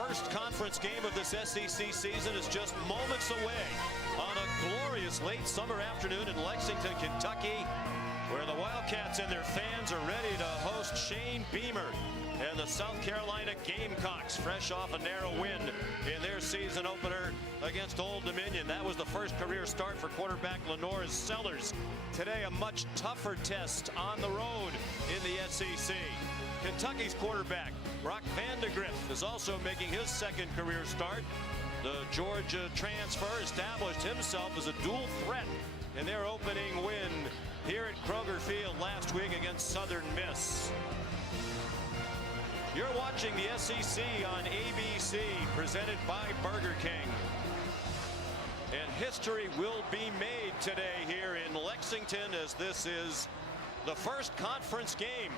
first conference game of this SEC season is just moments away on a glorious late summer afternoon in Lexington, Kentucky, where the Wildcats and their fans are ready to host Shane Beamer and the South Carolina Gamecocks, fresh off a narrow win in their season opener against Old Dominion. That was the first career start for quarterback Lenore Sellers. Today, a much tougher test on the road in the SEC. Kentucky's quarterback, Brock Vandagriff, is also making his second career start. The Georgia transfer established himself as a dual threat in their opening win here at Kroger Field last week against Southern Miss. You're watching the SEC on ABC, presented by Burger King. And history will be made today here in Lexington, as this is the first conference game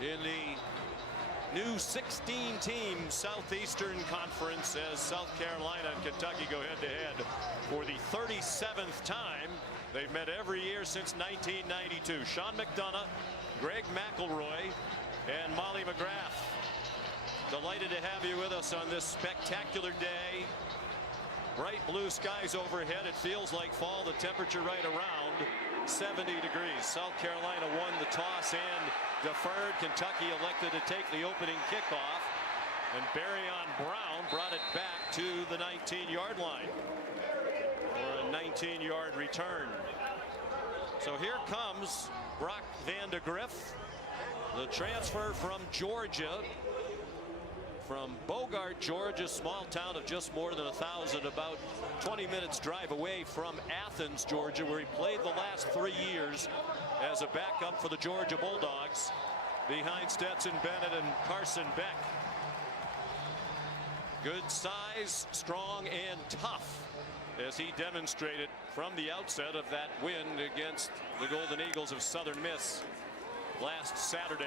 in the new 16-team Southeastern Conference, as South Carolina and Kentucky go head-to-head for the 37th time. They've met every year since 1992. Sean McDonough, Greg McElroy, and Molly McGrath. Delighted to have you with us on this spectacular day. Bright blue skies overhead. It feels like fall. The temperature right around 70 degrees. South Carolina won the toss and deferred. Kentucky elected to take the opening kickoff, and Barryon Brown brought it back to the 19-yard line for a 19-yard return. So here comes Brock Vandagriff, the transfer from Georgia, from Bogart, Georgia, small town of just more than 1,000, about 20 minutes drive away from Athens, Georgia, where he played the last 3 years as a backup for the Georgia Bulldogs behind Stetson Bennett and Carson Beck. Good size, strong and tough, as he demonstrated from the outset of that win against the Golden Eagles of Southern Miss last Saturday.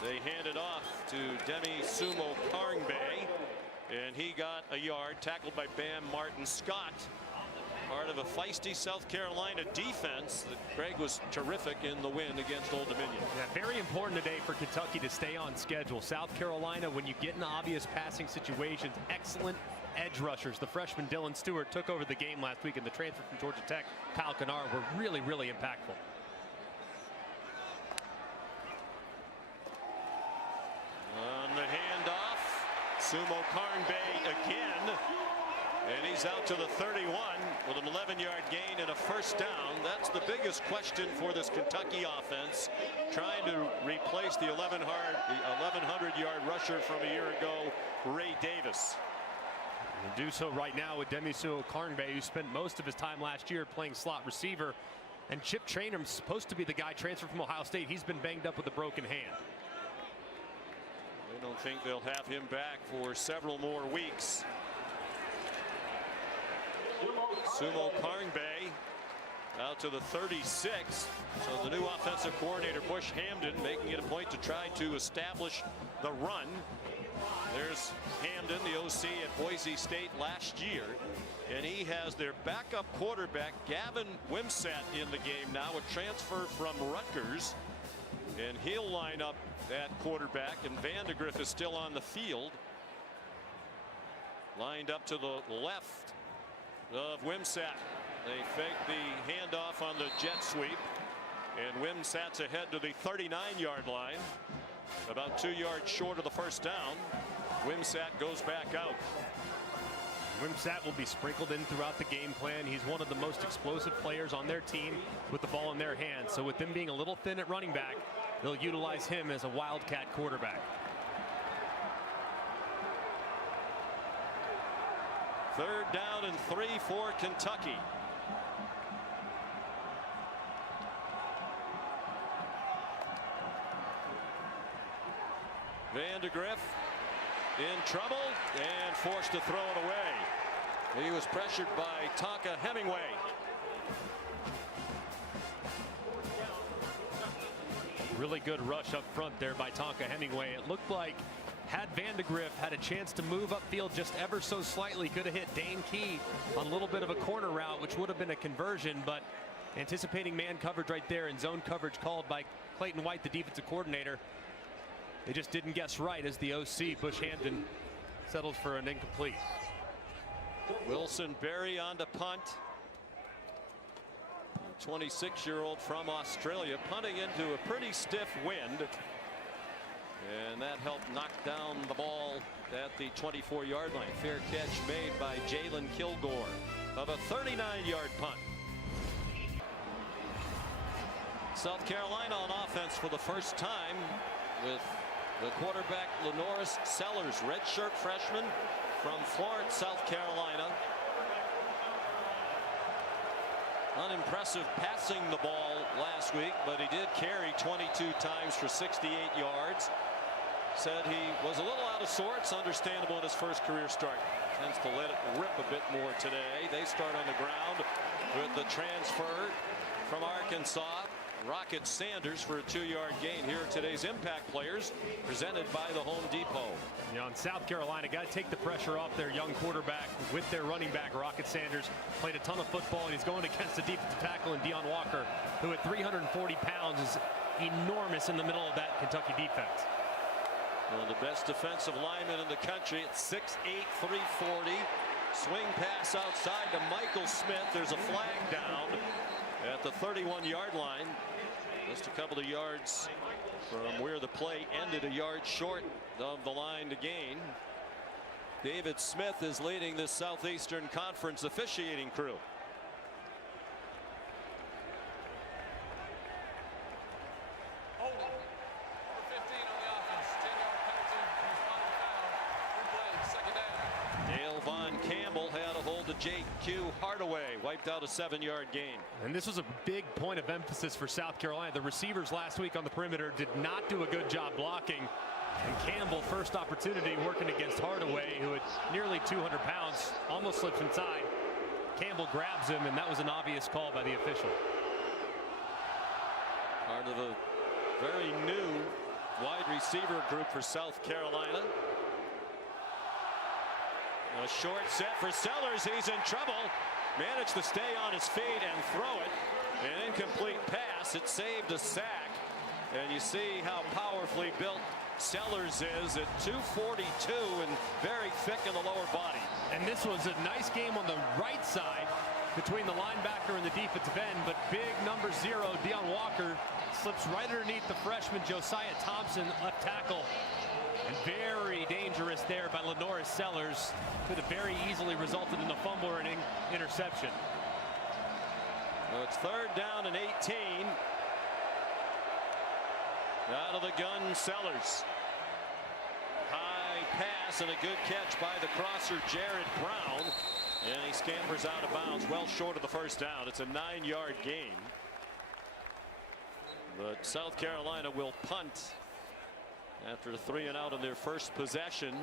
They handed off to Demi Sumo Karngbe, and he got a yard, tackled by Bam Martin Scott, part of a feisty South Carolina defense. Greg was terrific in the win against Old Dominion. Yeah, very important today for Kentucky to stay on schedule. South Carolina, when you get in obvious passing situations, excellent edge rushers. The freshman Dylan Stewart took over the game last week, and the transfer from Georgia Tech, Kyle Kennard, were really, really impactful. On the handoff, Sumo Karngbe again, and he's out to the 31 with an 11-yard gain and a first down. That's the biggest question for this Kentucky offense, trying to replace the 1,100-yard rusher from a year ago, Ray Davis. And do so right now with Demi Sumo Karngbe, who spent most of his time last year playing slot receiver. And Chip Trainum's supposed to be the guy transferred from Ohio State. He's been banged up with a broken hand. They don't think they'll have him back for several more weeks. Sumo Karngbe out to the 36. So the new offensive coordinator, Bush Hamdan, making it a point to try to establish the run. There's Hamdan, the OC at Boise State last year, and he has their backup quarterback Gavin Wimsatt in the game now, a transfer from Rutgers, and he'll line up at quarterback, and Vandagriff is still on the field, lined up to the left of Wimsatt. They fake the handoff on the jet sweep, and Wimsatt's ahead to the 39-yard line, about 2 yards short of the first down. Wimsatt goes back out. Wimsatt will be sprinkled in throughout the game plan. He's one of the most explosive players on their team with the ball in their hands. So with them being a little thin at running back, they'll utilize him as a wildcat quarterback. Third down and 3 for Kentucky. Vandagriff in trouble and forced to throw it away. He was pressured by Tonka Hemingway. Really good rush up front there by Tonka Hemingway. It looked like had Vandagriff had a chance to move upfield just ever so slightly, could have hit Dane Key on a little bit of a corner route, which would have been a conversion, but anticipating man coverage right there and zone coverage called by Clayton White, the defensive coordinator. They just didn't guess right as the OC, Bush Hamdan, settles for an incomplete. Wilson Berry on to punt. 26-year-old from Australia punting into a pretty stiff wind. And that helped knock down the ball at the 24-yard line. Fair catch made by Jalen Kilgore of a 39-yard punt. South Carolina on offense for the first time with the quarterback Lenoris Sellers, redshirt freshman from Florence, South Carolina. Unimpressive passing the ball last week, but he did carry 22 times for 68 yards. Said he was a little out of sorts, understandable in his first career start. Tends to let it rip a bit more today. They start on the ground with the transfer from Arkansas, Rocket Sanders, for a 2-yard gain. Here are today's impact players, presented by the Home Depot. Yeah, on South Carolina, got to take the pressure off their young quarterback with their running back, Rocket Sanders. Played a ton of football, and he's going against a defensive tackle in Deon Walker, who at 340 pounds is enormous in the middle of that Kentucky defense. One of the best defensive linemen in the country at 6'8", 340. Swing pass outside to Michael Smith. There's a flag down at the 31-yard line. Just a couple of yards from where the play ended, a yard short of the line to gain. David Smith is leading this Southeastern Conference officiating crew. J.Q. Hardaway wiped out a 7-yard gain. And this was a big point of emphasis for South Carolina. The receivers last week on the perimeter did not do a good job blocking. And Campbell, first opportunity, working against Hardaway, who at nearly 200 pounds, almost slips inside. Campbell grabs him, and that was an obvious call by the official. Part of a very new wide receiver group for South Carolina. A short set for Sellers. He's in trouble. Managed to stay on his feet and throw it. An incomplete pass. It saved a sack. And you see how powerfully built Sellers is at 242 and very thick in the lower body. And this was a nice game on the right side between the linebacker and the defensive end. But big number 0, Deon Walker, slips right underneath the freshman Josiah Thompson, left tackle. And very dangerous there by Lenoris Sellers. Could have very easily resulted in a fumble or an interception. Well, it's 3rd down and 18. Out of the gun, Sellers. High pass and a good catch by the crosser, Jared Brown. And he scampers out of bounds, well short of the first down. It's a 9-yard gain. But South Carolina will punt after 3 and out on their first possession.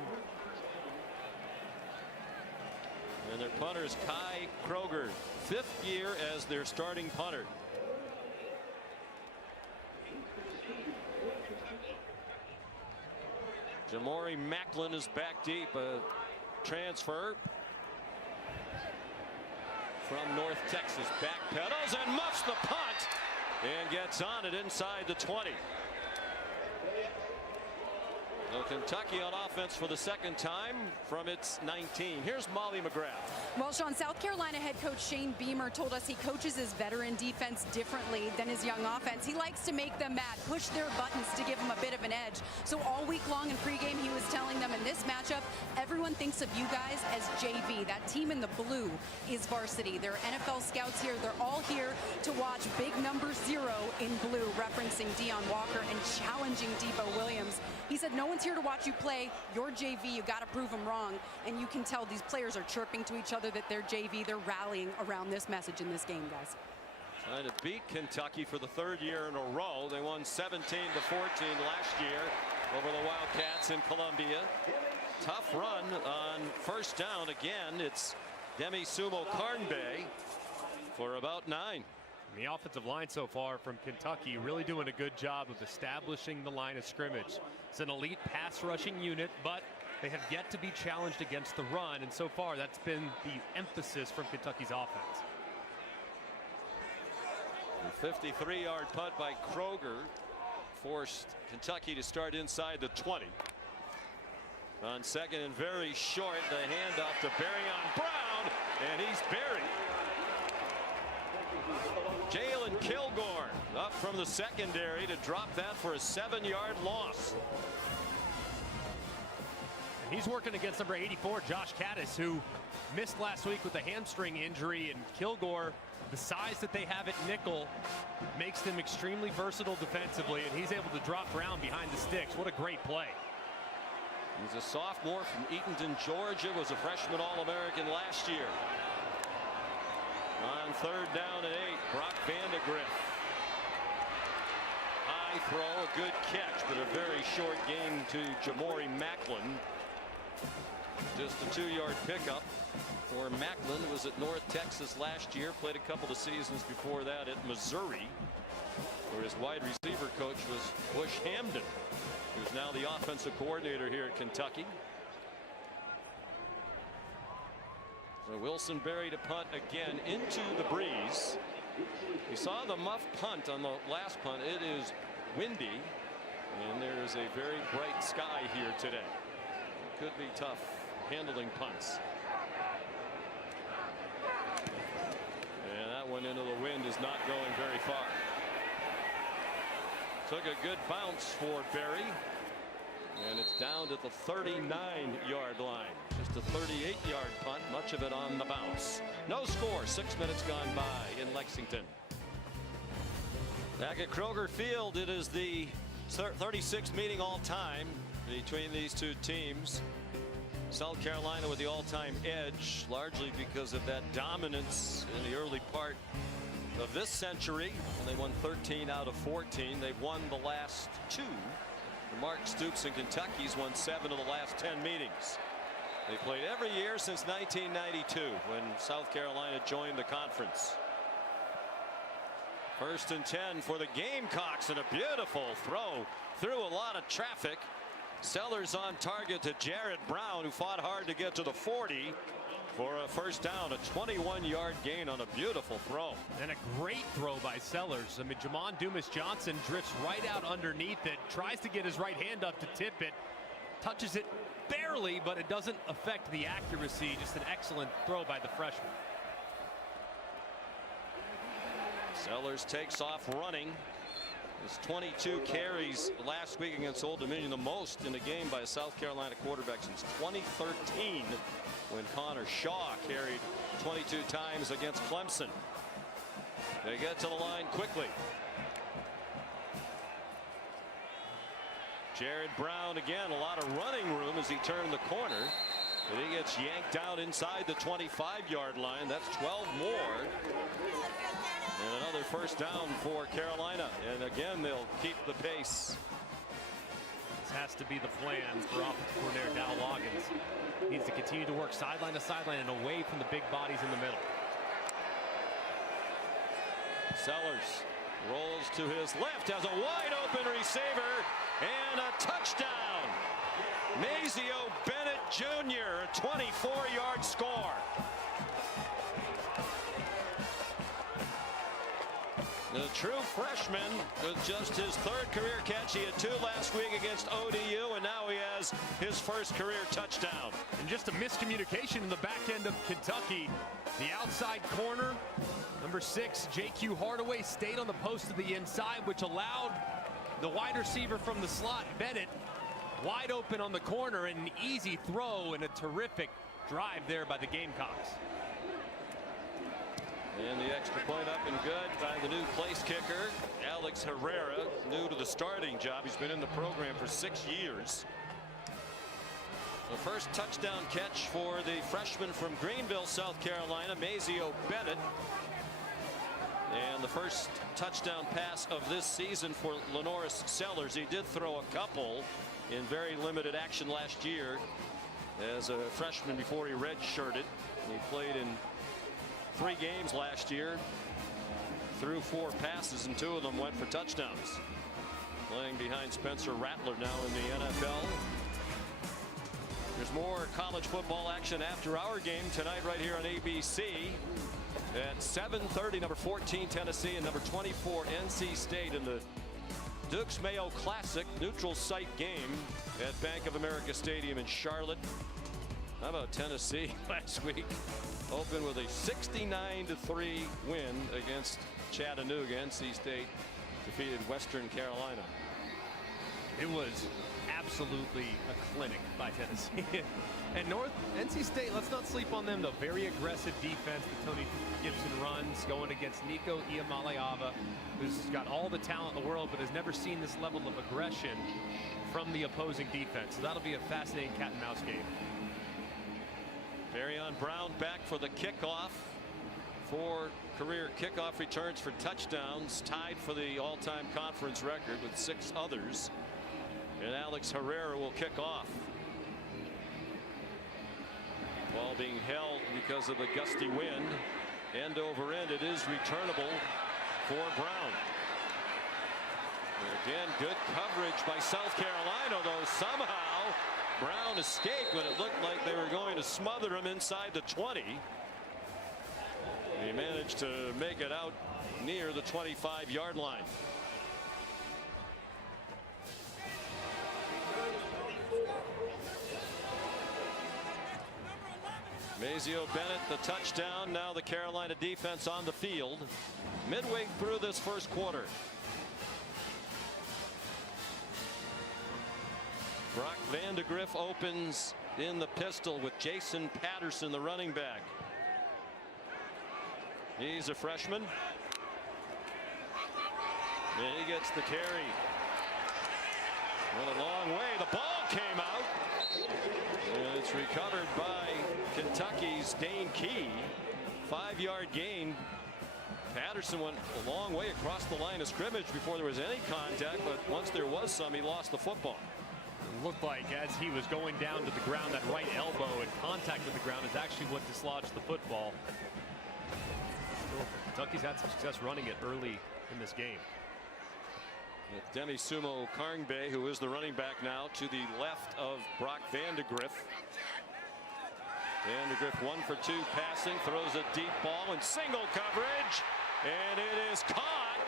And their punter is Kai Kroger, 5th year as their starting punter. Jamori Macklin is back deep, a transfer from North Texas. Backpedals and muffs the punt and gets on it inside the 20. So Kentucky on offense for the 2nd time from its 19. Here's Molly McGrath. Well, Sean, South Carolina head coach Shane Beamer told us he coaches his veteran defense differently than his young offense. He likes to make them mad, push their buttons to give them a bit of an edge. So all week long in pregame, he was telling them in this matchup, everyone thinks of you guys as JV. That team in the blue is varsity. There are NFL scouts here. They're all here to watch big number 0 in blue, referencing Deon Walker and challenging Debo Williams. He said, no one's here to watch you play. You're JV. You got to prove them wrong. And you can tell these players are chirping to each other that they're JV. They're rallying around this message in this game, guys. Trying to beat Kentucky for the 3rd year in a row. They won 17-14 last year over the Wildcats in Columbia. Tough run on first down. Again, it's Demi Sumo Carnbay for about 9. The offensive line so far from Kentucky really doing a good job of establishing the line of scrimmage. It's an elite pass rushing unit, but they have yet to be challenged against the run, and so far that's been the emphasis from Kentucky's offense. The 53-yard punt by Kroger forced Kentucky to start inside the 20. On second and very short, the handoff to Barry-on Brown, and he's buried. Jalen Kilgore up from the secondary to drop that for a 7-yard loss. He's working against number 84, Josh Caddis, who missed last week with a hamstring injury, and Kilgore, the size that they have at nickel, makes them extremely versatile defensively, and he's able to drop Brown behind the sticks. What a great play. He's a sophomore from Eatonton, Georgia, was a freshman All-American last year. On third down and 8, Brock Vandegrift. High throw, a good catch, but a very short gain to Jamori Macklin. Just a 2-yard pickup for Macklin. Was at North Texas last year, played a couple of seasons before that at Missouri, where his wide receiver coach was Bush Hamden, who's now the offensive coordinator here at Kentucky. So Wilson Berry to punt again into the breeze. We saw the muff punt on the last punt. It is windy, and there is a very bright sky here today. It could be tough handling punts. And that one into the wind is not going very far. Took a good bounce for Berry, and it's down to the 39-yard line. Just a 38-yard punt, much of it on the bounce. No score, 6 minutes gone by in Lexington. Back at Kroger Field, it is the 36th meeting all time between these two teams. South Carolina with the all-time edge, largely because of that dominance in the early part of this century. And they won 13 out of 14. They've won the last 2. Mark Stoops and Kentucky's won 7 of the last 10 meetings. They played every year since 1992 when South Carolina joined the conference. 1st and 10 for the Gamecocks, and a beautiful throw through a lot of traffic. Sellers on target to Jared Brown, who fought hard to get to the 40 for a first down. A 21-yard gain on a beautiful throw. And a great throw by Sellers. I mean, Jamon Dumas-Johnson drifts right out underneath it, tries to get his right hand up to tip it, touches it barely, but it doesn't affect the accuracy. Just an excellent throw by the freshman. Sellers takes off running. His 22 carries last week against Old Dominion, the most in a game by a South Carolina quarterback since 2013, when Connor Shaw carried 22 times against Clemson. They get to the line quickly. Jared Brown again, a lot of running room as he turned the corner, but he gets yanked out inside the 25-yard line. That's 12 more. And another first down for Carolina. And again, they'll keep the pace. This has to be the plan for offensive coordinator Dow Loggins. Needs to continue to work sideline to sideline and away from the big bodies in the middle. Sellers rolls to his left, has a wide open receiver, and a touchdown. Mazeo Bennett Jr., a 24-yard score. The true freshman with just his 3rd career catch. He had 2 last week against ODU, and now he has his first career touchdown. And just a miscommunication in the back end of Kentucky. The outside corner, number 6, J.Q. Hardaway, stayed on the post to the inside, which allowed the wide receiver from the slot, Bennett, wide open on the corner, and an easy throw and a terrific drive there by the Gamecocks. And the extra point up and good by the new place kicker, Alex Herrera, new to the starting job. He's been in the program for 6 years. The first touchdown catch for the freshman from Greenville, South Carolina, Mazeo Bennett. And the first touchdown pass of this season for Lenoris Sellers. He did throw a couple in very limited action last year as a freshman before he redshirted. He played in 3 games last year, threw 4 passes, and 2 of them went for touchdowns. Playing behind Spencer Rattler now in the NFL. There's more college football action after our game tonight right here on ABC. At 7:30, number 14 Tennessee and number 24 NC State in the Duke's Mayo Classic neutral site game at Bank of America Stadium in Charlotte. How about Tennessee last week? Opened with a 69-3 win against Chattanooga. NC State defeated Western Carolina. It was absolutely a clinic by Tennessee. And NC State, let's not sleep on them though. Very aggressive defense that Tony Gibson runs, going against Nico Iamaleava, who's got all the talent in the world but has never seen this level of aggression from the opposing defense. So that'll be a fascinating cat and mouse game. Marion Brown back for the kickoff. 4 career kickoff returns for touchdowns, tied for the all-time conference record with 6 others. And Alex Herrera will kick off. Ball being held because of the gusty wind. End over end, it is returnable for Brown. And again, good coverage by South Carolina, though somehow Brown escaped when it looked like they were going to smother him inside the 20. He managed to make it out near the 25-yard line. Mazeo Bennett the touchdown. Now the Carolina defense on the field midway through this first quarter. Brock Vandegrift opens in the pistol with Jason Patterson, the running back. He's a freshman. And he gets the carry. Went a long way. The ball came out. And it's recovered by Kentucky's Dane Key. 5-yard gain. Patterson went a long way across the line of scrimmage before there was any contact, but once there was some, he lost the football. It looked like as he was going down to the ground, that right elbow in contact with the ground is actually what dislodged the football. Kentucky's had some success running it early in this game. Demi Sumo Karngbe, who is the running back now, to the left of Brock Vandegrift. Vandegrift 1 for 2 passing, throws a deep ball in single coverage, and it is caught.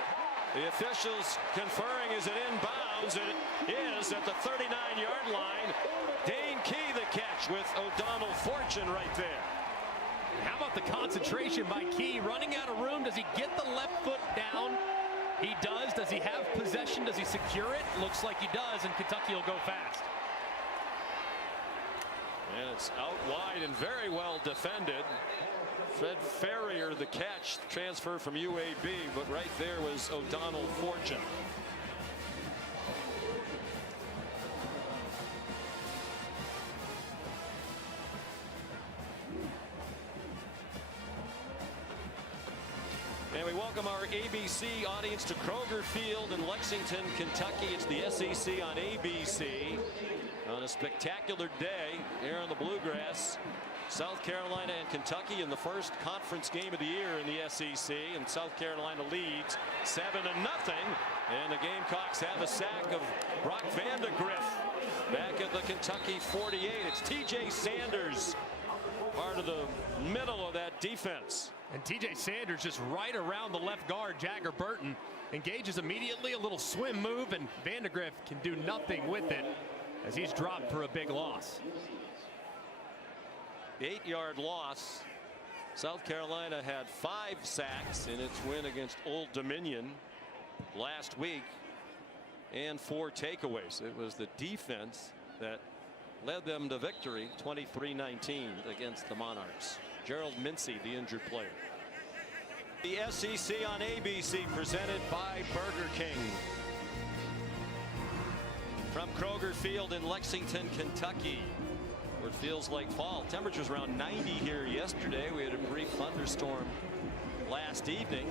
The officials conferring is it inbounds. It is at the 39-yard line. Dane Key the catch with O'Donnell Fortune right there. How about the concentration by Key? Running out of room. Does he get the left foot down? He does. Does he have possession? Does he secure it? Looks like he does, and Kentucky will go fast. And it's out wide and very well defended. Fred Ferrier the catch, transfer from UAB, but right there was O'Donnell Fortune. And we welcome our ABC audience to Kroger Field in Lexington, Kentucky. It's the SEC on ABC on a spectacular day here on the Bluegrass. South Carolina and Kentucky in the first conference game of the year in the SEC, and South Carolina leads 7-0, and the Gamecocks have a sack of Brock Vandegrift back at the Kentucky 48. It's TJ Sanders, part of the middle of that defense. And TJ Sanders just right around the left guard. Jagger Burton engages immediately, a little swim move, and Vandegrift can do nothing with it as he's dropped for a big loss. 8-yard loss. South Carolina had 5 sacks in its win against Old Dominion last week and 4 takeaways. It was the defense that led them to victory 23-19 against the Monarchs. Gerald Mincy, the injured player. The SEC on ABC, presented by Burger King. From Kroger Field in Lexington, Kentucky, where it feels like fall. Temperatures around 90 here yesterday. We had a brief thunderstorm last evening,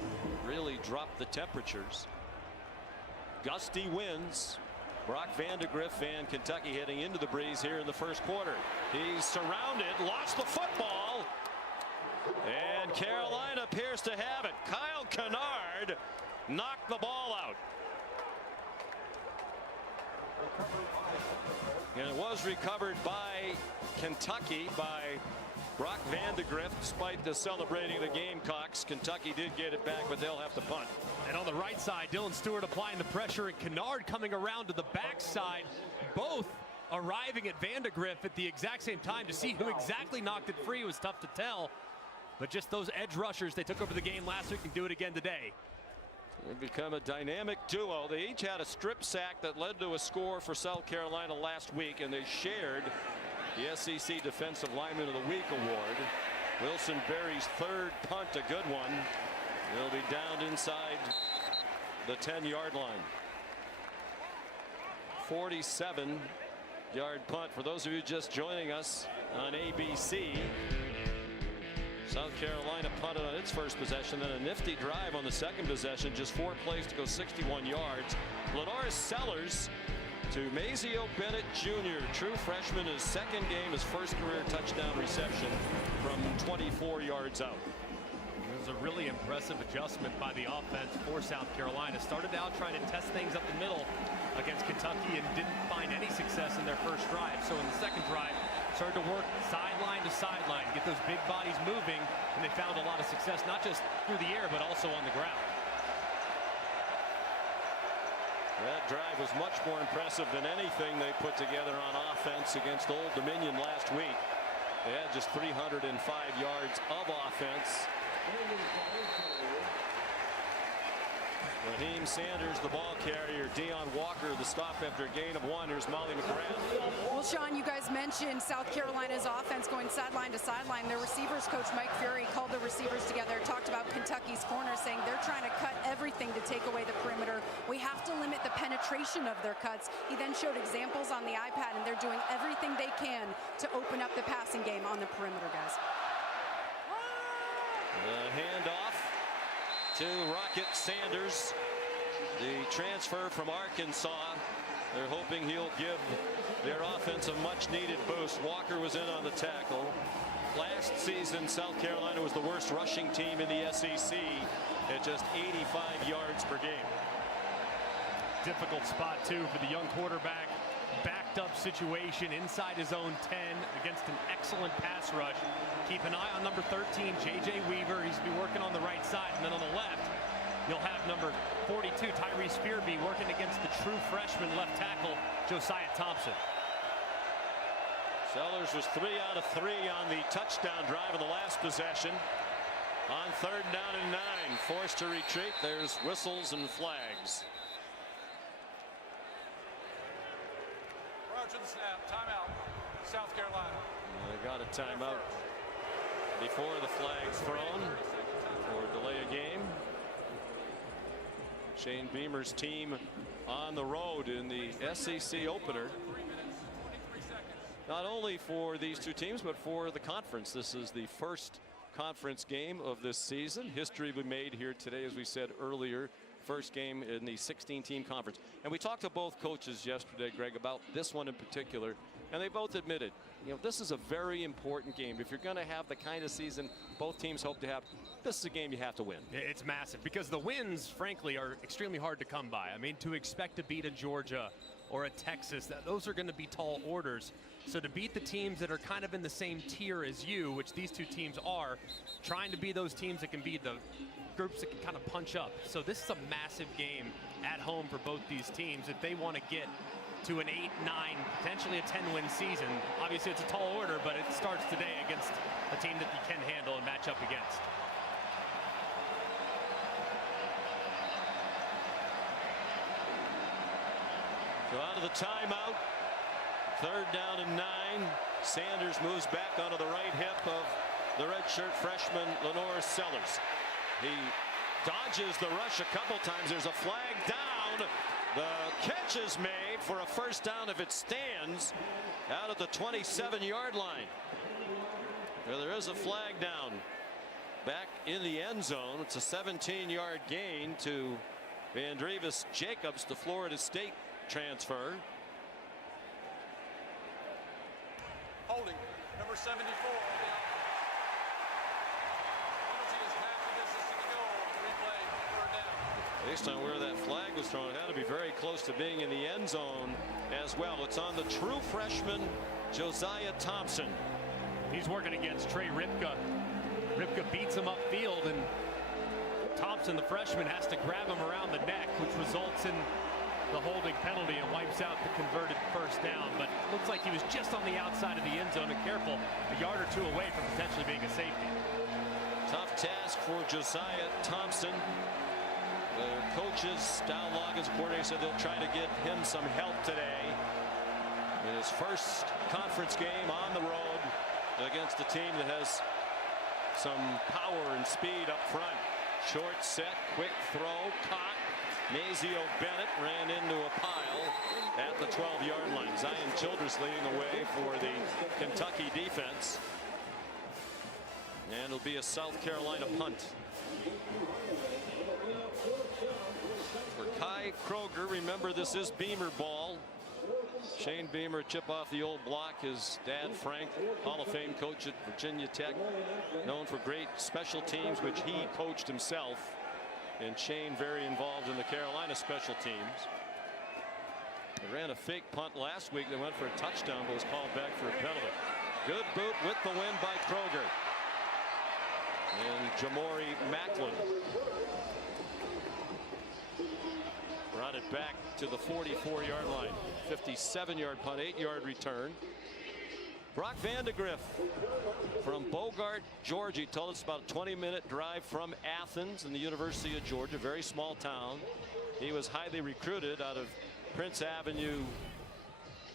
really dropped the temperatures. Gusty winds. Brock Vandegrift and Kentucky heading into the breeze here in the first quarter. He's surrounded, lost the football, and Carolina appears to have it. Kyle Kennard knocked the ball out. And it was recovered by Kentucky by Brock Vandegrift, despite the celebrating the Gamecocks, Kentucky did get it back, but they'll have to punt. And on the right side, Dylan Stewart applying the pressure, and Kennard coming around to the backside. Both arriving at Vandegrift at the exact same time. To see who exactly knocked it free was tough to tell. But just those edge rushers, they took over the game last week and do it again today. They become a dynamic duo. They each had a strip sack that led to a score for South Carolina last week, and they shared the SEC Defensive Lineman of the Week award. Wilson Berry's third punt, a good one. They'll be down inside the 10-yard line. 47-yard punt. For those of you just joining us on ABC, South Carolina punted on its first possession, then a nifty drive on the second possession. Just 4 plays to go 61 yards. Lenoris Sellers to Mazeo Bennett Jr., true freshman, his second game, his first career touchdown reception from 24 yards out. It was a really impressive adjustment by the offense for South Carolina. Started out trying to test things up the middle against Kentucky and didn't find any success in their first drive. So in the second drive, started to work sideline to sideline, get those big bodies moving, and they found a lot of success, not just through the air, but also on the ground. That drive was much more impressive than anything they put together on offense against Old Dominion last week. They had just 305 yards of offense. Raheem Sanders, the ball carrier. Deion Walker, the stop after a gain of 1. Here's Molly McGrath. Well, Sean, you guys mentioned South Carolina's offense going sideline to sideline. Their receivers coach Mike Fury called the receivers together, talked about Kentucky's corner, saying they're trying to cut everything to take away the perimeter. We have to limit the penetration of their cuts. He then showed examples on the iPad, and they're doing everything they can to open up the passing game on the perimeter, guys. The handoff to Rocket Sanders, the transfer from Arkansas. They're hoping he'll give their offense a much-needed boost. Walker was in on the tackle. Last season, South Carolina was the worst rushing team in the SEC at just 85 yards per game. Difficult spot, too, for the young quarterback. Backed up situation inside his own 10 against an excellent pass rush. Keep an eye on number 13, J.J. Weaver. He's been working on the right side, and then on the left, you'll have number 42, Tyrese Spearby, working against the true freshman left tackle, Josiah Thompson. Sellers was 3 out of 3 on the touchdown drive of the last possession. On 3rd down and 9, forced to retreat. There's whistles and flags. Prior to the snap, timeout, South Carolina. They got a timeout before the flag's thrown for delay of game. Shane Beamer's team on the road in the SEC opener. Not only for these two teams, but for the conference. This is the first conference game of this season. History will be made here today, as we said earlier. First game in the 16-team conference. And we talked to both coaches yesterday, Greg, about this one in particular, and they both admitted, you know, this is a very important game. If you're going to have the kind of season both teams hope to have, this is a game you have to win. It's massive because the wins, frankly, are extremely hard to come by. I mean, to expect to beat a Georgia or a Texas, those are going to be tall orders. So to beat the teams that are kind of in the same tier as you, which these two teams are, trying to be those teams that can be the groups that can kind of punch up. So this is a massive game at home for both these teams if they want to get to an 8-9, potentially a 10-win season. Obviously, it's a tall order, but it starts today against a team that you can handle and match up against. So out of the timeout, 3rd down and 9. Sanders moves back onto the right hip of the redshirt freshman Lenoris Sellers. He dodges the rush a couple times. There's a flag down. The catch is made for a first down if it stands out at the 27-yard line. There is a flag down back in the end zone. It's a 17-yard gain to Vandrevis Jacobs, the Florida State transfer. Holding, number 74. Based on where that flag was thrown, it had to be very close to being in the end zone as well. It's on the true freshman Josiah Thompson. He's working against Trey Ripka. Ripka beats him upfield, and Thompson, the freshman, has to grab him around the neck, which results in the holding penalty and wipes out the converted first down. But looks like he was just on the outside of the end zone, and careful, a yard or two away from potentially being a safety. Tough task for Josiah Thompson. The coaches, Dow Loggins, coordinator, said they'll try to get him some help today in his first conference game on the road against a team that has some power and speed up front. Short set, quick throw, caught. Mazio Bennett ran into a pile at the 12-yard line. Zion Childress leading the way for the Kentucky defense. And it'll be a South Carolina punt. For Kai Kroger, remember this is Beamer ball. Shane Beamer, chip off the old block. His dad, Frank, Hall of Fame coach at Virginia Tech, known for great special teams, which he coached himself. And Shane very involved in the Carolina special teams. They ran a fake punt last week. They went for a touchdown, but was called back for a penalty. Good boot with the win by Kroger. And Jamori Macklin brought it back to the 44-yard line. 57-yard punt, 8-yard return. Brock Vandegrift from Bogart, Georgia. He told us about a 20-minute drive from Athens and the University of Georgia, very small town. He was highly recruited out of Prince Avenue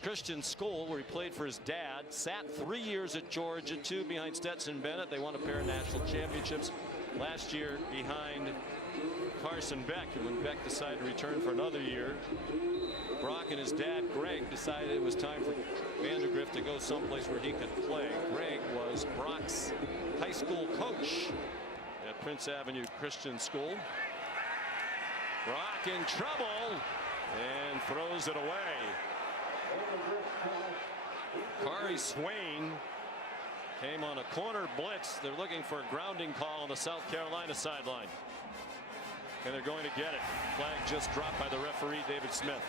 Christian School, where he played for his dad. Sat 3 years at Georgia, 2 behind Stetson Bennett. They won a pair of national championships last year behind Carson Beck. And when Beck decided to return for another year, Brock and his dad Greg decided it was time for Vandegrift to go someplace where he could play. Greg was Brock's high school coach at Prince Avenue Christian School. Brock in trouble and throws it away. Kari Swain came on a corner blitz. They're looking for a grounding call on the South Carolina sideline. And they're going to get it. Flag just dropped by the referee, David Smith.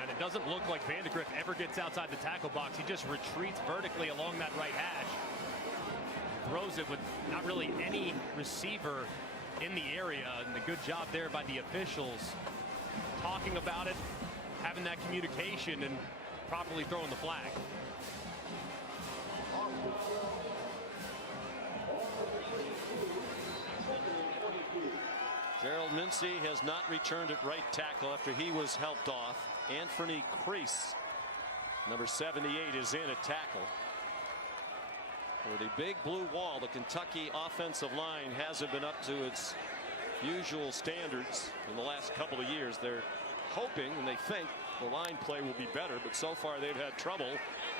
And it doesn't look like Vandegrift ever gets outside the tackle box. He just retreats vertically along that right hash. Throws it with not really any receiver in the area. And a good job there by the officials talking about it, having that communication, and properly throwing the flag. Gerald Mincy has not returned at right tackle after he was helped off. Anthony Crease, number 78, is in at tackle. For the big blue wall, the Kentucky offensive line hasn't been up to its usual standards in the last couple of years. They're hoping and they think the line play will be better, but so far they've had trouble.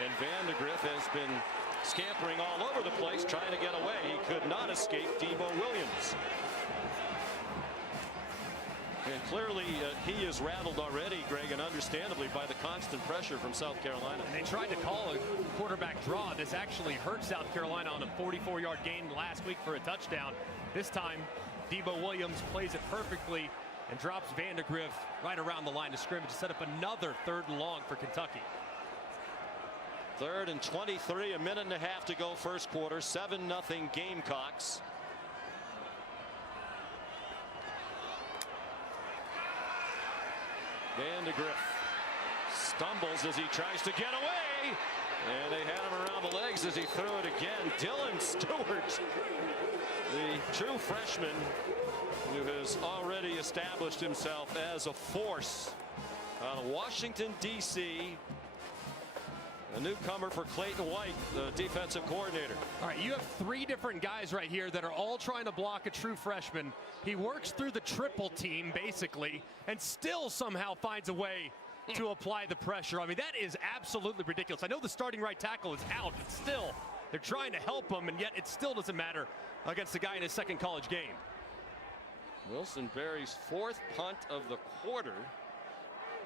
And Vandegrift has been scampering all over the place trying to get away. He could not escape Debo Williams. And clearly he is rattled already, Greg, and understandably by the constant pressure from South Carolina. And they tried to call a quarterback draw. This actually hurt South Carolina on a 44-yard gain last week for a touchdown. This time, Debo Williams plays it perfectly and drops Vandegrift right around the line of scrimmage to set up another 3rd and long for Kentucky. 3rd and 23, a minute and a half to go first quarter. 7-0 Gamecocks. Vandegrift stumbles as he tries to get away, and they had him around the legs as he threw it again. Dylan Stewart, the true freshman who has already established himself as a force out of Washington, D.C., a newcomer for Clayton White, the defensive coordinator. All right, you have 3 different guys right here that are all trying to block a true freshman. He works through the triple team, basically, and still somehow finds a way to apply the pressure. I mean, that is absolutely ridiculous. I know the starting right tackle is out, but still, they're trying to help him, and yet it still doesn't matter against the guy in his second college game. Wilson Berry's 4th punt of the quarter,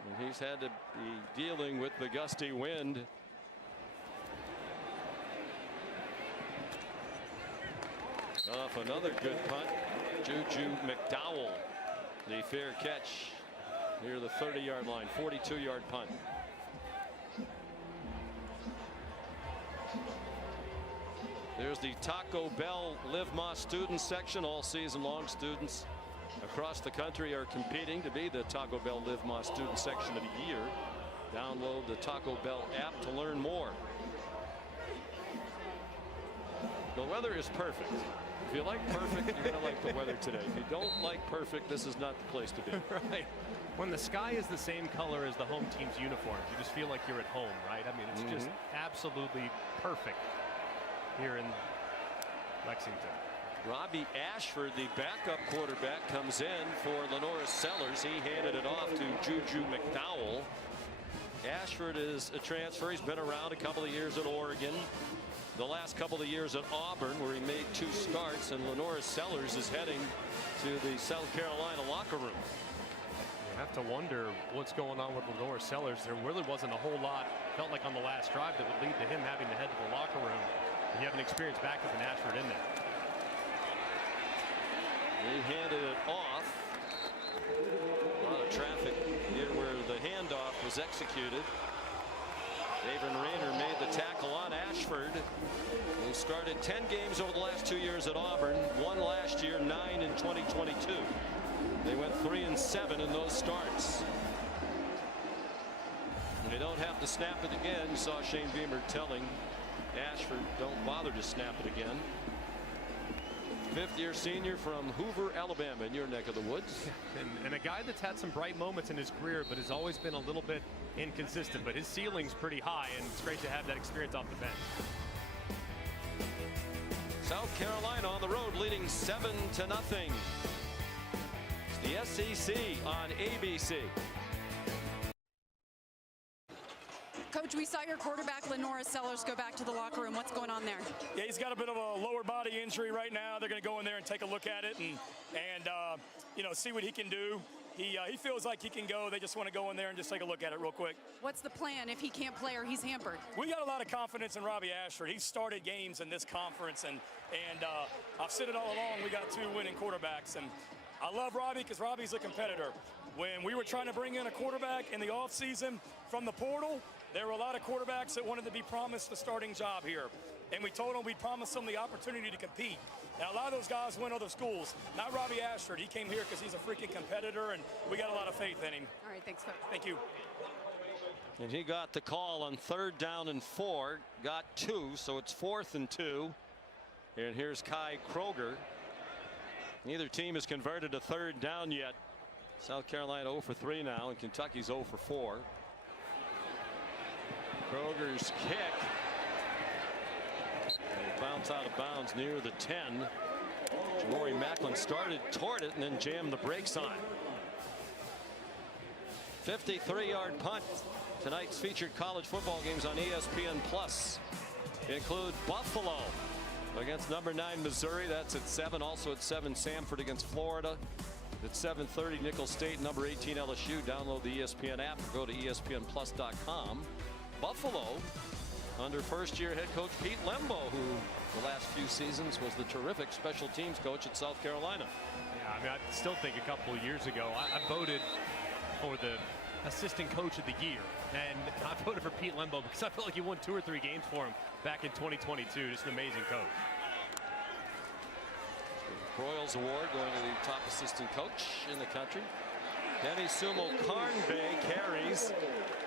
and he's had to be dealing with the gusty wind. Off another good punt. Juju McDowell, the fair catch near the 30-yard line, 42-yard punt. There's the Taco Bell Live Más student section. All season long, students across the country are competing to be the Taco Bell Live Más student section of the year. Download the Taco Bell app to learn more. The weather is perfect. If you like perfect, you're going to like the weather today. If you don't like perfect, this is not the place to be. Right. When the sky is the same color as the home team's uniforms, you just feel like you're at home, right? I mean, it's just absolutely perfect here in Lexington. Robbie Ashford, the backup quarterback, comes in for Lenora Sellers. He handed it off to Juju McDowell. Ashford is a transfer. He's been around a couple of years at Oregon. The last couple of years at Auburn, where he made 2 starts, and Lenora Sellers is heading to the South Carolina locker room. You have to wonder what's going on with Lenora Sellers. There really wasn't a whole lot, felt like, on the last drive that would lead to him having to head to the locker room. You have an experienced backup in Ashford in there. He handed it off. A lot of traffic near where the handoff was executed. David Rayner made the tackle on Ashford, who started 10 games over the last 2 years at Auburn, 1 last year, 9 in 2022. They went 3-7 in those starts. They don't have to snap it again. You saw Shane Beamer telling Ashford, don't bother to snap it again. 5th-year senior from Hoover, Alabama, in your neck of the woods. And a guy that's had some bright moments in his career, but has always been a little bit inconsistent. But his ceiling's pretty high, and it's great to have that experience off the bench. South Carolina on the road, leading 7-0. It's the SEC on ABC. Coach, we saw your quarterback, Lenora Sellers, go back to the locker room. What's going on there? Yeah, he's got a bit of a lower body injury right now. They're going to go in there and take a look at it and you know, see what he can do. He feels like he can go. They just want to go in there and just take a look at it real quick. What's the plan if he can't play or he's hampered? We got a lot of confidence in Robbie Ashford. He's started games in this conference, and I've said it all along. We got 2 winning quarterbacks, and I love Robbie because Robbie's a competitor. When we were trying to bring in a quarterback in the offseason from the portal, there were a lot of quarterbacks that wanted to be promised a starting job here. And we told them we'd promise them the opportunity to compete. Now, a lot of those guys went other schools. Not Robbie Ashford. He came here because he's a freaking competitor, and we got a lot of faith in him. All right, thanks, Coach. Thank you. And he got the call on 3rd down and 4. Got 2, so it's 4th and 2. And here's Kai Kroger. Neither team has converted a 3rd down yet. South Carolina 0 for 3 now, and Kentucky's 0 for 4. Kroger's kick. And bounce out of bounds near the 10. Jamori Macklin started toward it and then jammed the brakes on. 53-yard punt. Tonight's featured college football games on ESPN Plus include Buffalo against number 9 Missouri. That's at 7. Also at 7, Samford against Florida. At 7:30, Nicholls State, number 18 LSU. Download the ESPN app or go to ESPNplus.com. Buffalo under first-year head coach Pete Lembo, who the last few seasons was the terrific special teams coach at South Carolina. Yeah, I mean, I still think a couple of years ago, I voted for the assistant coach of the year. And I voted for Pete Lembo because I felt like he won 2 or 3 games for him back in 2022. Just an amazing coach. Broyles Award going to the top assistant coach in the country. Denny Sumo Carnbay carries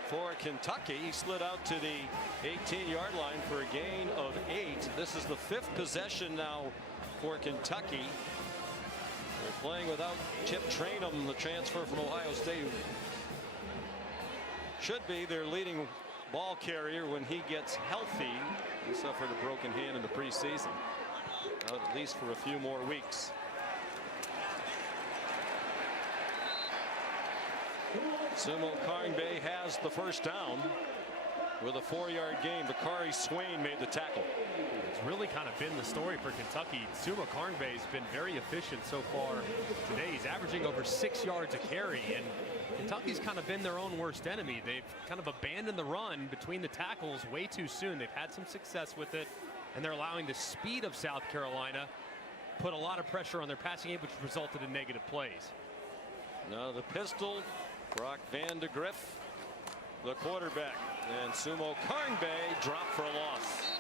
for Kentucky. He slid out to the 18-yard line for a gain of 8. This is the 5th possession now for Kentucky. They're playing without Chip Trainum, the transfer from Ohio State. Should be their leading ball carrier when he gets healthy. He suffered a broken hand in the preseason. At least for a few more weeks. Sumo Carnbay has the first down with a 4-yard gain. Bakari Swain made the tackle. It's really kind of been the story for Kentucky. Sumo Carnbay has been very efficient so far today. He's averaging over 6 yards a carry, and Kentucky's kind of been their own worst enemy. They've kind of abandoned the run between the tackles way too soon. They've had some success with it, and they're allowing the speed of South Carolina put a lot of pressure on their passing game, which resulted in negative plays. Now the pistol, Brock Vandegrift, the quarterback, and Sumo Carnbay dropped for a loss.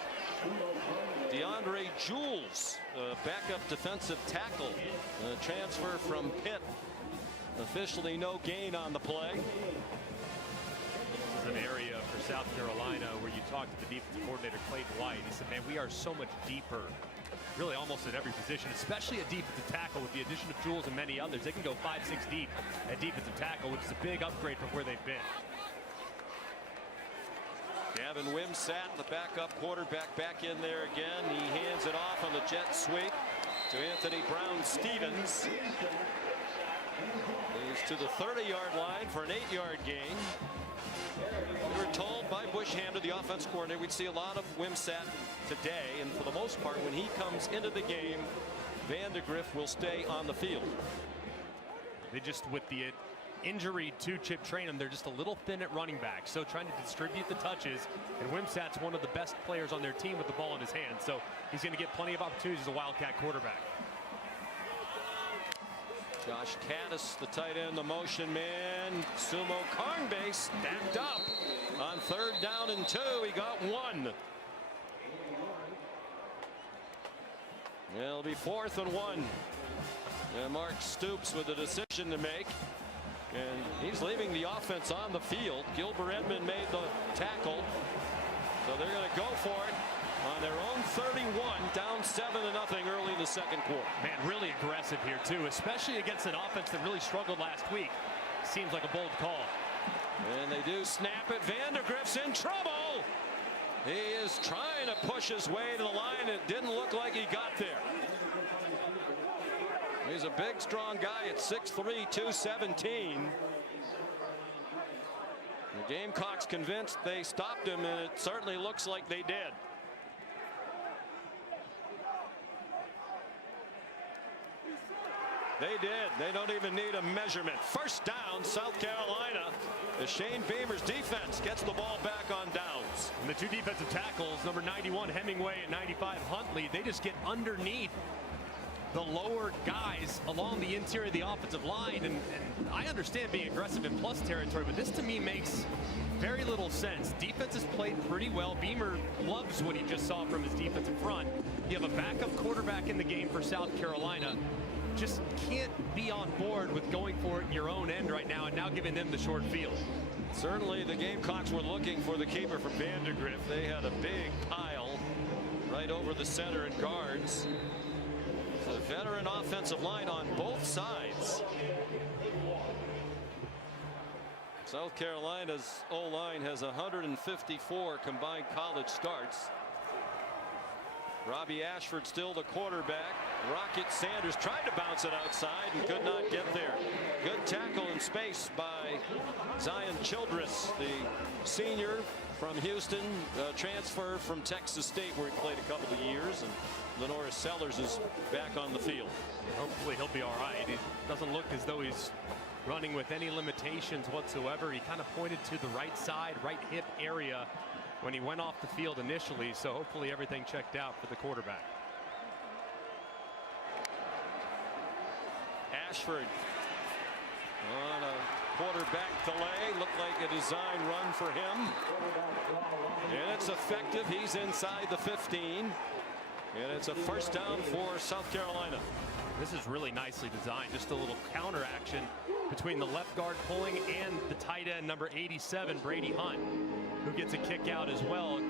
Deion DeAndre Jules, backup defensive tackle, transfer from Pitt. Officially no gain on the play. This is an area for South Carolina where you talk to the defensive coordinator Clayton White. He said, man, we are so much deeper, really almost at every position, especially at defensive tackle with the addition of Jules and many others. They can go 5-6 deep at defensive tackle, which is a big upgrade from where they've been. Gavin Wimsatt, the backup quarterback, back in there again. He hands it off on the jet sweep to Anthony Brown-Stevens. He's to the 30-yard line for an 8-yard gain. We were told by Bush Hamda, the offense coordinator, we'd see a lot of Wimsatt today, and for the most part, when he comes into the game, Vandegrift will stay on the field. They just, with the injury to Chip Trayanum, they're just a little thin at running back, so trying to distribute the touches, and Wimsatt's one of the best players on their team with the ball in his hand, so he's going to get plenty of opportunities as a Wildcat quarterback. Josh Caddis, the tight end, the motion man. Sumo Karnbay stacked up on 3rd down and 2. He got 1. It'll be 4th and 1. And Mark Stoops with a decision to make. And he's leaving the offense on the field. Gilbert Edmond made the tackle. So they're going to go for it on their own 31, down 7-0 early in the 2nd quarter. Man, really aggressive here too, especially against an offense that really struggled last week. Seems like a bold call. And they do snap it. Vandegrift's in trouble. He is trying to push his way to the line. It didn't look like he got there. He's a big, strong guy at 6'3", 217. The Gamecocks convinced they stopped him, and it certainly looks like they did. They did. They don't even need a measurement. 1st down, South Carolina. The Shane Beamer's defense gets the ball back on downs. And the 2 defensive tackles, number 91 Hemingway and 95 Huntley, they just get underneath the lower guys along the interior of the offensive line. And I understand being aggressive in plus territory, but this to me makes very little sense. Defense has played pretty well. Beamer loves what he just saw from his defensive front. You have a backup quarterback in the game for South Carolina. Just can't be on board with going for it in your own end right now and now giving them the short field. Certainly the Gamecocks were looking for the keeper from Vandegrift. They had a big pile right over the center and guards. The veteran offensive line on both sides. South Carolina's O-line has 154 combined college starts. Robbie Ashford still the quarterback. Rocket Sanders tried to bounce it outside and could not get there. Good tackle in space by Zion Childress, the senior from Houston, transfer from Texas State where he played a couple of years, and Lenora Sellers is back on the field. Hopefully he'll be all right. It doesn't look as though he's running with any limitations whatsoever. He kind of pointed to the right side, right hip area when he went off the field initially, so hopefully everything checked out for the quarterback. Ashford on a quarterback delay. Looked like a design run for him. And it's effective. He's inside the 15. And it's a 1st down for South Carolina. This is really nicely designed. Just a little counter action between the left guard pulling and the tight end number 87, Brady Hunt, who gets a kick out as well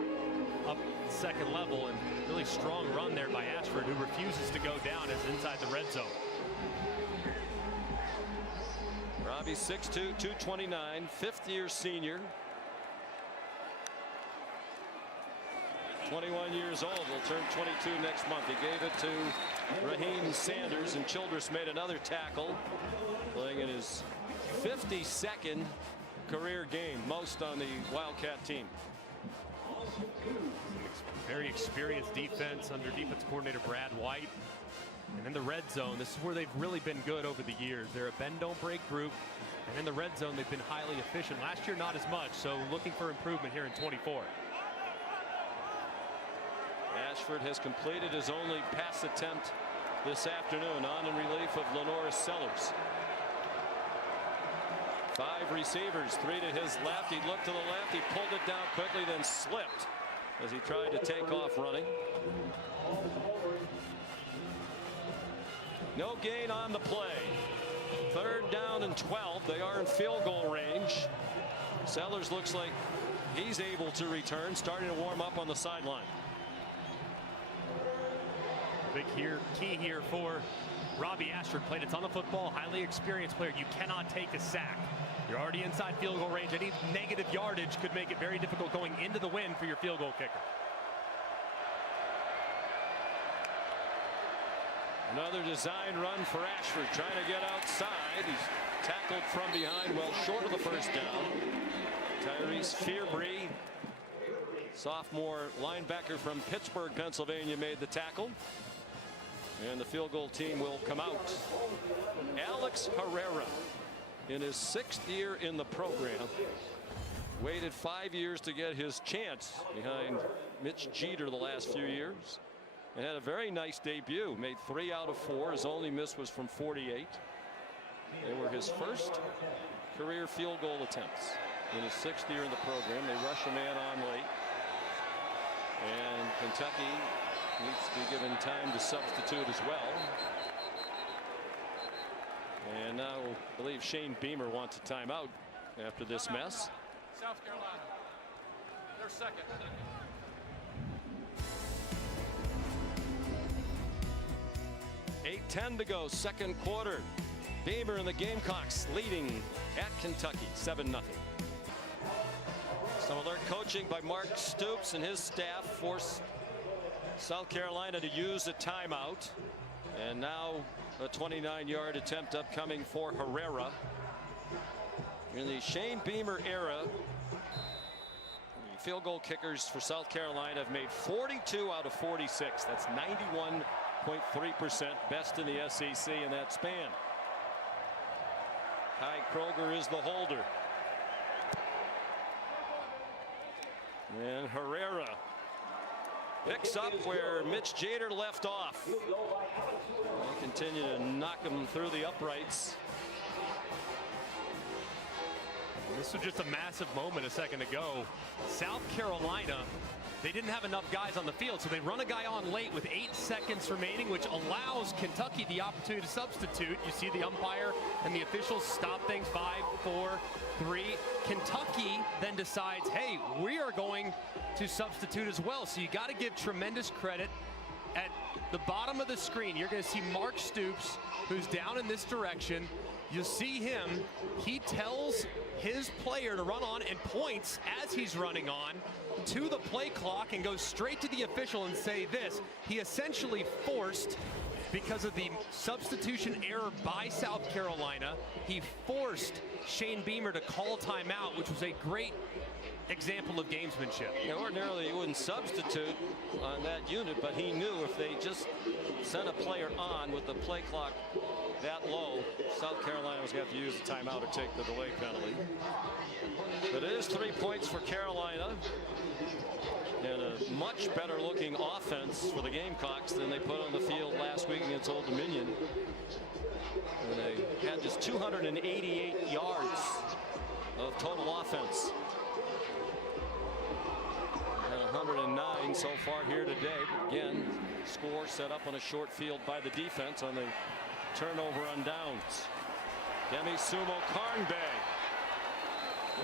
up 2nd level. And really strong run there by Ashford, who refuses to go down as inside the red zone. Robbie 6'2", 229, 5th-year senior. 21 years old. Will turn 22 next month. He gave it to Raheem Sanders, and Childress made another tackle, playing in his 52nd career game, most on the Wildcat team. Very experienced defense under defense coordinator Brad White. And in the red zone, this is where they've really been good over the years. They're a bend don't break group, and in the red zone they've been highly efficient. Last year not as much, so looking for improvement here in 24. Ashford has completed his only pass attempt this afternoon, on in relief of Lenora Sellers. 5 receivers, 3 to his left. He looked to the left, he pulled it down quickly, then slipped as he tried to take off running. No gain on the play. 3rd down and 12. They are in field goal range. Sellers looks like he's able to return, starting to warm up on the sideline. Big key here for Robbie Ashford. Played a ton of football, highly experienced player. You cannot take a sack. You're already inside field goal range. Any negative yardage could make it very difficult going into the win for your field goal kicker. Another design run for Ashford, trying to get outside. He's tackled from behind, well short of the first down. Tyrese Fearbry, sophomore linebacker from Pittsburgh, Pennsylvania, made the tackle. And the field goal team will come out. Alex Herrera, in his 6th year in the program, waited 5 years to get his chance behind Mitch Jeter the last few years, and had a very nice debut. Made 3 out of 4. His only miss was from 48. They were his first career field goal attempts in his 6th year in the program. They rush a man on late, and Kentucky needs to be given time to substitute as well. And now I believe Shane Beamer wants a timeout after this mess. South Carolina. They're second. 8:10 to go, 2nd quarter. Beamer and the Gamecocks leading at Kentucky 7-0. Some alert coaching by Mark Stoops and his staff forced South Carolina to use a timeout. And now a 29-yard attempt upcoming for Herrera. In the Shane Beamer era, the field goal kickers for South Carolina have made 42 out of 46. That's 91.3%, best in the SEC in that span. Ty Kroger is the holder. And Herrera picks up where Mitch Jeter left off. They continue to knock him through the uprights. This was just a massive moment a second ago. South Carolina, they didn't have enough guys on the field, so they run a guy on late with 8 seconds remaining, which allows Kentucky the opportunity to substitute. You see the umpire and the officials stop things. 5, 4, 3. Kentucky then decides, hey, we are going to substitute as well. So you got to give tremendous credit. At the bottom of the screen, you're going to see Mark Stoops, who's down in this direction. You'll see him. He tells his player to run on and points as he's running on to the play clock and goes straight to the official and say this. He essentially forced, because of the substitution error by South Carolina, he forced Shane Beamer to call timeout, which was a great example of gamesmanship. Yeah, ordinarily he wouldn't substitute on that unit, but he knew if they just sent a player on with the play clock that low, South Carolina was going to have to use the timeout or take the delay penalty. But it is 3 points for Carolina, and a much better looking offense for the Gamecocks than they put on the field last week against Old Dominion. And they had just 288 yards of total offense. And 109 so far here today. But again, score set up on a short field by the defense on the turnover on downs. Demi Sumo Carnbay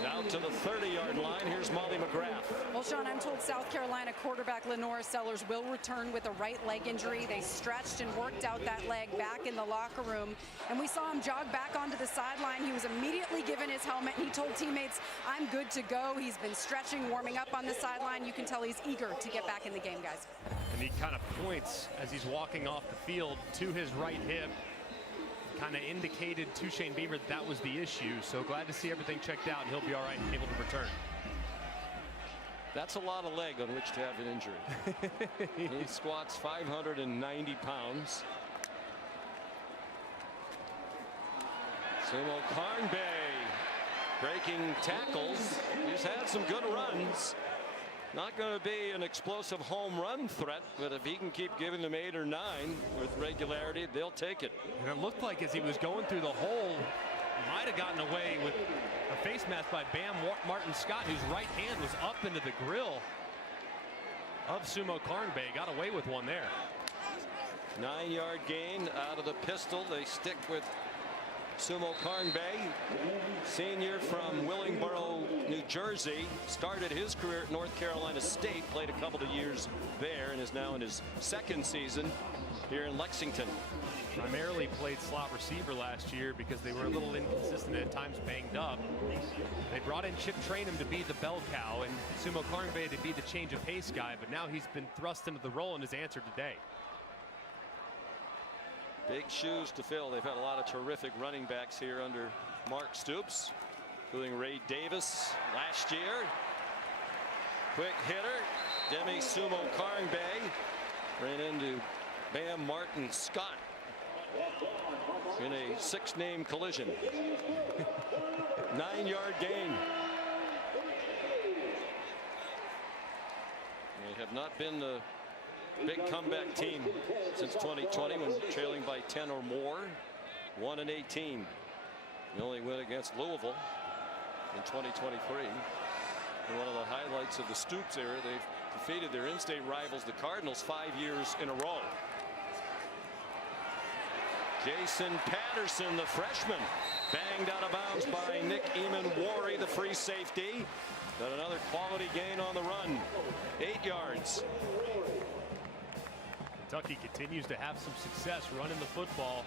out to the 30-yard line. Here's Molly McGrath. Well, Sean, I'm told South Carolina quarterback Lenora Sellers will return with a right leg injury. They stretched and worked out that leg back in the locker room, and we saw him jog back onto the sideline. He was immediately given his helmet, and he told teammates, I'm good to go. He's been stretching, warming up on the sideline. You can tell he's eager to get back in the game, guys. And he kind of points as he's walking off the field to his right hip. Kind of indicated to Shane Beamer that was the issue. So glad to see everything checked out, and he'll be all right and able to return. That's a lot of leg on which to have an injury. He squats 590 pounds. Sumo Carnbay breaking tackles. He's had some good runs. Not going to be an explosive home run threat, but if he can keep giving them 8 or 9 with regularity, they'll take it. And it looked like as he was going through the hole, might have gotten away with a face mask by Bam Martin Scott, whose right hand was up into the grill. of Sumo Karngbae. Got away with one there. 9-yard gain out of the pistol. They stick with Sumo Karngbae, senior from Willingboro, New Jersey. Started his career at North Carolina State, played a couple of years there, and is now in his second season here in Lexington. Primarily played slot receiver last year because they were a little inconsistent, at times banged up. They brought in Chip Trainum to be the bell cow and Sumo Karngbae to be the change of pace guy, but now he's been thrust into the role and has answered today. Big shoes to fill. They've had a lot of terrific running backs here under Mark Stoops, including Ray Davis last year. Quick hitter, Demi Sumo Karngbae ran into Bam Martin Scott in a 6-name collision. 9-yard gain. They have not been the big comeback team since 2020 when trailing by 10 or more. 1-18. The only win against Louisville in 2023. And one of the highlights of the Stoops era, they've defeated their in-state rivals, the Cardinals, 5 years in a row. Jason Patterson, the freshman, banged out of bounds by Nick Eamon-Wari, the free safety. But another quality gain on the run. 8 yards. Kentucky continues to have some success running the football.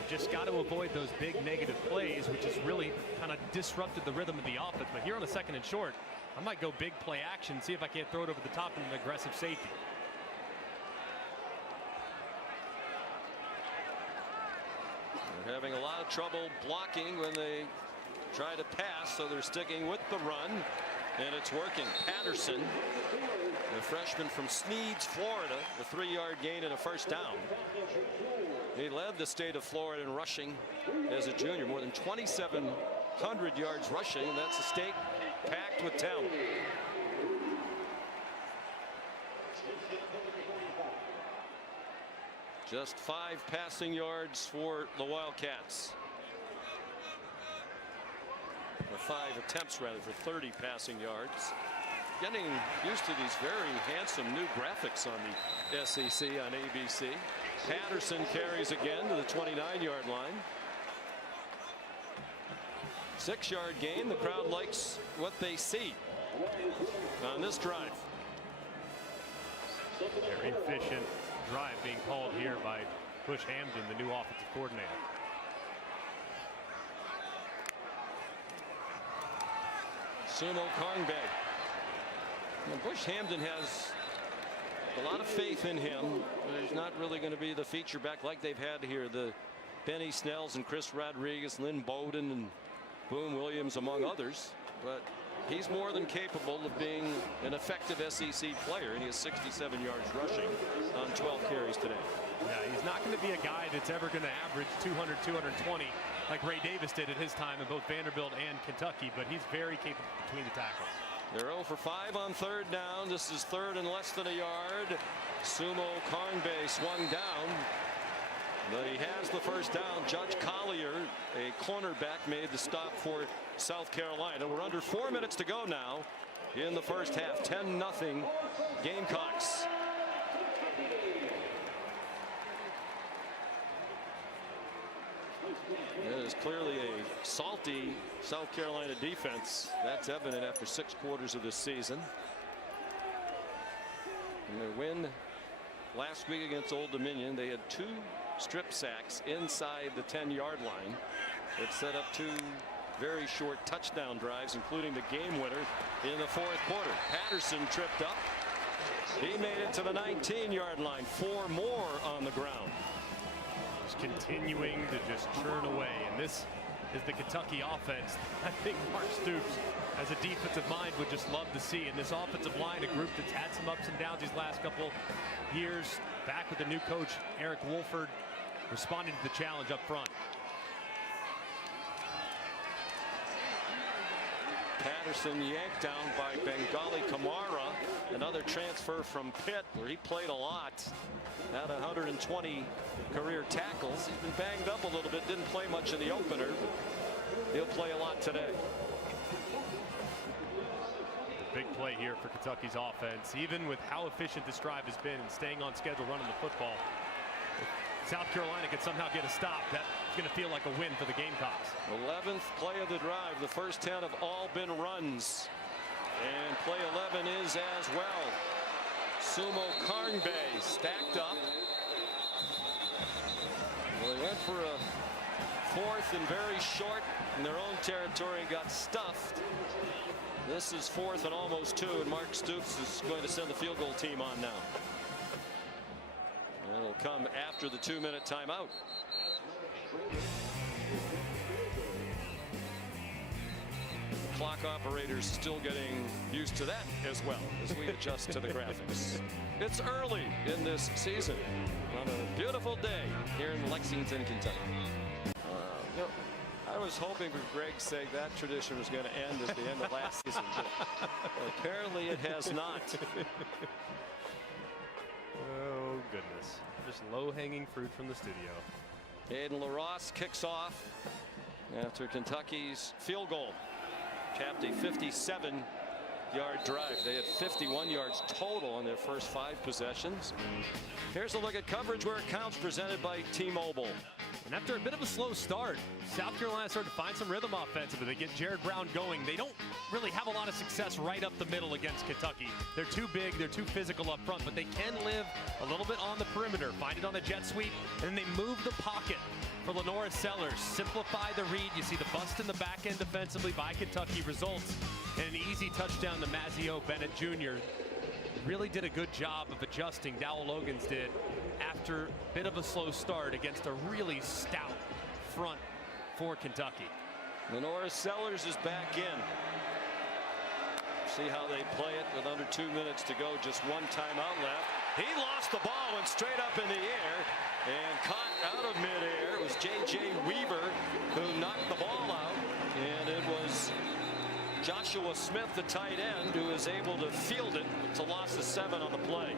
They just got to avoid those big negative plays, which has really kind of disrupted the rhythm of the offense. But here on a 2nd and short, I might go big play action, see if I can't throw it over the top in an aggressive safety. They're having a lot of trouble blocking when they try to pass, so they're sticking with the run, and it's working. Patterson, the freshman from Sneads, Florida, the 3-yard gain and a first down. He led the state of Florida in rushing as a junior, more than 2,700 yards rushing, and that's a state packed with talent. Just 5 passing yards for the Wildcats. Or 5 attempts rather for 30 passing yards. Getting used to these very handsome new graphics on the SEC on ABC. Patterson carries again to the 29-yard line. 6-yard gain. The crowd likes what they see on this drive. Very efficient drive being called here by Bush Hamdan, the new offensive coordinator. Sumo Karngbae. Bush Hamdan has a lot of faith in him. He's not really going to be the feature back like they've had here. The Benny Snells and Chris Rodriguez, Lynn Bowden and Boone Williams, among others. But he's more than capable of being an effective SEC player, and he has 67 yards rushing on 12 carries today. Yeah, he's not going to be a guy that's ever going to average 200, 220 like Ray Davis did at his time in both Vanderbilt and Kentucky, but he's very capable between the tackles. They're 0 for 5 on 3rd down. This is 3rd and less than a yard. Sumo Karngbae swung down, but he has the first down. Judge Collier, a cornerback, made the stop for South Carolina. We're under 4 minutes to go now in the first half. 10-0 Gamecocks. It is clearly a salty South Carolina defense. That's evident after 6 quarters of this season. In their win last week against Old Dominion, they had 2 strip sacks inside the 10-yard line. It set up 2 very short touchdown drives, including the game winner in the 4th quarter. Patterson tripped up. He made it to the 19-yard line. 4 more on the ground. Just continuing to just churn away, and this is the Kentucky offense I think Mark Stoops, as a defensive mind, would just love to see. And this offensive line, a group that's had some ups and downs these last couple years, back with the new coach Eric Wolford, responding to the challenge up front. Patterson yanked down by Bengali Kamara, another transfer from Pitt, where he played a lot. Had 120 career tackles. He's been banged up a little bit, didn't play much in the opener. He'll play a lot today. big play here for Kentucky's offense. Even with how efficient this drive has been and staying on schedule running the football, if South Carolina could somehow get a stop, that's going to feel like a win for the Gamecocks. 11th play of the drive. The first 10 have all been runs. And play 11 is as well. Sumo Karngbae stacked up. Well, they went for a fourth and very short in their own territory and got stuffed. This is fourth and almost 2, and Mark Stoops is going to send the field goal team on now. And it'll come after the 2-minute timeout. The clock operators still getting used to that as well as we adjust to the graphics. It's early in this season on a beautiful day here in Lexington, Kentucky. You know, I was hoping for Greg's sake that tradition was going to end at the end of last season, but apparently it has not. Oh, goodness. Just low-hanging fruit from the studio. Aiden LaRosse kicks off after Kentucky's field goal. Capped a 57-yard drive. They had 51 yards total on their first 5 possessions. Here's a look at coverage where it counts, presented by T-Mobile. And after a bit of a slow start, South Carolina started to find some rhythm offensively. They get Jared Brown going. They don't really have a lot of success right up the middle against Kentucky. They're too big, they're too physical up front, but they can live a little bit on the perimeter, find it on the jet sweep, and then they move the pocket for LaNorris Sellers. Simplify the read. You see the bust in the back end defensively by Kentucky results in an easy touchdown to Mazio Bennett Jr. Really did a good job of adjusting, Dowell Logans did, after a bit of a slow start against a really stout front for Kentucky. LaNorris Sellers is back in. See how they play it with under 2 minutes to go. Just one timeout left. He lost the ball, went straight up in the air and caught out of midair. It was J.J. Weaver who knocked the ball out, and it was Joshua Smith, the tight end, who is able to field it to loss of 7 on the play.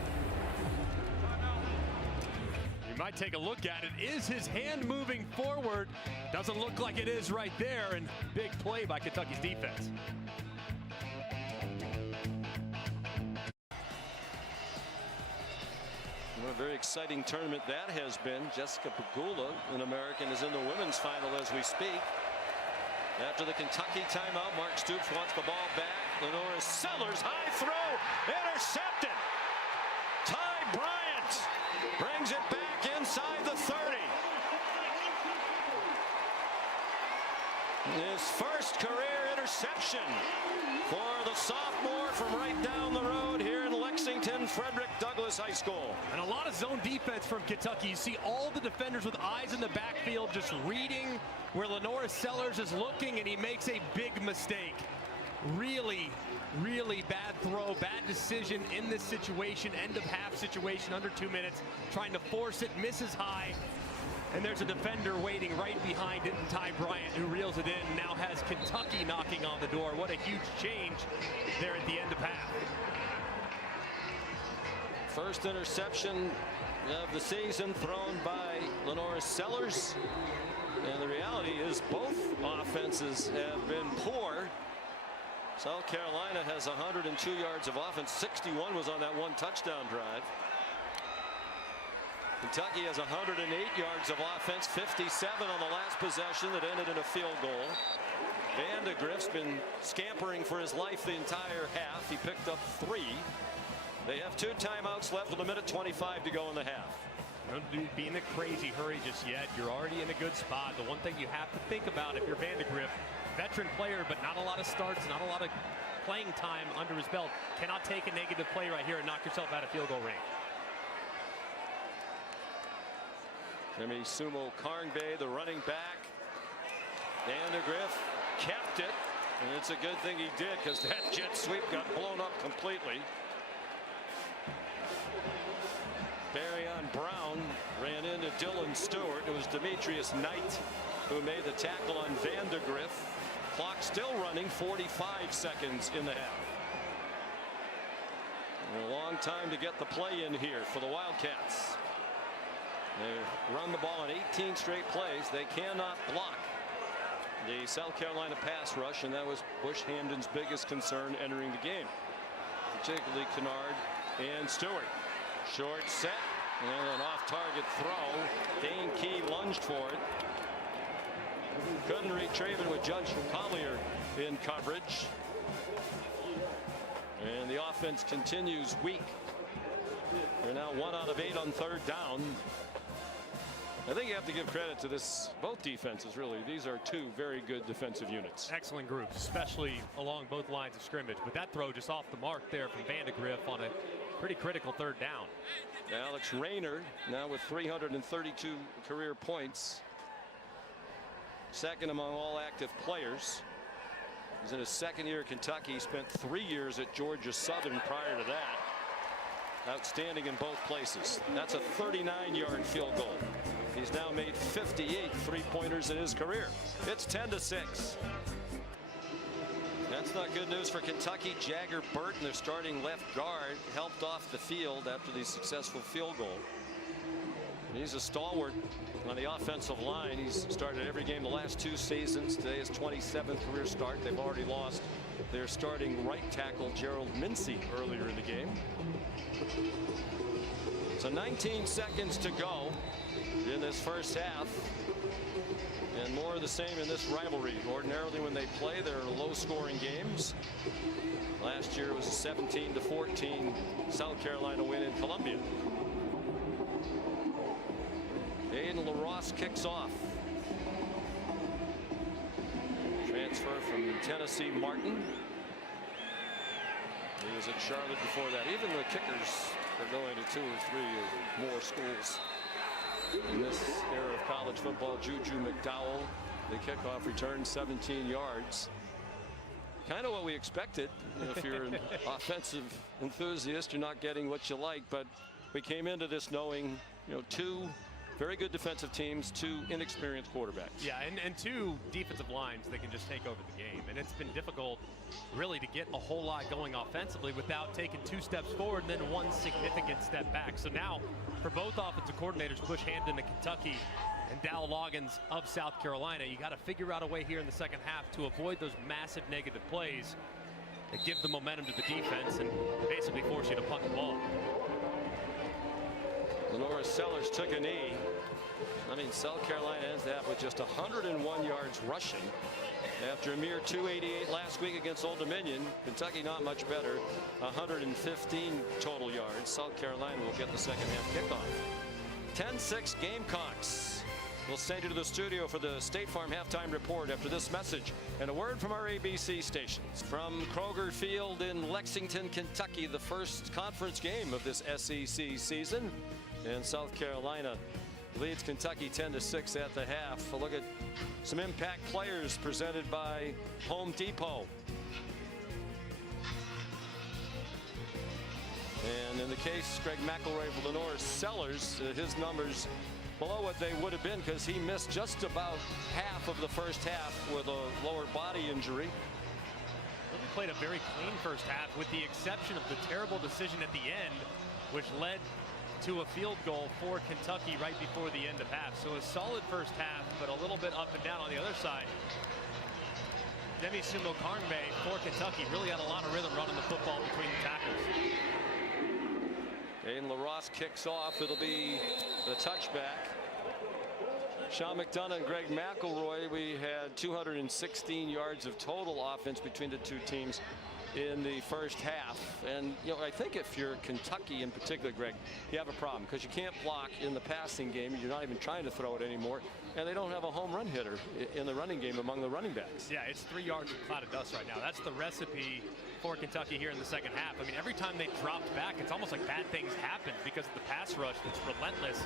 You might take a look at it. Is his hand moving forward? Doesn't look like it is right there, and big play by Kentucky's defense. What a very exciting tournament that has been. Jessica Pegula, an American, is in the women's final as we speak. After the Kentucky timeout, Mark Stoops wants the ball back. LaNorris Sellers, high throw, intercepted. Ty Bryant brings it back inside the 30. His first career interception for the sophomore from right down the road here in Lexington, Frederick Douglass High School. And a lot of zone defense from Kentucky. You see all the defenders with eyes in the backfield just reading where LaNorris Sellers is looking, and he makes a big mistake. Really, really bad throw, bad decision in this situation, end of half situation, under 2 minutes, trying to force it, misses high. And there's a defender waiting right behind it, and Ty Bryant, who reels it in, now has Kentucky knocking on the door. What a huge change there at the end of half. First interception of the season thrown by LaNorris Sellers. And the reality is both offenses have been poor. South Carolina has 102 yards of offense. 61 was on that one touchdown drive. Kentucky has 108 yards of offense, 57 on the last possession that ended in a field goal. Vandegrift's been scampering for his life the entire half. He picked up 3. They have 2 timeouts left with 1:25 to go in the half. Don't be in a crazy hurry just yet. You're already in a good spot. The one thing you have to think about if you're Vandegrift, veteran player, but not a lot of starts, not a lot of playing time under his belt, cannot take a negative play right here and knock yourself out of field goal range. Jimmy Sumo Karngbae, the running back. Vandegrift kept it, and it's a good thing he did, because that jet sweep got blown up completely. Barryon Brown ran into Dylan Stewart. It was Demetrius Knight who made the tackle on Vandegrift. Clock still running, 45 seconds in the half. And a long time to get the play in here for the Wildcats. They run the ball on 18 straight plays. They cannot block the South Carolina pass rush, and that was Bush Hamden's biggest concern entering the game. particularly Kennard and Stewart. Short set and an off-target throw. Dane Key lunged for it. Couldn't retrieve it with Judge Collier in coverage. And the offense continues weak. They're now 1 out of 8 on 3rd down. I think you have to give credit to both defenses, really. These are 2 very good defensive units. Excellent groups, especially along both lines of scrimmage. But that throw just off the mark there from Vandegrift on a pretty critical 3rd down. Alex Rayner now with 332 career points. Second among all active players. He's in his 2nd year at Kentucky. He spent 3 years at Georgia Southern prior to that. Outstanding in both places. That's a 39-yard field goal. He's now made 58 3-pointers in his career. It's 10-6. That's not good news for Kentucky. Jagger Burton, their starting left guard, helped off the field after the successful field goal. He's a stalwart on the offensive line. He's started every game the last 2 seasons. Today is 27th career start. They've already lost their starting right tackle Gerald Mincy earlier in the game. So 19 seconds to go in this first half. And more of the same in this rivalry. Ordinarily when they play, they're low-scoring games. Last year it was a 17-14 South Carolina win in Columbia. Aiden LaRosse kicks off. Transfer from Tennessee Martin. He was at Charlotte before that. Even the kickers are going to 2 or 3 or more schools. In this era of college football, Juju McDowell, the kickoff return 17 yards. Kind of what we expected. If you're an offensive enthusiast, you're not getting what you like. But we came into this knowing, 2 very good defensive teams, 2 inexperienced quarterbacks. Yeah, and 2 defensive lines that can just take over the game. And it's been difficult really to get a whole lot going offensively without taking 2 steps forward and then 1 significant step back. So now for both offensive coordinators, Bush Hampton of Kentucky and Dowell Loggins of South Carolina, you got to figure out a way here in the second half to avoid those massive negative plays that give the momentum to the defense and basically force you to punt the ball. Lenora Sellers took a knee. South Carolina ends that with just 101 yards rushing after a mere 288 last week against Old Dominion. Kentucky not much better, 115 total yards. South Carolina will get the second half kickoff. 10-6 Gamecocks. We'll send you to the studio for the State Farm halftime report after this message and a word from our ABC stations. From Kroger Field in Lexington, Kentucky, the first conference game of this SEC season. And South Carolina leads Kentucky 10-6 at the half. A look at some impact players presented by Home Depot. And in the case, Greg McElroy of Lenora Sellers, his numbers below what they would have been because he missed just about half of the first half with a lower body injury. Really played a very clean first half with the exception of the terrible decision at the end, which led to a field goal for Kentucky right before the end of half. So a solid first half, but a little bit up and down on the other side. Demi Sumo-Karngbe for Kentucky really had a lot of rhythm running the football between the tackles. Aiden LaRosse kicks off. It'll be the touchback. Sean McDonough and Greg McElroy, we had 216 yards of total offense between the 2 teams in the first half. And I think if you're Kentucky in particular, Greg, you have a problem because you can't block in the passing game. You're not even trying to throw it anymore, and they don't have a home run hitter in the running game among the running backs. Yeah, it's 3 yards of cloud of dust right now. That's the recipe for Kentucky here in the second half. Every time they dropped back, it's almost like bad things happen because of the pass rush that's relentless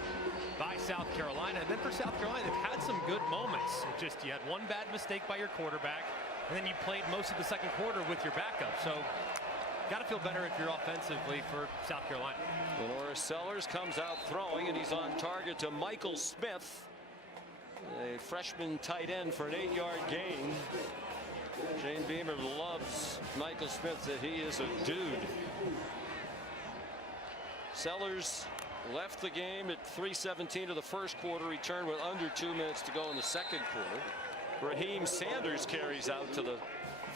by South Carolina. And then for South Carolina, they've had some good moments. It's just you had 1 bad mistake by your quarterback, and then you played most of the second quarter with your backup. So got to feel better if you're offensively for South Carolina. Lenora Sellers comes out throwing, and he's on target to Michael Smith, a freshman tight end, for an 8-yard gain. Shane Beamer loves Michael Smith, that he is a dude. Sellers left the game at 3:17 of the first quarter, returned with under 2 minutes to go in the second quarter. Raheem Sanders carries out to the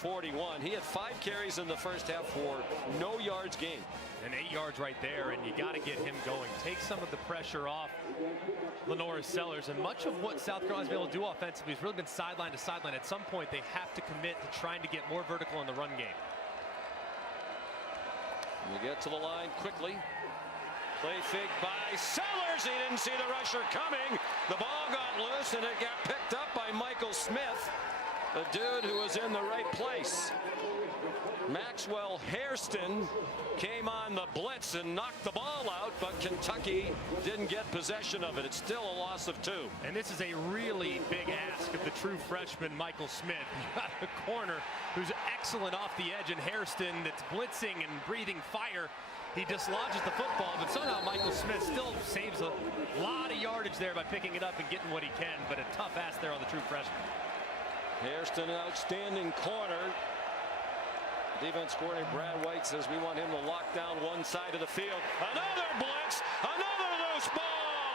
41. He had 5 carries in the first half for no yards gained. And 8 yards right there, and you got to get him going. Take some of the pressure off LaNorris Sellers, and much of what South Carolina's been able to do offensively has really been sideline to sideline. At some point, they have to commit to trying to get more vertical in the run game. You get to the line quickly. Play fake by Sellers. He didn't see the rusher coming. The ball got loose, and it got picked up by Michael Smith, the dude who was in the right place. Maxwell Hairston came on the blitz and knocked the ball out, but Kentucky didn't get possession of it. It's still a loss of 2. And this is a really big ask of the true freshman Michael Smith. You got a corner who's excellent off the edge, and Hairston that's blitzing and breathing fire. He dislodges the football, but somehow Michael Smith still saves a lot of yardage there by picking it up and getting what he can. But a tough ask there on the true freshman. Hairston, an outstanding corner. Defense coordinator Brad White says we want him to lock down one side of the field. Another blitz, another loose ball.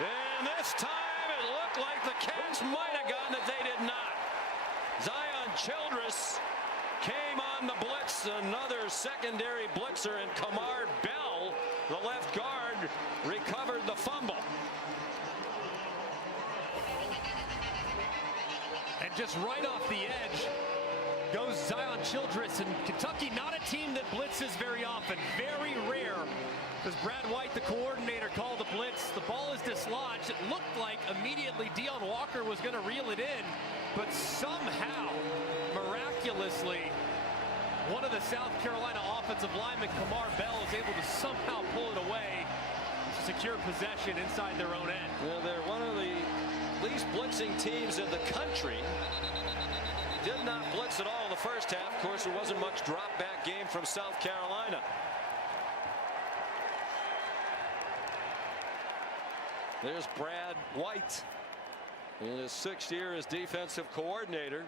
And this time it looked like the Cats might have gotten it. They did not. Zion Childress came on the blitz, another secondary blitzer, and Kamar Bell, the left guard, recovered the fumble. And just right off the edge goes Zion Childress, and Kentucky not a team that blitzes very often. Very rare. As Brad White, the coordinator, called the blitz, the ball is dislodged. It looked like immediately Deion Walker was going to reel it in, but somehow, miraculously, one of the South Carolina offensive linemen, Kamar Bell, is able to somehow pull it away to secure possession inside their own end. Well, they're one of the least blitzing teams in the country. Did not blitz at all in the first half. Of course, there wasn't much drop back game from South Carolina. There's Brad White in his 6th year as defensive coordinator.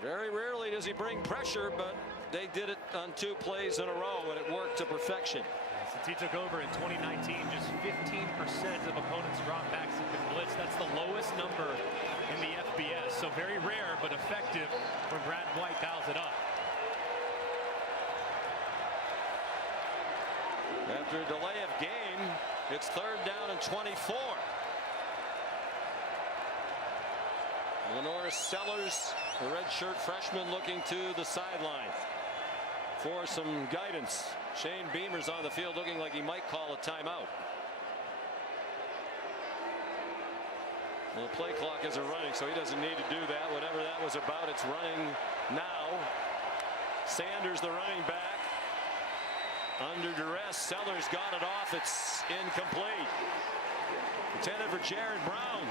Very rarely does he bring pressure, but they did it on 2 plays in a row, and it worked to perfection. Since he took over in 2019, just 15% of opponents' dropbacks have been blitzed. That's the lowest number in the FBS. So very rare, but effective when Brad White dials it up. After a delay of game, it's 3rd down and 24. LaNorris Sellers, the redshirt freshman, looking to the sideline for some guidance. Shane Beamer's on the field looking like he might call a timeout. Well, the play clock isn't running, so he doesn't need to do that. Whatever that was about, it's running now. Sanders, the running back, under duress. Sellers got it off. It's incomplete. Intended for Jared Brown.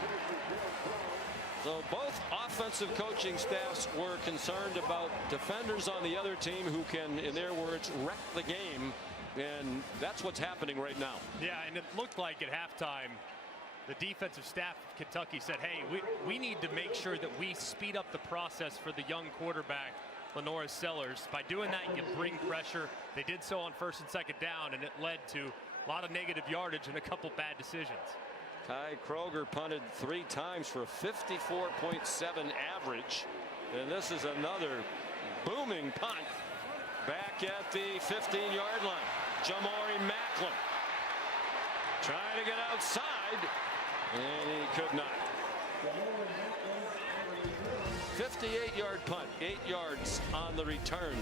So both offensive coaching staffs were concerned about defenders on the other team who can, in their words, wreck the game. And that's what's happening right now. Yeah, and it looked like at halftime, the defensive staff of Kentucky said, hey, we need to make sure that we speed up the process for the young quarterback, LaNorris Sellers. By doing that, you can bring pressure. They did so on 1st and 2nd down, and it led to a lot of negative yardage and a couple bad decisions. Ty Kroger punted 3 times for a 54.7 average. And this is another booming punt back at the 15-yard line. Jamori Macklin trying to get outside, and he could not. 58-yard punt, 8 yards on the return.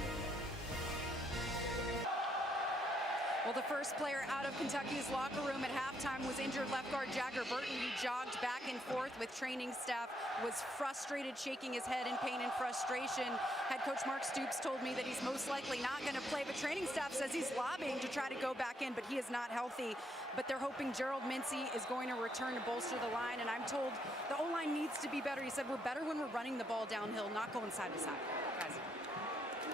Well, the first player out of Kentucky's locker room at halftime was injured left guard Jagger Burton. He jogged back and forth with training staff, was frustrated, shaking his head in pain and frustration. Head coach Mark Stoops told me that he's most likely not going to play, but training staff says he's lobbying to try to go back in, but he is not healthy. But they're hoping Gerald Mincy is going to return to bolster the line, and I'm told the O-line needs to be better. He said we're better when we're running the ball downhill, not going side to side. Guys.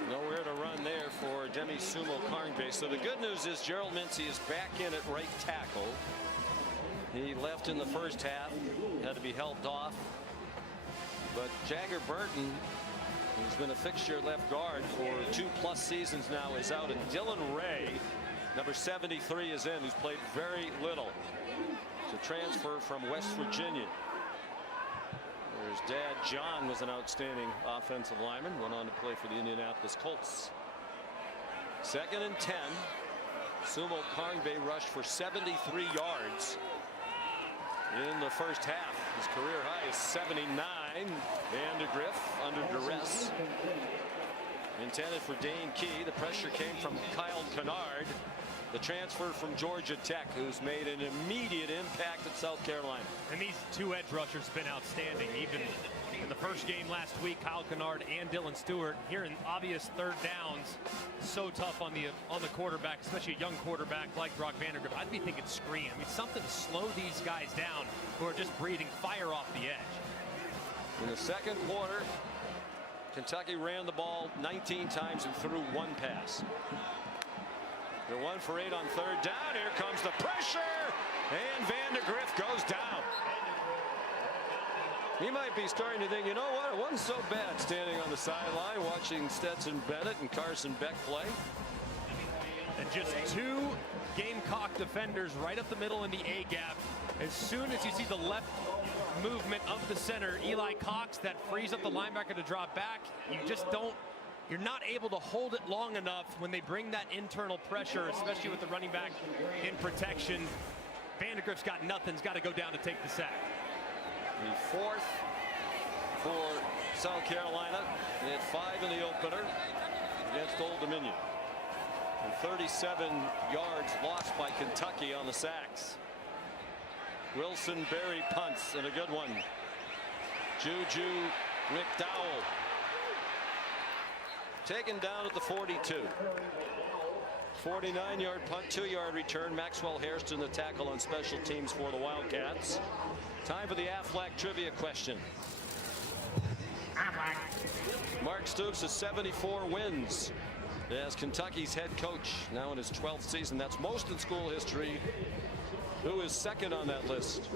Nowhere to run there for Demi Sumo Carnvay. So the good news is Gerald Mincy is back in at right tackle. He left in the first half, had to be helped off. But Jagger Burton, who's been a fixture at left guard for 2+ seasons now, is out. And Dylan Ray, number 73, is in, who's played very little. It's a transfer from West Virginia. His dad, John, was an outstanding offensive lineman, went on to play for the Indianapolis Colts. 2nd and 10. Sumo Kongbe rushed for 73 yards in the first half. His career high is 79. Vandegrift under duress. Intended for Dane Key. The pressure came from Kyle Kennard, the transfer from Georgia Tech, who's made an immediate impact at South Carolina. And these two edge rushers have been outstanding. Even in the first game last week, Kyle Kennard and Dylan Stewart here in obvious third downs. So tough on the quarterback, especially a young quarterback like Brock Vandegrift. I'd be thinking screen. I mean, something to slow these guys down who are just breathing fire off the edge. In the second quarter, Kentucky ran the ball 19 times and threw 1 pass. They're 1 for 8 on third down. Here comes the pressure, and Vandegrift goes down. He might be starting to think, you know what, it wasn't so bad standing on the sideline watching Stetson Bennett and Carson Beck play. And just 2 Gamecock defenders right up the middle in the A gap. As soon as you see the left movement of the center, Eli Cox, that frees up the linebacker to drop back. You just don't, you're not able to hold it long enough when they bring that internal pressure, especially with the running back in protection. Vandegrift's got nothing. He's got to go down to take the sack. The 4th for South Carolina. They had 5 in the opener against Old Dominion. And 37 yards lost by Kentucky on the sacks. Wilson Berry punts, and a good one. Juju McDowell taken down at the 42. 49-yard punt, 2-yard return. Maxwell Hairston, the tackle on special teams for the Wildcats. Time for the Aflac trivia question. Mark Stoops has 74 wins as Kentucky's head coach, now in his 12th season. That's most in school history. Who is second on that list?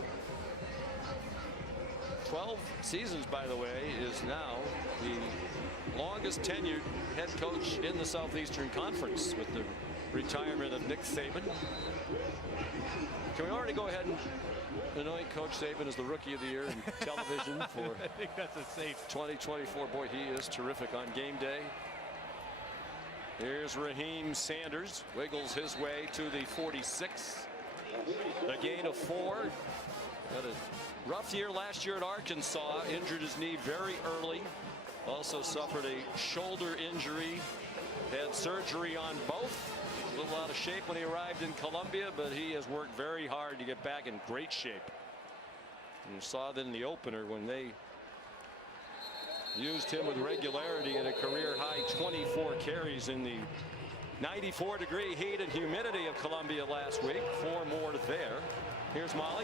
12 seasons, by the way, is now the longest tenured head coach in the Southeastern Conference, with the retirement of Nick Saban. Can we already go ahead and anoint Coach Saban as the Rookie of the Year in television for I think that's a safe 2024? Boy, he is terrific on game day. Here's Raheem Sanders, wiggles his way to the 46. A gain of 4. Had a rough year last year at Arkansas. Injured his knee very early. Also suffered a shoulder injury. Had surgery on both. A little out of shape when he arrived in Columbia, but he has worked very hard to get back in great shape. And you saw that in the opener when they used him with regularity in a career high 24 carries in the 94-degree heat and humidity of Columbia last week. 4 more there. Here's Molly.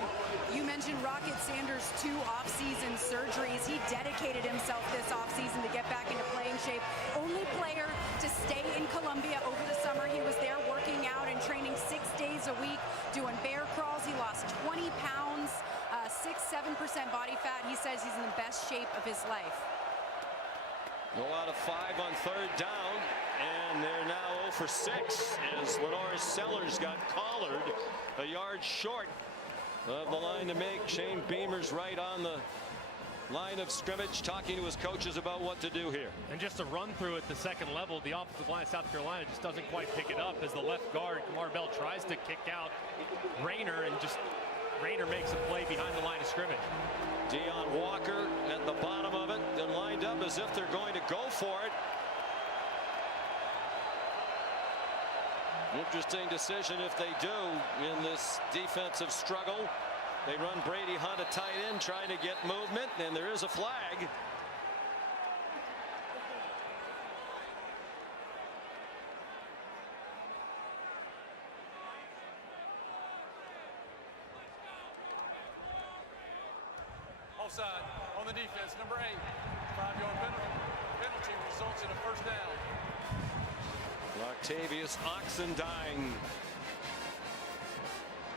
You mentioned Rocket Sanders' 2 off-season surgeries. He dedicated himself this off-season to get back into playing shape. Only player to stay in Columbia over the summer. He was there working out and training 6 days a week, doing bear crawls. He lost 20 pounds, 6-7% body fat. He says he's in the best shape of his life. Go out of 5 on third down, and they're now 0 for 6 as Lenoris Sellers got collared a yard short of the line to make. Shane Beamer's right on the line of scrimmage, talking to his coaches about what to do here. And just a run through at the second level, the offensive line of South Carolina just doesn't quite pick it up as the left guard, Kamar Bell, tries to kick out Rayner, and just Rayner makes a play behind the line of scrimmage. Deion Walker at the bottom of it, then lined up as if they're going to go for it. Interesting decision if they do in this defensive struggle. They run Brady Hunt a tight end, trying to get movement, and there is a flag. Offside on the defense, number 8. 5-yard penalty results in a first down. Octavius Oxendine.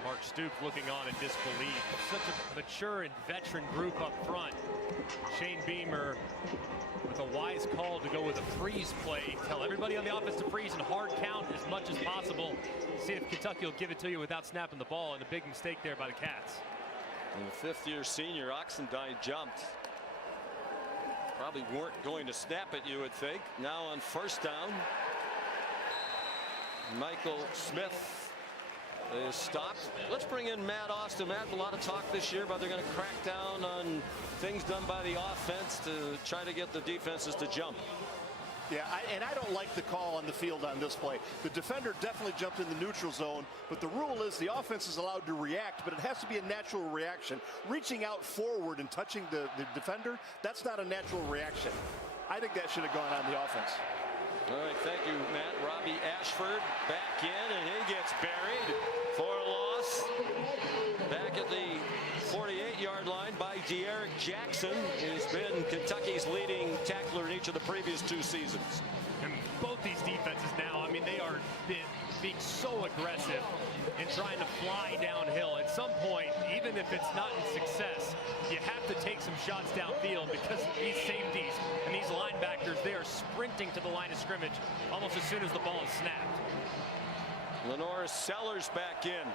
Mark Stoops looking on in disbelief. Such a mature and veteran group up front. Shane Beamer with a wise call to go with a freeze play. Tell everybody on the offense to freeze and hard count as much as possible. See if Kentucky will give it to you without snapping the ball, and a big mistake there by the Cats. And the 5th-year senior Oxendine jumped. Probably weren't going to snap it, you would think. Now on first down, Michael Smith is stopped. Let's bring in Matt Austin. Matt, a lot of talk this year about they're going to crack down on things done by the offense to try to get the defenses to jump. Yeah, and I don't like the call on the field on this play. The defender definitely jumped in the neutral zone, but the rule is the offense is allowed to react, but it has to be a natural reaction. Reaching out forward and touching the defender, that's not a natural reaction. I think that should have gone on the offense. All right, thank you, Matt. Robbie Ashford back in, and he gets buried for a loss. Back at the 48-yard line by De'Aaron Jackson, who's been Kentucky's leading tackler in each of the previous 2 seasons. And both these defenses now, I mean, they are being so aggressive and trying to fly downhill. At some point, even if it's not in success, you have to take some shots downfield because these safeties and these linebackers, they are sprinting to the line of scrimmage almost as soon as the ball is snapped. Lenore Sellers back in.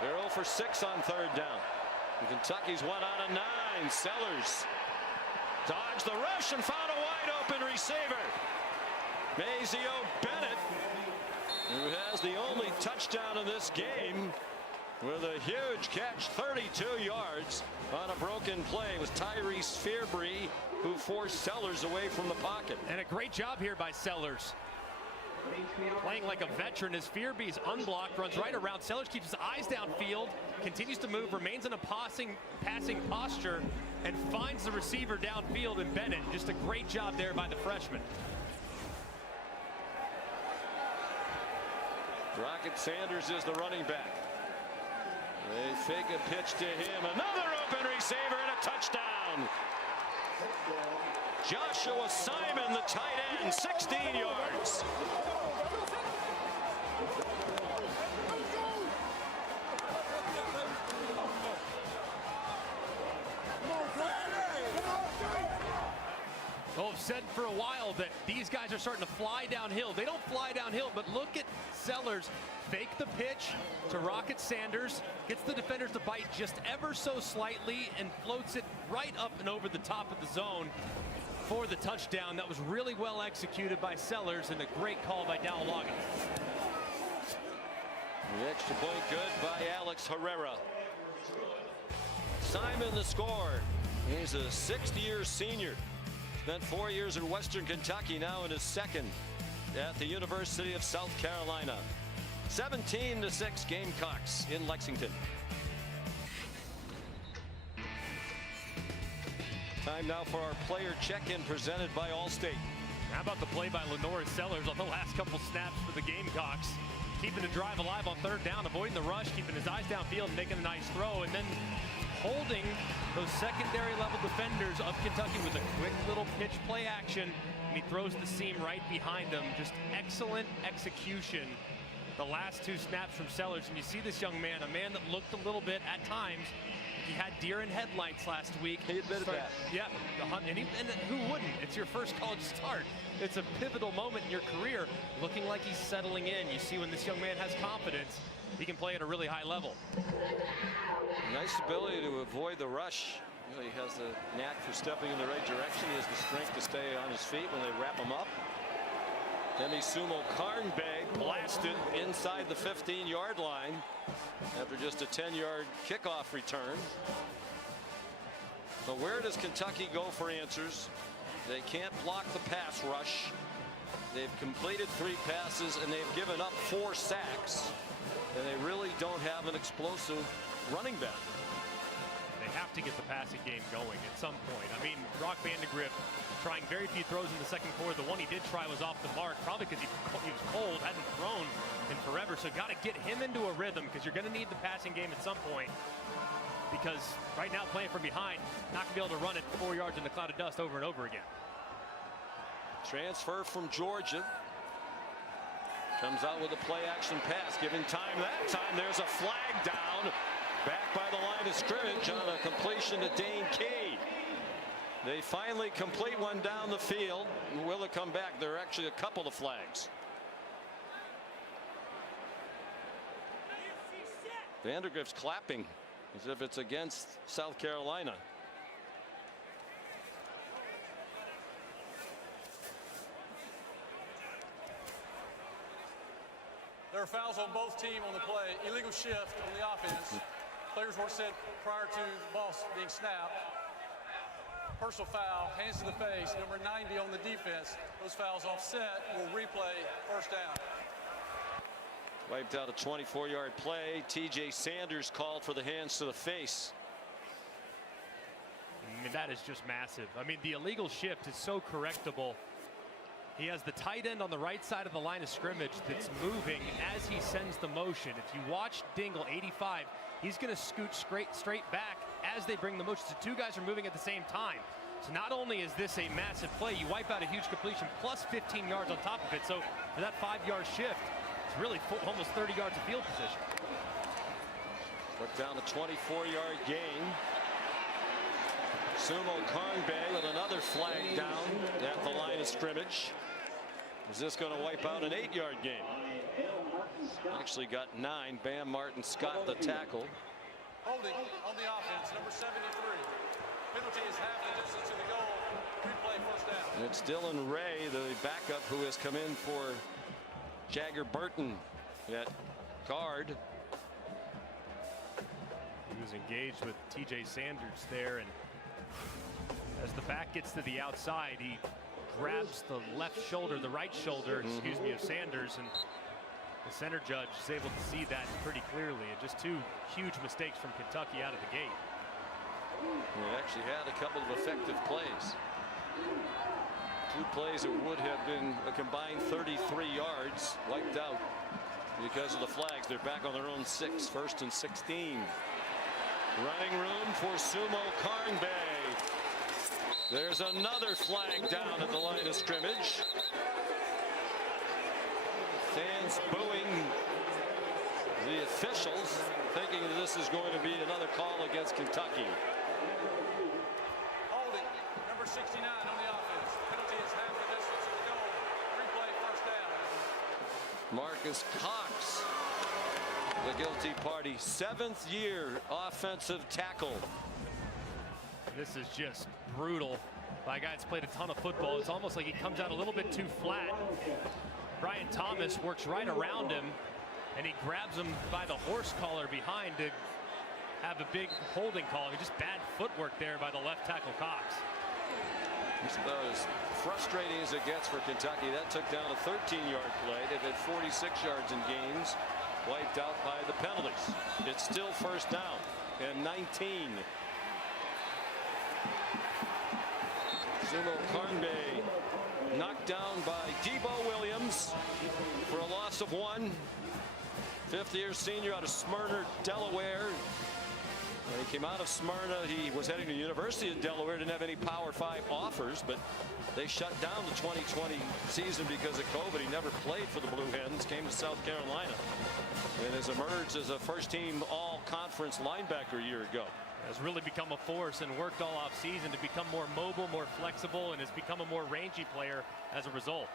They're 0 for 6 on third down. And Kentucky's 1 out of 9. Sellers dodged the rush and found a wide open receiver. Mazeo Bennett, who has the only touchdown in this game, with a huge catch, 32 yards on a broken play. It was Tyrese Fearbry who forced Sellers away from the pocket. And a great job here by Sellers. Playing like a veteran as Fearby's unblocked, runs right around. Sellers keeps his eyes downfield, continues to move, remains in a passing posture, and finds the receiver downfield in Bennett. Just a great job there by the freshman. Rocket Sanders is the running back. They fake a pitch to him. Another open receiver and a touchdown. Joshua Simon, the tight end, 16 yards. Well, I've said for a while that these guys are starting to fly downhill. They don't fly downhill, but look at Sellers fake the pitch to Rocket Sanders, gets the defenders to bite just ever so slightly and floats it right up and over the top of the zone for the touchdown. That was really well executed by Sellers and a great call by Dowell Loggins. The extra point good by Alex Herrera. Simon the score. He's a 6th-year senior. Spent 4 years in Western Kentucky, now in his 2nd at the University of South Carolina. 17-6 Gamecocks in Lexington. Time now for our player check-in presented by Allstate. How about the play by Lenore Sellers on the last couple snaps for the Gamecocks? Keeping the drive alive on third down, avoiding the rush, keeping his eyes downfield, making a nice throw, and then holding those secondary level defenders of Kentucky with a quick little pitch play action, and he throws the seam right behind him. Just excellent execution the last 2 snaps from Sellers. And you see this young man, a man that looked a little bit at times, he had deer in headlights last week. He admitted that. Yeah, and who wouldn't? It's your first college start. It's a pivotal moment in your career. Looking like he's settling in. You see when this young man has confidence, he can play at a really high level. Nice ability to avoid the rush. He has the knack for stepping in the right direction. He has the strength to stay on his feet when they wrap him up. Demisumo Karnbeg blasted inside the 15-yard line after just a 10-yard kickoff return. But where does Kentucky go for answers? They can't block the pass rush. They've completed 3 passes and they've given up 4 sacks. And they really don't have an explosive running back. They have to get the passing game going at some point. I mean, Brock Vandagriff trying very few throws in the second quarter. The one he did try was off the mark, probably because he was cold, hadn't thrown in forever. So got to get him into a rhythm because you're going to need the passing game at some point. Because right now playing from behind, not going to be able to run it 4 yards in a cloud of dust over and over again. Transfer from Georgia. Comes out with a play action pass, giving time that time. There's a flag down. Back by the line of scrimmage on a completion to Dane Key. They finally complete one down the field. Will it come back? There are actually a couple of flags. Vandagriff's clapping as if it's against South Carolina. fouls on both teams on the play. Illegal shift on the offense. Players were set prior to the ball being snapped. Personal foul, hands to the face, number 90 on the defense. Those fouls offset, will replay, first down. Wiped out a 24-yard play. TJ Sanders called for the hands to the face. I mean, that is just massive. I mean, the illegal shift is so correctable. He has the tight end on the right side of the line of scrimmage that's moving as he sends the motion. If you watch Dingle, 85, he's going to scoot straight back as they bring the motion. So two guys are moving at the same time. So not only is this a massive play, you wipe out a huge completion plus 15 yards on top of it. So for that 5-yard shift, it's really almost 30 yards of field position. Took down a 24-yard gain. Sumo Karngbae with another flag down at the line of scrimmage. Is this going to wipe out an 8-yard gain? Actually got 9. Bam Martin Scott the tackle. Holding on the offense, number 73. Penalty is half the distance to the goal. Replay, first down. It's Dylan Ray, the backup, who has come in for Jagger Burton at guard. He was engaged with TJ Sanders there, and as the back gets to the outside, he grabs the right shoulder, excuse me, of Sanders, and the center judge is able to see that pretty clearly. And just two huge mistakes from Kentucky out of the gate. It actually had a couple of effective plays. 2 plays that would have been a combined 33 yards wiped out because of the flags. They're back on their own 6, 1st and 16. Running room for Sumo Karngbae. There's another flag down at the line of scrimmage. Fans booing the officials, thinking that this is going to be another call against Kentucky. Holding, number 69 on the offense. Penalty is half the distance to the goal. Replay, first down. Marcus Cox, the guilty party, 7th year offensive tackle. This is just brutal by a guy that's played a ton of football. It's almost like he comes out a little bit too flat. Brian Thomas works right around him, and he grabs him by the horse collar behind to have a big holding call. I mean, just bad footwork there by the left tackle Cox. It's about as frustrating as it gets for Kentucky. That took down a 13-yard play. They've had 46 yards in games, wiped out by the penalties. It's still first down and 19. Sumo Karngbae knocked down by Debo Williams for a loss of 1. 5th-year senior out of Smyrna, Delaware. When he came out of Smyrna, he was heading to the University of Delaware. Didn't have any Power 5 offers, but they shut down the 2020 season because of COVID. He never played for the Blue Hens, came to South Carolina, and has emerged as a first-team all-conference linebacker a year ago. Has really become a force and worked all off season to become more mobile, more flexible, and has become a more rangy player as a result.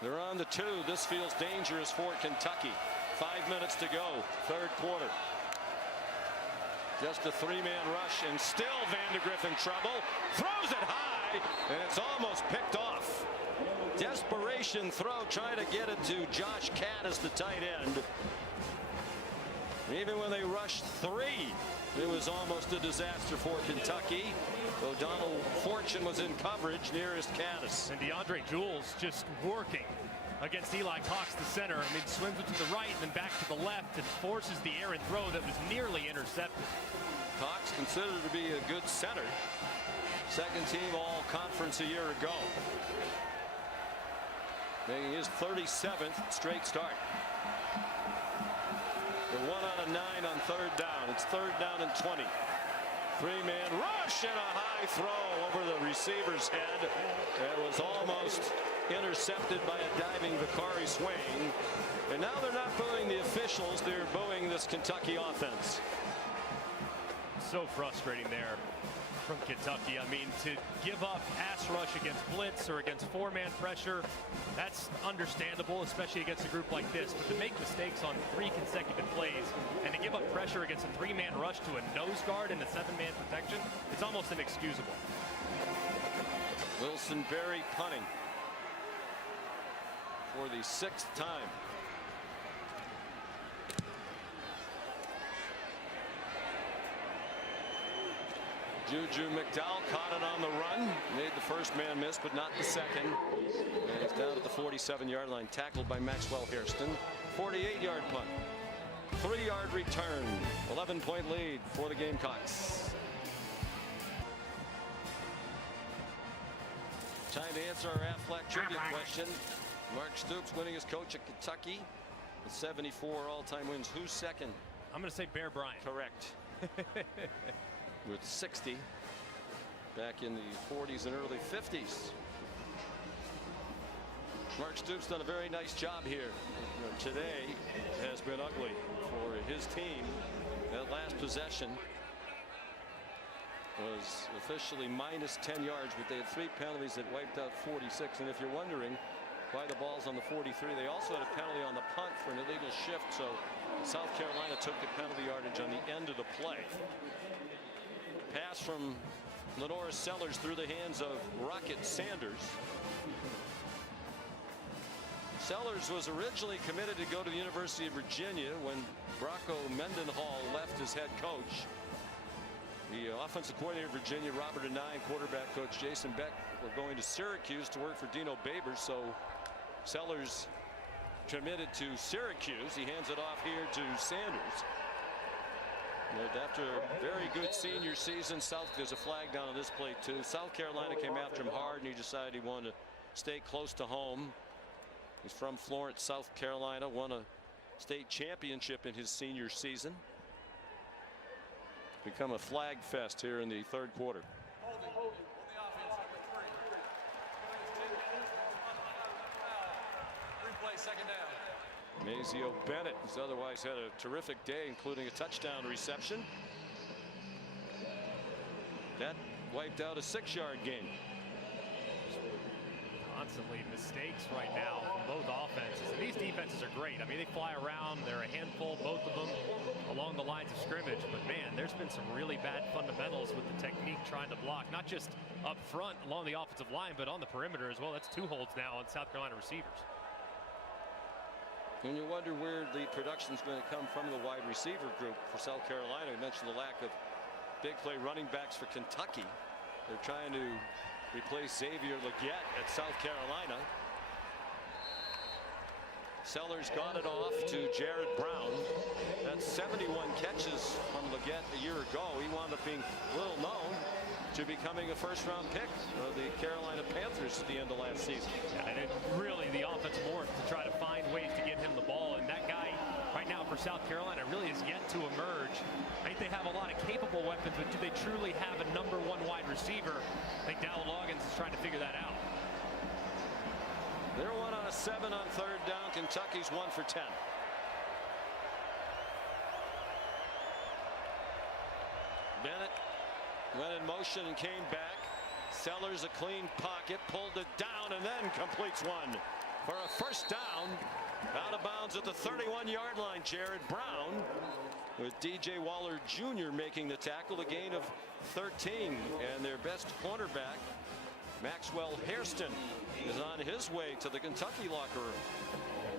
They're on the 2. This feels dangerous for Kentucky. 5 minutes to go, 3rd quarter. Just a 3-man rush, and still Vandegrift in trouble. Throws it high, and it's almost picked off. Desperation throw, trying to get it to Josh Caddis, the tight end. Even when they rushed 3, it was almost a disaster for Kentucky. O'Donnell Fortune was in coverage nearest Caddis. And DeAndre Jules just working against Eli Cox, the center. I mean, swims it to the right and then back to the left and forces the errant throw that was nearly intercepted. Cox considered to be a good center. 2nd team all-conference a year ago. Making his 37th straight start. The 1 out of 9 on 3rd down. It's 3rd down and 20. 3-man rush and a high throw over the receiver's head. It was almost intercepted by a diving Vicari Swain. And now they're not booing the officials. They're booing this Kentucky offense. So frustrating there from Kentucky. I mean, to give up pass rush against blitz or against 4-man pressure, that's understandable, especially against a group like this. But to make mistakes on 3 consecutive plays and to give up pressure against a 3-man rush to a nose guard and a 7-man protection, it's almost inexcusable. Wilson Berry punting for the 6th time. Juju McDowell caught it on the run, made the first man miss, but not the second. And he's down at the 47-yard line, tackled by Maxwell Hairston. 48-yard punt, 3-yard return, 11-point lead for the Gamecocks. Time to answer our Aflac trivia question. Mark Stoops winning as coach at Kentucky with 74 all-time wins. Who's second? I'm going to say Bear Bryant. Correct. With 60 back in the 40s and early 50s. Mark Stoops done a very nice job here. Today has been ugly for his team. That last possession was officially minus 10 yards, but they had 3 penalties that wiped out 46. And if you're wondering why the ball's on the 43, they also had a penalty on the punt for an illegal shift. So South Carolina took the penalty yardage on the end of the play. Pass from Lenora Sellers through the hands of Rocket Sanders. Sellers was originally committed to go to the University of Virginia when Brocco Mendenhall left as head coach. The offensive coordinator of Virginia, Robert Anae, quarterback coach Jason Beck were going to Syracuse to work for Dino Babers. So Sellers committed to Syracuse. He hands it off here to Sanders. But after a very good senior season, there's a flag down on this play too. South Carolina came after him hard, and he decided he wanted to stay close to home. He's from Florence, South Carolina, won a state championship in his senior season. Become a flag fest here in the third quarter. Holding on the offense, number 3. 3-play second down. Mazio Bennett has otherwise had a terrific day, including a touchdown reception. That wiped out a 6-yard gain. Constantly mistakes right now from both offenses, and these defenses are great. I mean, they fly around, they're a handful, both of them along the lines of scrimmage, but man, there's been some really bad fundamentals with the technique trying to block, not just up front along the offensive line, but on the perimeter as well. That's 2 holds now on South Carolina receivers. And you wonder where the production is going to come from the wide receiver group for South Carolina. I mentioned the lack of big play running backs for Kentucky. They're trying to replace Xavier Legette at South Carolina. Sellers got it off to Jared Brown. That's 71 catches from Legette a year ago. He wound up being little known to becoming a first-round pick of the Carolina Panthers at the end of last season. Yeah, and it really the offense morphed to try to find ways to get him the ball, and that guy right now for South Carolina really is yet to emerge. I think they have a lot of capable weapons, but do they truly have a #1 wide receiver? I think Dowell Loggins is trying to figure that out. They're 1 on a 7 on 3rd down. Kentucky's 1 for 10. Bennett went in motion and came back. Sellers a clean pocket, pulled it down, and then completes one for a first down. Out of bounds at the 31-yard line. Jared Brown with DJ Waller Jr. making the tackle. A gain of 13, and their best cornerback, Maxwell Hairston, is on his way to the Kentucky locker room.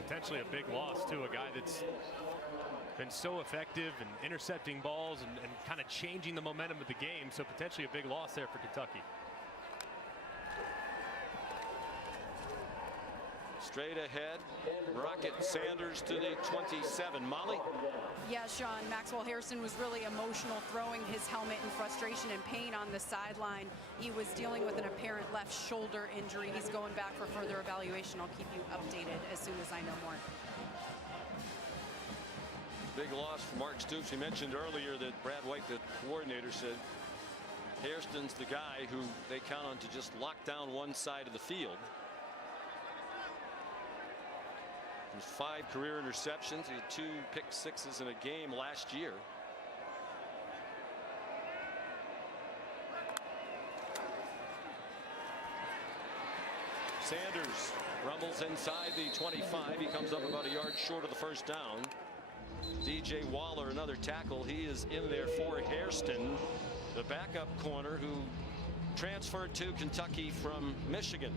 Potentially a big loss to a guy that's been so effective in intercepting balls and kind of changing the momentum of the game. So potentially a big loss there for Kentucky. Straight ahead, Rocket Sanders to the 27. Molly? Yeah, Sean, Maxwell Hairston was really emotional, throwing his helmet in frustration and pain on the sideline. He was dealing with an apparent left shoulder injury. He's going back for further evaluation. I'll keep you updated as soon as I know more. Big loss for Mark Stoops. We mentioned earlier that Brad White, the coordinator, said Hairston's the guy who they count on to just lock down one side of the field. 5 career interceptions. He had 2 pick sixes in a game last year. Sanders rumbles inside the 25. He comes up about a yard short of the first down. DJ Waller, another tackle. He is in there for Hairston, the backup corner who transferred to Kentucky from Michigan.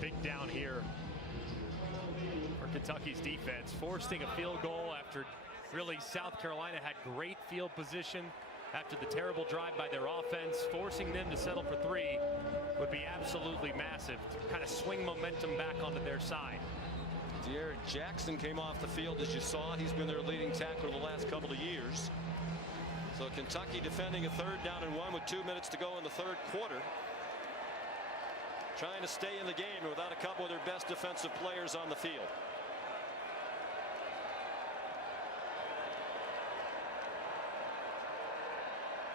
Big down here for Kentucky's defense, forcing a field goal after really South Carolina had great field position. after the terrible drive by their offense. Forcing them to settle for 3 would be absolutely massive to kind of swing momentum back onto their side. De'Aaron Jackson came off the field, as you saw. He's been their leading tackler the last couple of years. So Kentucky defending a 3rd down and 1 with 2 minutes to go in the 3rd quarter. Trying to stay in the game without a couple of their best defensive players on the field.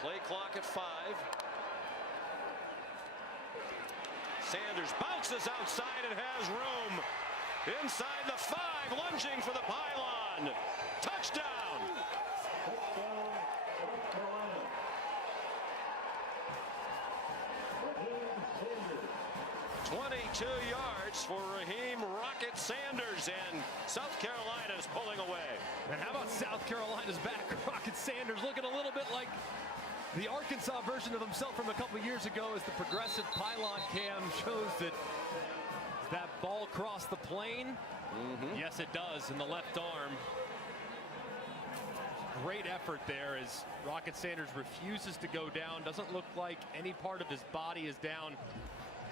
Play clock at 5. Sanders bounces outside and has room. Inside the 5, lunging for the pylon. Touchdown. 22 yards for Raheem Rocket Sanders, and South Carolina is pulling away. And how about South Carolina's back? Rocket Sanders looking a little bit like the Arkansas version of himself from a couple years ago, as the progressive pylon cam shows that ball crossed the plane. Yes, it does, in the left arm. Great effort there as Rocket Sanders refuses to go down. Doesn't look like any part of his body is down.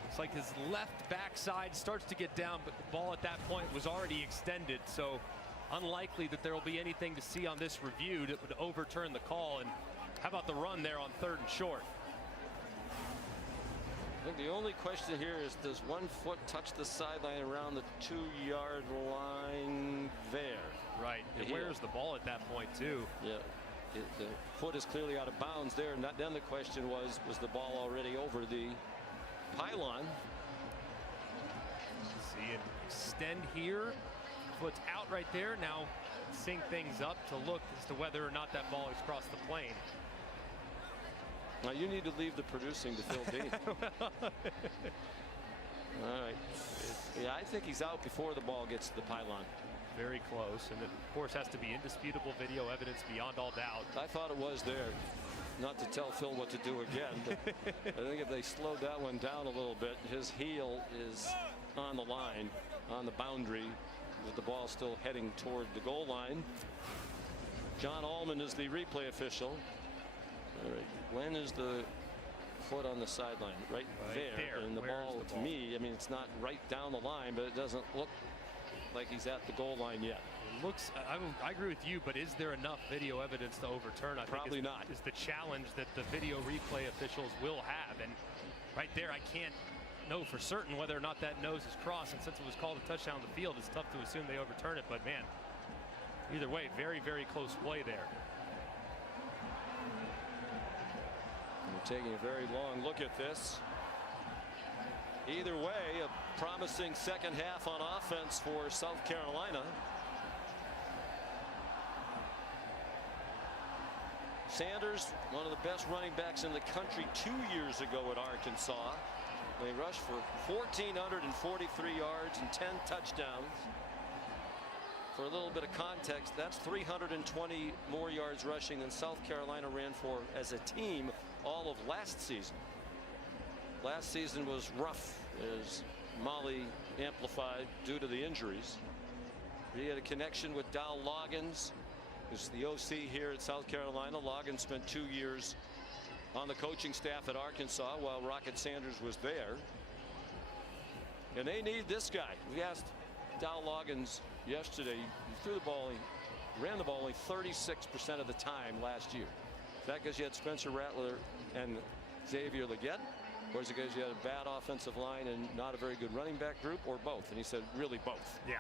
It's like his left backside starts to get down, but the ball at that point was already extended. So unlikely that there will be anything to see on this review that would overturn the call. And how about the run there on 3rd and short? I think the only question here is, does 1 foot touch the sideline around the 2-yard line there? Right. And where's the ball at that point too? Yeah. The foot is clearly out of bounds there. And then the question was the ball already over the pylon? See it extend here. Foot's out right there. Now sync things up to look as to whether or not that ball has crossed the plane. Now you need to leave the producing to Phil Dean. All right. Yeah, I think he's out before the ball gets to the pylon. Very close, and it of course has to be indisputable video evidence beyond all doubt. I thought it was there. Not to tell Phil what to do again, but I think if they slow that one down a little bit, his heel is on the line, on the boundary, with the ball still heading toward the goal line. John Allman is the replay official. All right. When is the foot on the sideline? Right there. And the ball, to me, I mean, it's not right down the line, but it doesn't look like he's at the goal line yet. It looks, I agree with you, but is there enough video evidence to overturn? I Probably think not. Is the challenge that the video replay officials will have. And right there, I can't know for certain whether or not that nose is crossed. And since it was called a touchdown on the field, it's tough to assume they overturn it. But man, either way, very, very close play there. We're taking a very long look at this. Either way, a promising 2nd half on offense for South Carolina. Sanders, one of the best running backs in the country 2 years ago at Arkansas. They rushed for 1,443 yards and 10 touchdowns. For a little bit of context, that's 320 more yards rushing than South Carolina ran for as a team all of last season. Last season was rough as Molly amplified due to the injuries. He had a connection with Dow Loggins, who's the OC here at South Carolina. Loggins spent 2 years on the coaching staff at Arkansas while Rocket Sanders was there. And they need this guy. We asked Dow Loggins yesterday. He threw the ball, he ran the ball only 36% of the time last year. Is that because you had Spencer Rattler and Xavier Legette? Or is it because you had a bad offensive line and not a very good running back group, or both? And he said, really both. Yeah.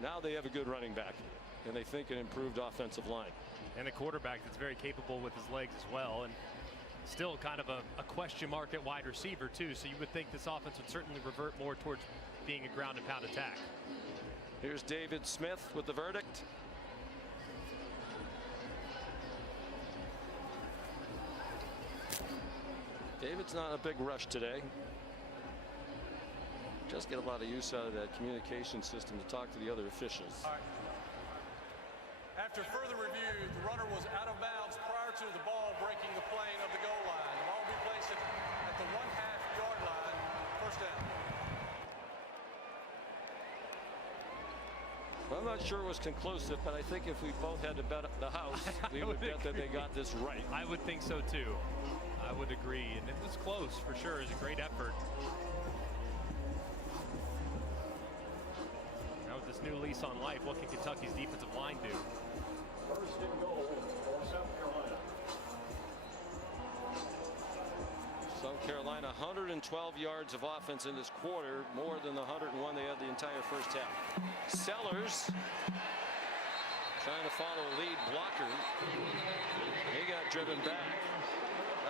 Now they have a good running back, and they think an improved offensive line. And a quarterback that's very capable with his legs as well. And still kind of a question mark at wide receiver, too. So you would think this offense would certainly revert more towards being a ground and pound attack. Here's David Smith with the verdict. David's not a big rush today. Just get a lot of use out of that communication system to talk to the other officials. All right. After further review, the runner was out of bounds prior to the ball breaking the plane of the goal line. The ball will be placed at the 1/2-yard line. First down. I'm not sure it was conclusive, but I think if we both had to bet the house, we would bet that they got this right. I would think so too. I would agree, and it was close for sure. It was a great effort. Now with this new lease on life, what can Kentucky's defensive line do? First and goal for South Carolina. South Carolina 112 yards of offense in this quarter, more than the 101 they had the entire first half. Sellers trying to follow a lead blocker. He got driven back.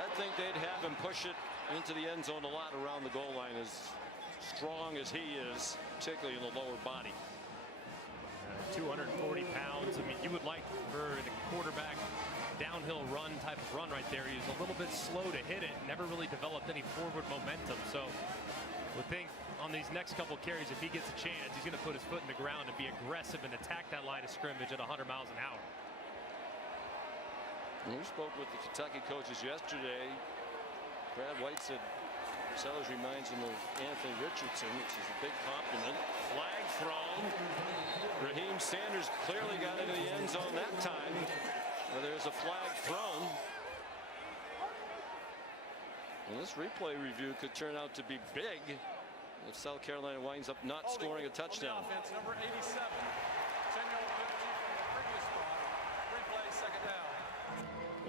I think they'd have him push it into the end zone a lot around the goal line, as strong as he is, particularly in the lower body. 240 pounds. I mean, you would like for the quarterback downhill run type of run right there. He was a little bit slow to hit it, never really developed any forward momentum. So would think on these next couple carries, if he gets a chance, he's going to put his foot in the ground and be aggressive and attack that line of scrimmage at 100 miles an hour. We spoke with the Kentucky coaches yesterday. Brad White said Sellers reminds him of Anthony Richardson, which is a big compliment. Flag thrown. Raheem Sanders clearly got into the end zone that time. Well, there's a flag thrown. And this replay review could turn out to be big if South Carolina winds up not scoring a touchdown. Offense, number 87. 10-yard penalty from the previous spot. Replay, second down.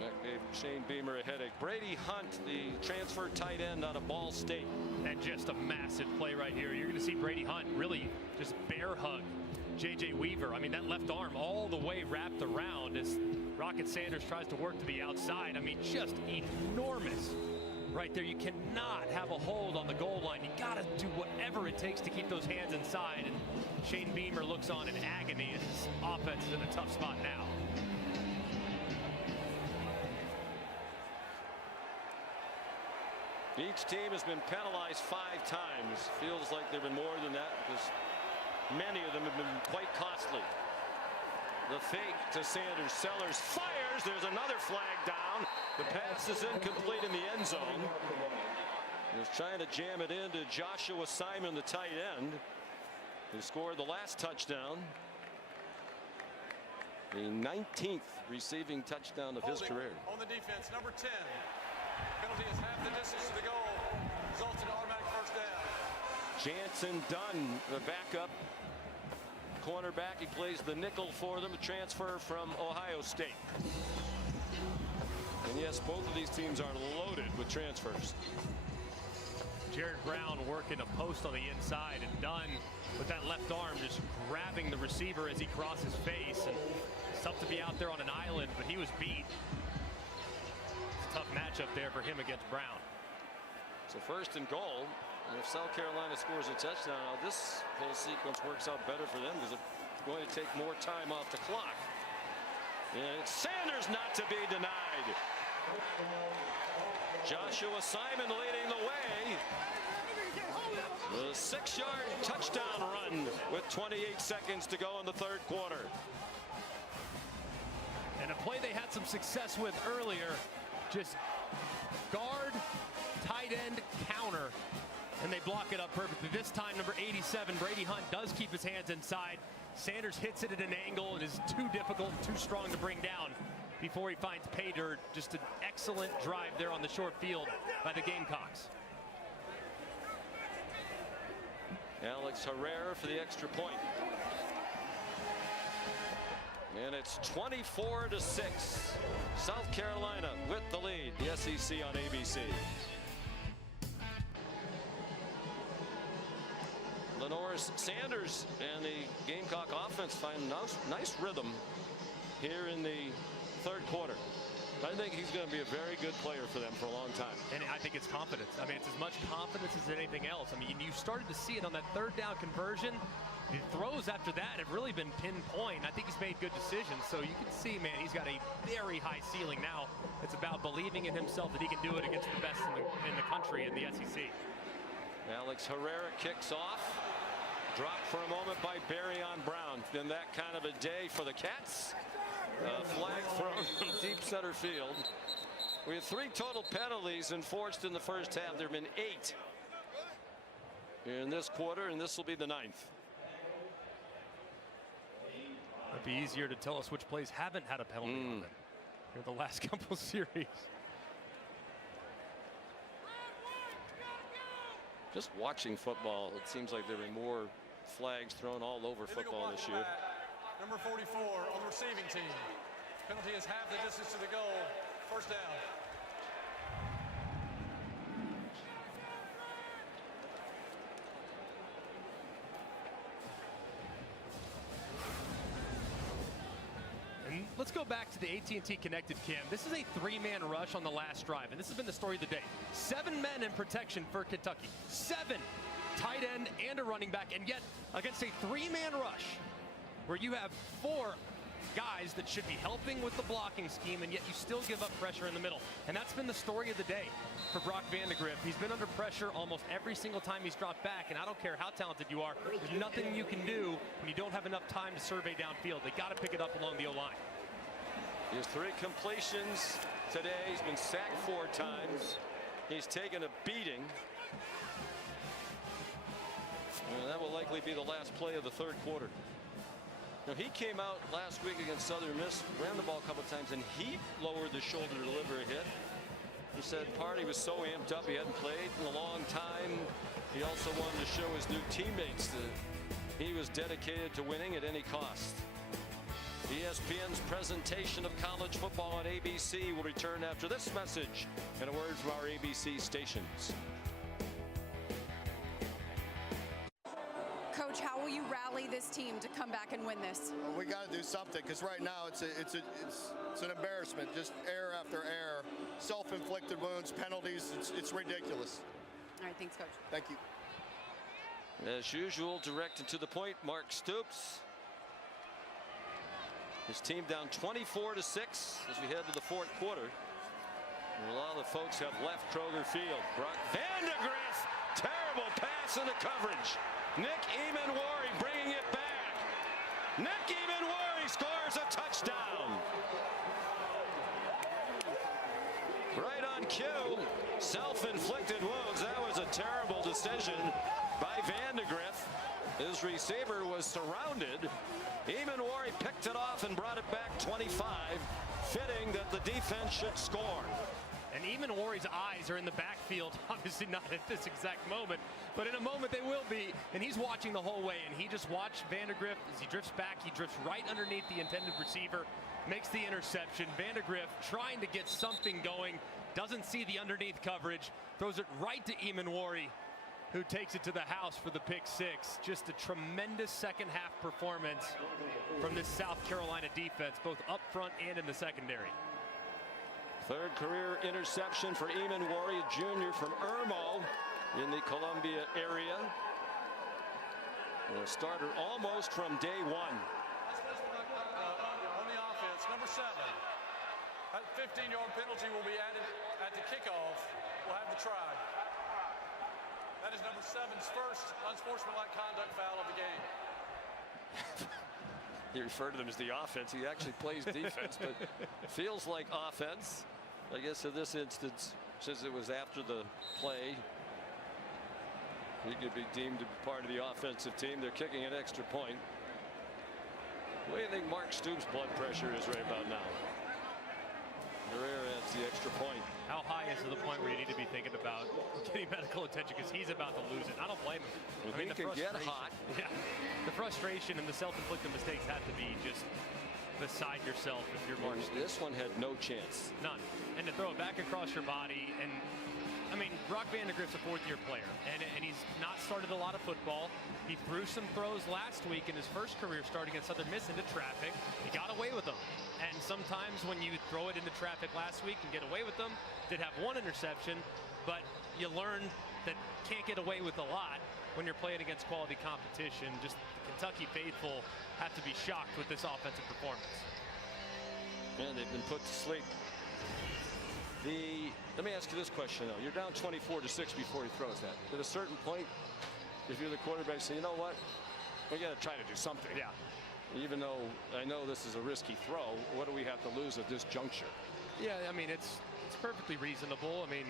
That gave Shane Beamer a headache. Brady Hunt, the transfer tight end out of Ball State. And just a massive play right here. You're going to see Brady Hunt really just bear hug J.J. Weaver. I mean, that left arm all the way wrapped around as Rocket Sanders tries to work to the outside. I mean, just enormous right there. You cannot have a hold on the goal line. You got to do whatever it takes to keep those hands inside. And Shane Beamer looks on in agony as his offense is in a tough spot now. Each team has been penalized 5 times. Feels like there have been more than that because many of them have been quite costly. The fake to Sanders. Sellers fires. There's another flag down. The pass is incomplete in the end zone. He was trying to jam it into Joshua Simon, the tight end, who scored the last touchdown. The 19th receiving touchdown of his career. On the defense, number 10. Penalty is half the distance to the goal. Results in automatic first down. Jansen Dunn, the backup cornerback. He plays the nickel for them, a transfer from Ohio State. And yes, both of these teams are loaded with transfers. Jared Brown working a post on the inside, and Dunn with that left arm just grabbing the receiver as he crosses face. And it's tough to be out there on an island, but he was beat. Tough matchup there for him against Brown. So first and goal, and if South Carolina scores a touchdown, now this whole sequence works out better for them because it's going to take more time off the clock. And it's Sanders not to be denied. Joshua Simon leading the way. The 6-yard touchdown run with 28 seconds to go in the third quarter. And a play they had some success with earlier. Just guard, tight end, counter, and they block it up perfectly. This time, number 87, Brady Hunt, does keep his hands inside. Sanders hits it at an angle. It is too difficult, too strong to bring down before he finds pay dirt. Just an excellent drive there on the short field by the Gamecocks. Alex Herrera for the extra point. And it's 24-6. South Carolina with the lead. The SEC on ABC. Lenore's Sanders and the Gamecock offense find nice rhythm here in the third quarter. I think he's going to be a very good player for them for a long time. And I think it's confidence. I mean, it's as much confidence as anything else. I mean, you started to see it on that third down conversion. The throws after that have really been pinpoint. I think he's made good decisions. So you can see, man, he's got a very high ceiling now. It's about believing in himself that he can do it against the best in the country in the SEC. Alex Herrera kicks off. Dropped for a moment by Barryon Brown. Been that kind of a day for the Cats. Flag thrown from deep center field. We have 3 total penalties enforced in the first half. There have been 8 in this quarter, and this will be the 9th. Be easier to tell us which plays haven't had a penalty on them in the last couple series. Just watching football, it seems like there were more flags thrown all over football this year. Number 44 on the receiving team. Penalty is half the distance to the goal. First down. And let's go back to the AT&T Connected Cam. This is a 3-man rush on the last drive, and this has been the story of the day. 7 men in protection for Kentucky. 7 tight end and a running back, and yet against a 3-man rush where you have 4 guys that should be helping with the blocking scheme, and yet you still give up pressure in the middle. And that's been the story of the day for Brock Vandagriff. He's been under pressure almost every single time he's dropped back, and I don't care how talented you are, there's nothing you can do when you don't have enough time to survey downfield. They got to pick it up along the O-line. He has 3 completions today. He's been sacked 4 times. He's taken a beating. And that will likely be the last play of the 3rd quarter. Now, he came out last week against Southern Miss, ran the ball a couple times, and he lowered the shoulder to deliver a hit. He said Party was so amped up, he hadn't played in a long time. He also wanted to show his new teammates that he was dedicated to winning at any cost. ESPN's presentation of college football on ABC will return after this message and a word from our ABC stations. Coach, how will you rally this team to come back and win this? Well, we got to do something because right now it's an embarrassment. Just error after error, self-inflicted wounds, penalties. It's ridiculous. All right, thanks, Coach. Thank you. As usual, directed to the point, Mark Stoops. His team down 24-6 as we head to the 4th quarter. And a lot of the folks have left Kroger Field. Brock Vandagriff, terrible pass into coverage. Nick Emanwari bringing it back. Nick Emanwari scores a touchdown. Right on cue. Self-inflicted wounds. That was a terrible decision by Vandagriff. His receiver was surrounded. Emanwari picked it off and brought it back 25. Fitting that the defense should score. And Emanwari's eyes are in the backfield, obviously not at this exact moment, but in a moment they will be. And he's watching the whole way, and he just watched Vandagriff as he drifts back. He drifts right underneath the intended receiver, makes the interception. Vandagriff trying to get something going, doesn't see the underneath coverage, throws it right to Emanwari, who takes it to the house for the pick 6. Just a tremendous second half performance from this South Carolina defense, both up front and in the secondary. 3rd career interception for Emanwari, a junior from Irmo in the Columbia area. And a starter almost from day 1. On the offense, number 7. That 15-yard penalty will be added at the kickoff. We'll have the try. That is number 7's first unsportsmanlike conduct foul of the game. He referred to them as the offense. He actually plays defense, but feels like offense. I guess in this instance, since it was after the play, he could be deemed to be part of the offensive team. They're kicking an extra point. What do you think Mark Stoops' blood pressure is right about now? Herrera adds the extra point. How high is to the point where you need to be thinking about getting medical attention because he's about to lose it? I don't blame him. Well, I mean, he can get hot. Yeah, the frustration and the self-inflicted mistakes have to be just beside yourself if you're Mark Stoops. This one had no chance. None. And to throw it back across your body, and I mean, Brock Vandagriff's a 4th-year player, and he's not started a lot of football. He threw some throws last week in his first career start against Southern Miss into traffic. He got away with them. And sometimes when you throw it into traffic last week and get away with them, did have 1 interception, but you learn that can't get away with a lot when you're playing against quality competition. Just the Kentucky faithful have to be shocked with this offensive performance. And they've been put to sleep. Let me ask you this question though. You're down 24-6 before he throws that. At a certain point, if you're the quarterback, say, you know what? We got to try to do something. Yeah. Even though I know this is a risky throw, what do we have to lose at this juncture? Yeah, I mean, it's perfectly reasonable. I mean,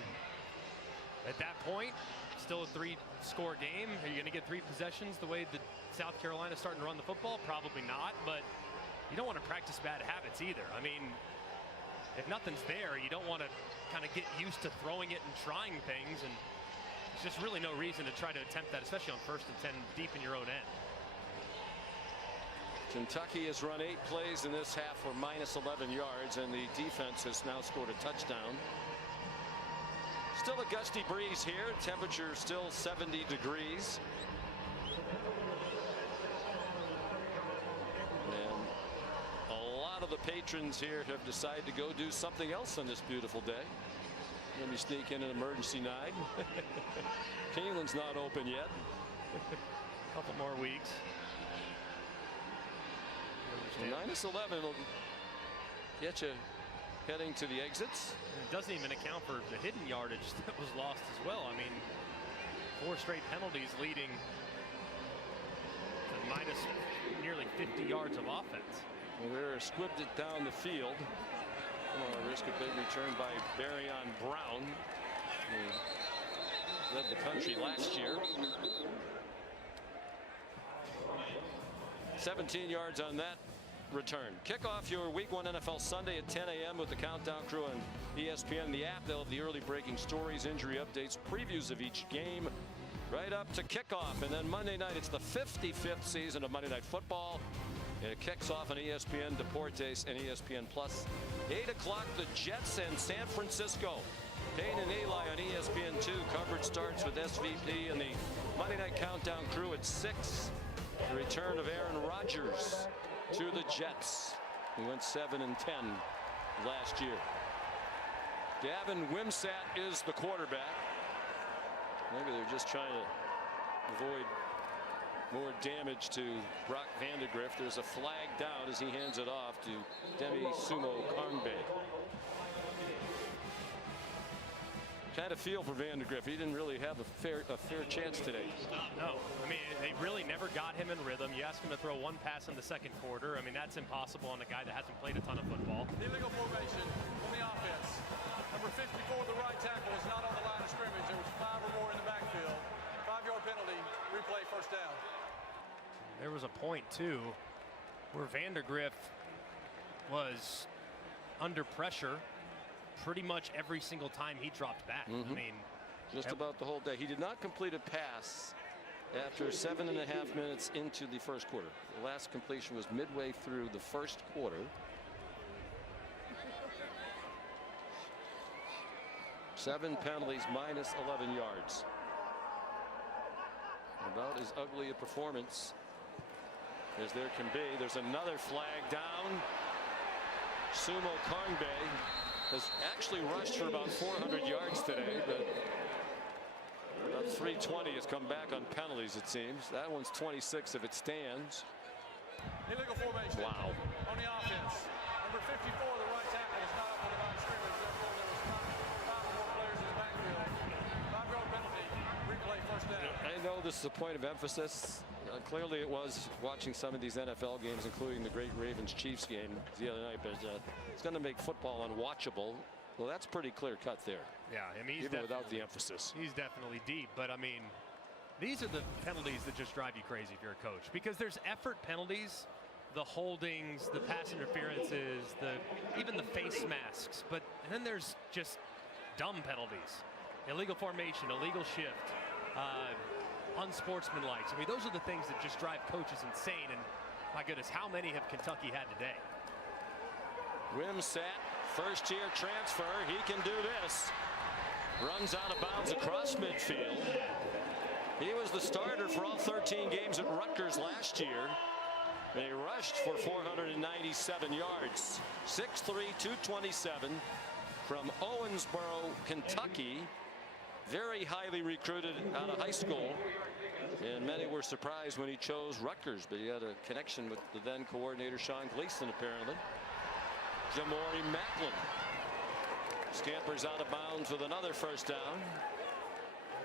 at that point, still a 3-score game. Are you going to get 3 possessions the way that South Carolina's starting to run the football? Probably not, but you don't want to practice bad habits either. I mean, if nothing's there, you don't want to kind of get used to throwing it and trying things, and there's just really no reason to try to attempt that, especially on 1st and 10 deep in your own end. Kentucky has run 8 plays in this half for minus 11 yards, and the defense has now scored a touchdown. Still a gusty breeze here. Temperature still 70 degrees. And a lot of the patrons here have decided to go do something else on this beautiful day. Let me sneak in an emergency night. Keeneland's not open yet. A couple more weeks. Minus 11 will get you heading to the exits. And it doesn't even account for the hidden yardage that was lost as well. I mean, 4 straight penalties leading to minus nearly 50 yards of offense. Well, they're squibbed it down the field. Risk a big return by Barrion Brown, who led the country last year. 17 yards on that return. Kick off your Week 1 NFL Sunday at 10 a.m. with the Countdown Crew on ESPN, the app. They'll have the early breaking stories, injury updates, previews of each game right up to kickoff. And then Monday night, it's the 55th season of Monday Night Football. And it kicks off on ESPN Deportes and ESPN Plus. 8 o'clock, the Jets and San Francisco. Payne and Eli on ESPN2. Coverage starts with SVP and the Monday Night Countdown Crew at 6. The return of Aaron Rodgers to the Jets. He went 7-10 last year. Gavin Wimsatt is the quarterback. Maybe they're just trying to avoid more damage to Brock Vandagriff. There's a flag down as he hands it off to Demi Sumo Kongbe. Kind of feel for Vandagriff. He didn't really have a fair chance today. No, I mean, they really never got him in rhythm. You ask him to throw 1 pass in the 2nd quarter. I mean, that's impossible on a guy that hasn't played a ton of football. Illegal formation on the offense. Number 54, the right tackle, is not on the line of scrimmage. There was 5 or more in the backfield. 5-yard penalty. Replay, first down. There was a point too where Vandagriff was under pressure pretty much every single time he dropped back. I mean, just about the whole day. He did not complete a pass after 7.5 minutes into the 1st quarter. The last completion was midway through the 1st quarter. Seven penalties, minus 11 yards. About as ugly a performance as there can be. There's another flag down. Sumo Kongbe has actually rushed for about 400 yards today, but about 320 has come back on penalties, it seems. That one's 26 if it stands. Illegal formation. Wow. On the offense. Number 54, the right tackle, is not up on the line of scrimmage. Therefore, there was 5 or more players in the backfield. 5-yard penalty. Replay, first down. I know this is a point of emphasis. Clearly it was watching some of these NFL games, including the great Ravens-Chiefs game the other night, but it's going to make football unwatchable. Well, that's pretty clear cut there. yeah, I mean, Even without the emphasis. He's definitely deep, but I mean, these are the penalties that just drive you crazy if you're a coach, because there's effort penalties, the holdings, the pass interferences, even the face masks, but then there's just dumb penalties. Illegal formation, illegal shift, unsportsmanlike. I mean, those are the things that just drive coaches insane, and my goodness, how many have Kentucky had today? Wimsatt, first-year transfer. He can do this. Runs out of bounds across midfield. He was the starter for all 13 games at Rutgers last year. And he rushed for 497 yards. 6'3", 227 from Owensboro, Kentucky. Very highly recruited out of high school. And many were surprised when he chose Rutgers, but he had a connection with the then coordinator Sean Gleason, apparently. Jamori Macklin scampers out of bounds with another first down.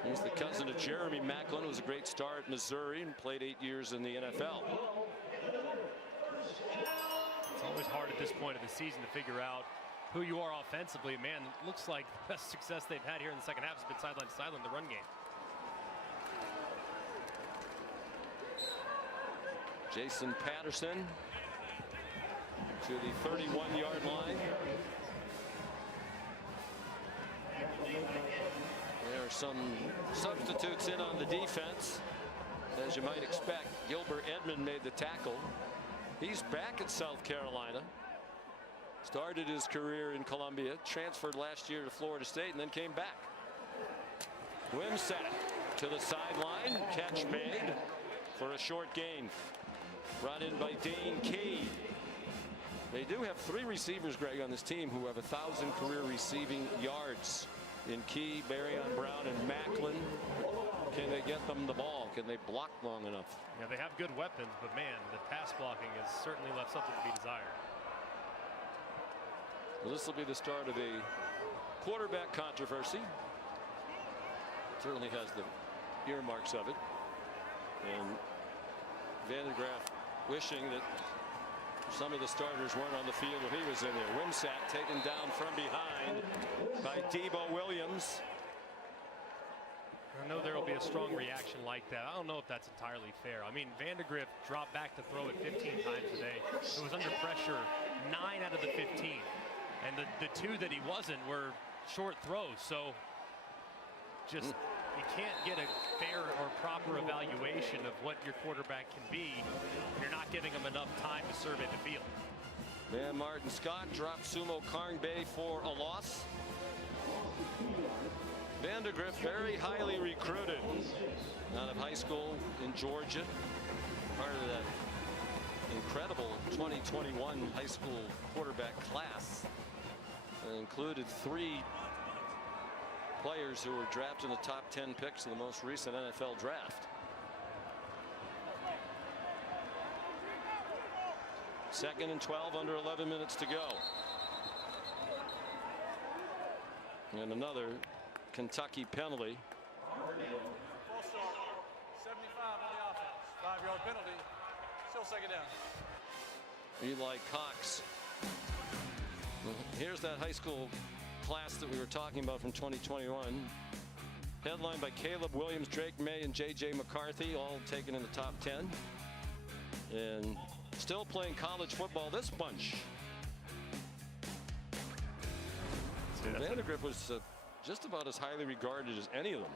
He's the cousin of Jeremy Macklin, who was a great star at Missouri and played 8 years in the NFL. It's always hard at this point of the season to figure out who you are offensively. Man, looks like the best success they've had here in the second half has been sideline to sideline, the run game. Jason Patterson to the 31-yard line. There are some substitutes in on the defense. As you might expect, Gilbert Edmond made the tackle. He's back at South Carolina. Started his career in Columbia, transferred last year to Florida State, and then came back. Wimsatt to the sideline. Catch made for a short gain. Brought in by Dane Key. They do have 3 receivers, Greg, on this team who have 1,000 career receiving yards in Key, Barryon Brown, and Macklin. Can they get them the ball? Can they block long enough? Yeah, they have good weapons, but man, the pass blocking has certainly left something to be desired. Well, this will be the start of a quarterback controversy. Certainly has the earmarks of it. And Vandegraff wishing that some of the starters weren't on the field when he was in there. Wimsatt taken down from behind by Debo Williams. I know there will be a strong reaction like that. I don't know if that's entirely fair. I mean, Vandegrift dropped back to throw it 15 times today. It was under pressure 9 out of the 15. And the 2 that he wasn't were short throws. So just you can't get a fair or proper evaluation of what your quarterback can be when you're not giving him enough time to survey the field. And Martin Scott dropped Sumo Karngbe for a loss. Vandegrift very highly recruited out of high school in Georgia. Part of that incredible 2021 high school quarterback class. It included 3 players who were drafted in the top 10 picks in the most recent NFL draft. Second and 12, under 11 minutes to go. And another Kentucky penalty. False start. 75 on the offense. 5-yard penalty. Still second down. Eli Cox. Here's that high school class that we were talking about from 2021. Headlined by Caleb Williams, Drake May, and J.J. McCarthy, all taken in the top 10. And still playing college football, this bunch. Vandegrift was just about as highly regarded as any of them.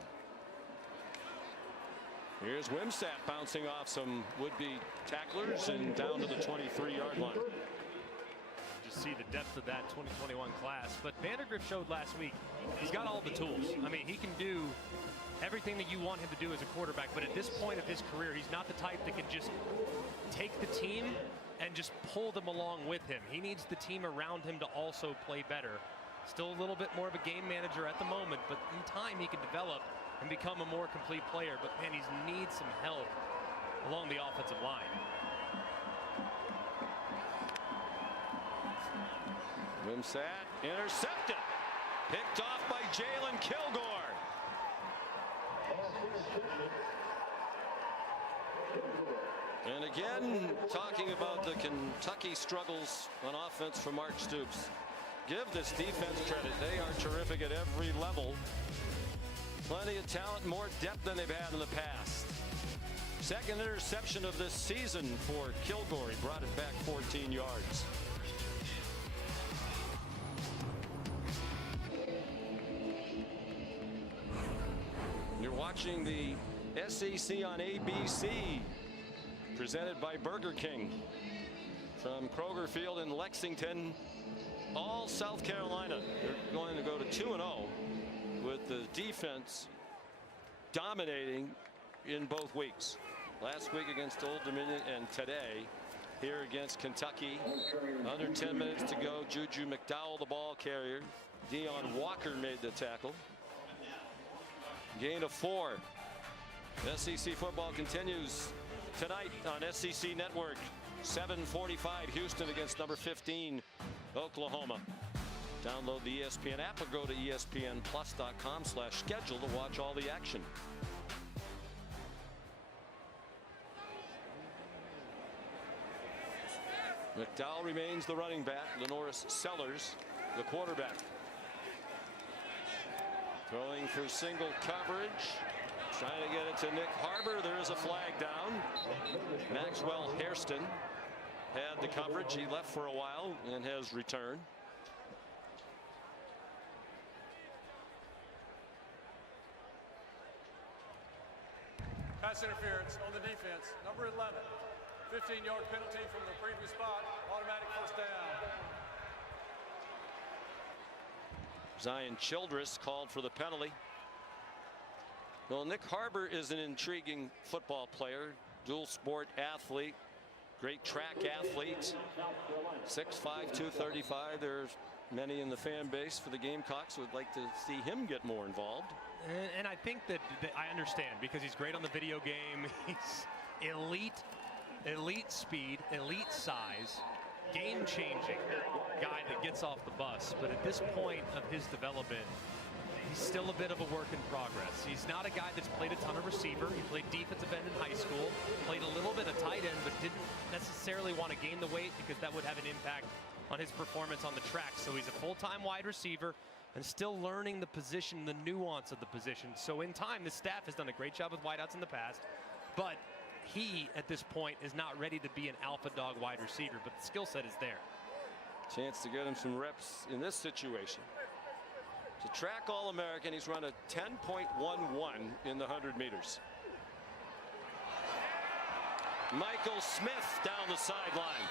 Here's Wimsatt bouncing off some would-be tacklers and down to the 23-yard line. Just see the depth of that 2021 class. But Vandegrift showed last week he's got all the tools. I mean, he can do everything that you want him to do as a quarterback, but at this point of his career, he's not the type that can just take the team and just pull them along with him. He needs the team around him to also play better. Still a little bit more of a game manager at the moment, but in time he can develop and become a more complete player. But man, he needs some help along the offensive line. Wimsatt intercepted. Picked off by Jalen Kilgore. And again, talking about the Kentucky struggles on offense for Mark Stoops. Give this defense credit. They are terrific at every level. Plenty of talent, more depth than they've had in the past. Second interception of this season for Kilgore. He brought it back 14 yards. You're watching the SEC on ABC, presented by Burger King from Kroger Field in Lexington. All South Carolina. They're going to go to 2-0 with the defense dominating in both weeks. Last week against Old Dominion and today here against Kentucky. Under 10 minutes to go. Juju McDowell, the ball carrier. Deion Walker made the tackle. Gain of 4. SEC football continues tonight on SEC Network. 7:45 Houston against number 15 Oklahoma. Download the ESPN app or go to espnplus.com/schedule to watch all the action. McDowell remains the running back. Lenoris Sellers the quarterback. Throwing for single coverage. Trying to get it to Nick Harbor. There is a flag down. Maxwell Hairston had the coverage. He left for a while and has returned. Pass interference on the defense. Number 11. 15-yard penalty from the previous spot. Automatic first down. Zion Childress called for the penalty. Well, Nick Harbor is an intriguing football player, dual sport athlete, great track athlete, 6'5", 235. There's many in the fan base for the Gamecocks who would like to see him get more involved. And I think that I understand, because he's great on the video game. He's elite speed, elite size, game-changing guy that gets off the bus. But at this point of his development, he's still a bit of a work in progress. He's not a guy that's played a ton of receiver. He played defensive end in high school, played a little bit of tight end, but didn't necessarily want to gain the weight because that would have an impact on his performance on the track. So he's a full-time wide receiver and still learning the position, the nuance of the position. So in time, the staff has done a great job with wideouts in the past, but he, at this point, is not ready to be an alpha dog wide receiver, but the skill set is there. Chance to get him some reps in this situation. To track All-American, he's run a 10.11 in the 100 meters. Michael Smith down the sideline.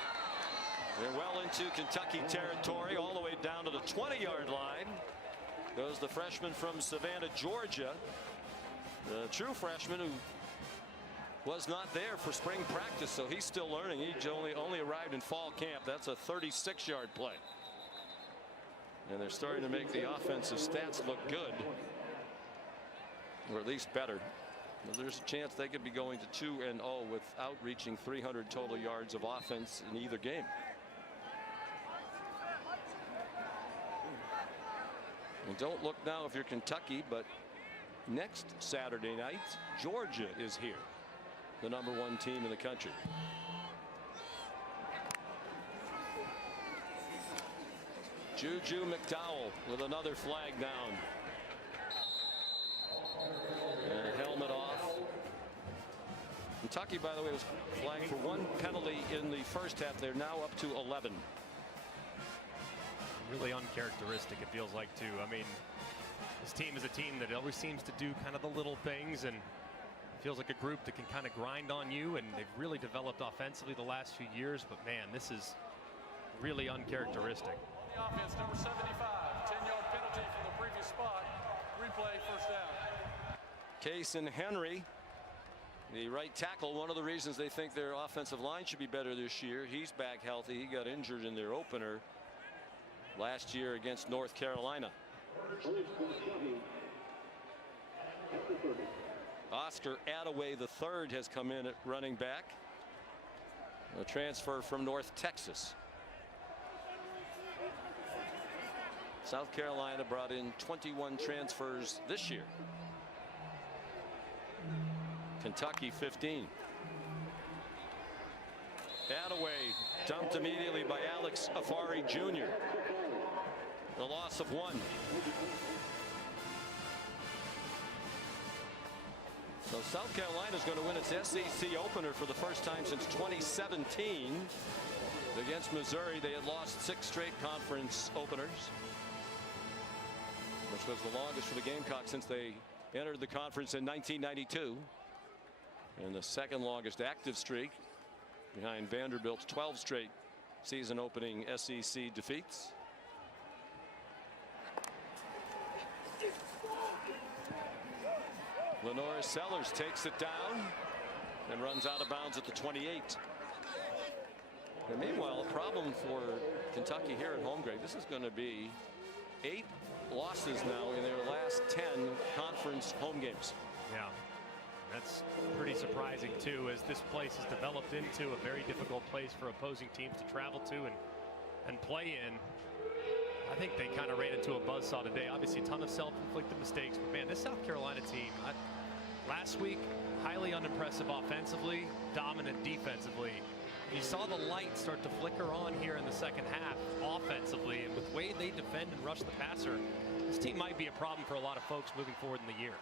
They're well into Kentucky territory, all the way down to the 20-yard line. Goes the freshman from Savannah, Georgia. The true freshman who was not there for spring practice, so he's still learning. He only arrived in fall camp. That's a 36-yard play. And they're starting to make the offensive stats look good, or at least better. Well, there's a chance they could be going to 2-0 without reaching 300 total yards of offense in either game. And don't look now if you're Kentucky, but next Saturday night, Georgia is here, the #1 team in the country. Juju McDowell with another flag down. And helmet off. Kentucky, by the way, was flagged for 1 penalty in the first half. They're now up to 11. Really uncharacteristic, it feels like, too. I mean, this team is a team that always seems to do kind of the little things, and it feels like a group that can kind of grind on you, and they've really developed offensively the last few years. But man, this is really uncharacteristic. The offense, number 75, 10-yard penalty from the previous spot. Replay, first down. Cason Henry, the right tackle, one of the reasons they think their offensive line should be better this year. He's back healthy. He got injured in their opener last year against North Carolina. Oscar Attaway III has come in at running back, a transfer from North Texas. South Carolina brought in 21 transfers this year. Kentucky 15. Attaway dumped immediately by Alex Afari Jr. The loss of 1. So South Carolina is going to win its SEC opener for the first time since 2017 against Missouri. They had lost 6 straight conference openers, which was the longest for the Gamecocks since they entered the conference in 1992, and the second longest active streak behind Vanderbilt's 12 straight season opening SEC defeats. Lenora Sellers takes it down and runs out of bounds at the 28. And meanwhile, a problem for Kentucky here at home, Greg. This is going to be 8 losses now in their last 10 conference home games. Yeah, that's pretty surprising, too, as this place has developed into a very difficult place for opposing teams to travel to and play in. I think they kind of ran into a buzzsaw today. Obviously, a ton of self-inflicted mistakes, but man, this South Carolina team, last week, highly unimpressive offensively, dominant defensively. You saw the light start to flicker on here in the second half offensively, and with the way they defend and rush the passer, this team might be a problem for a lot of folks moving forward in the year.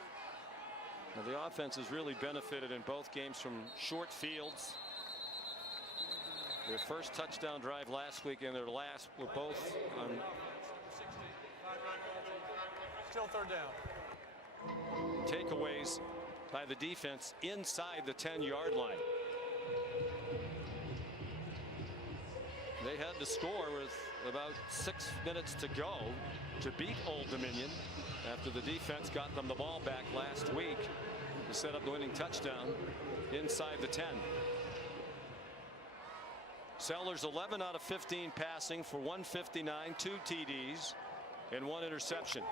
Now, the offense has really benefited in both games from short fields. Their first touchdown drive last week and their last were both on. Still third down. Takeaways by the defense inside the 10-yard line. They had to score with about 6 minutes to go to beat Old Dominion after the defense got them the ball back last week to set up the winning touchdown inside the 10. Sellers 11 out of 15 passing for 159, 2 TDs and 1 interception.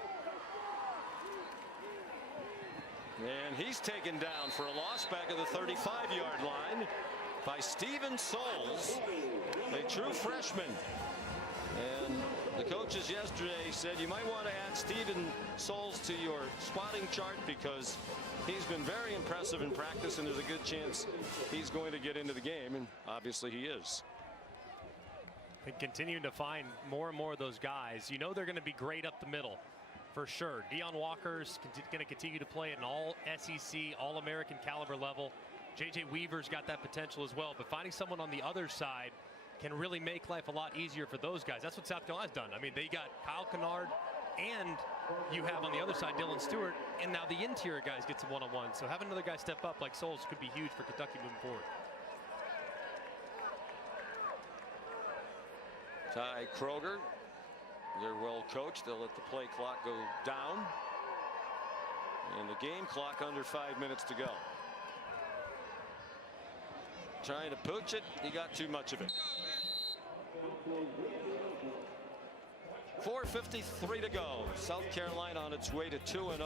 And he's taken down for a loss back at the 35-yard line by Steven Souls, a true freshman. And the coaches yesterday said you might want to add Steven Souls to your spotting chart because he's been very impressive in practice and there's a good chance he's going to get into the game, and obviously he is. And continuing to find more and more of those guys, you know they're going to be great up the middle for sure. Deion Walker's going to continue to play at an all SEC, all American caliber level. JJ Weaver's got that potential as well, but finding someone on the other side can really make life a lot easier for those guys. That's what South Carolina's done. I mean, they got Kyle Kennard, and you have on the other side Dylan Stewart, and now the interior guys get some one-on-one. So having another guy step up like Souls could be huge for Kentucky moving forward. Ty Kroger, they're well coached. They'll let the play clock go down, and the game clock under 5 minutes to go. Trying to pooch it, he got too much of it. 4:53 to go. South Carolina on its way to 2-0.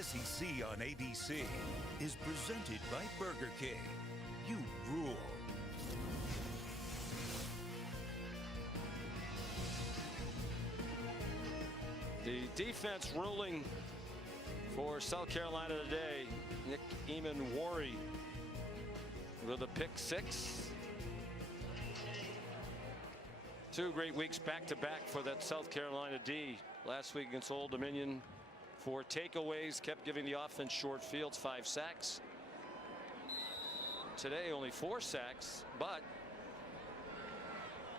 SEC on ABC is presented by Burger King. You rule. The defense ruling for South Carolina today. Nick Eamon-Warry with a pick 6. 2 great weeks back to back for that South Carolina D. Last week against Old Dominion, 4 takeaways, kept giving the offense short fields, 5 sacks. Today only 4 sacks, but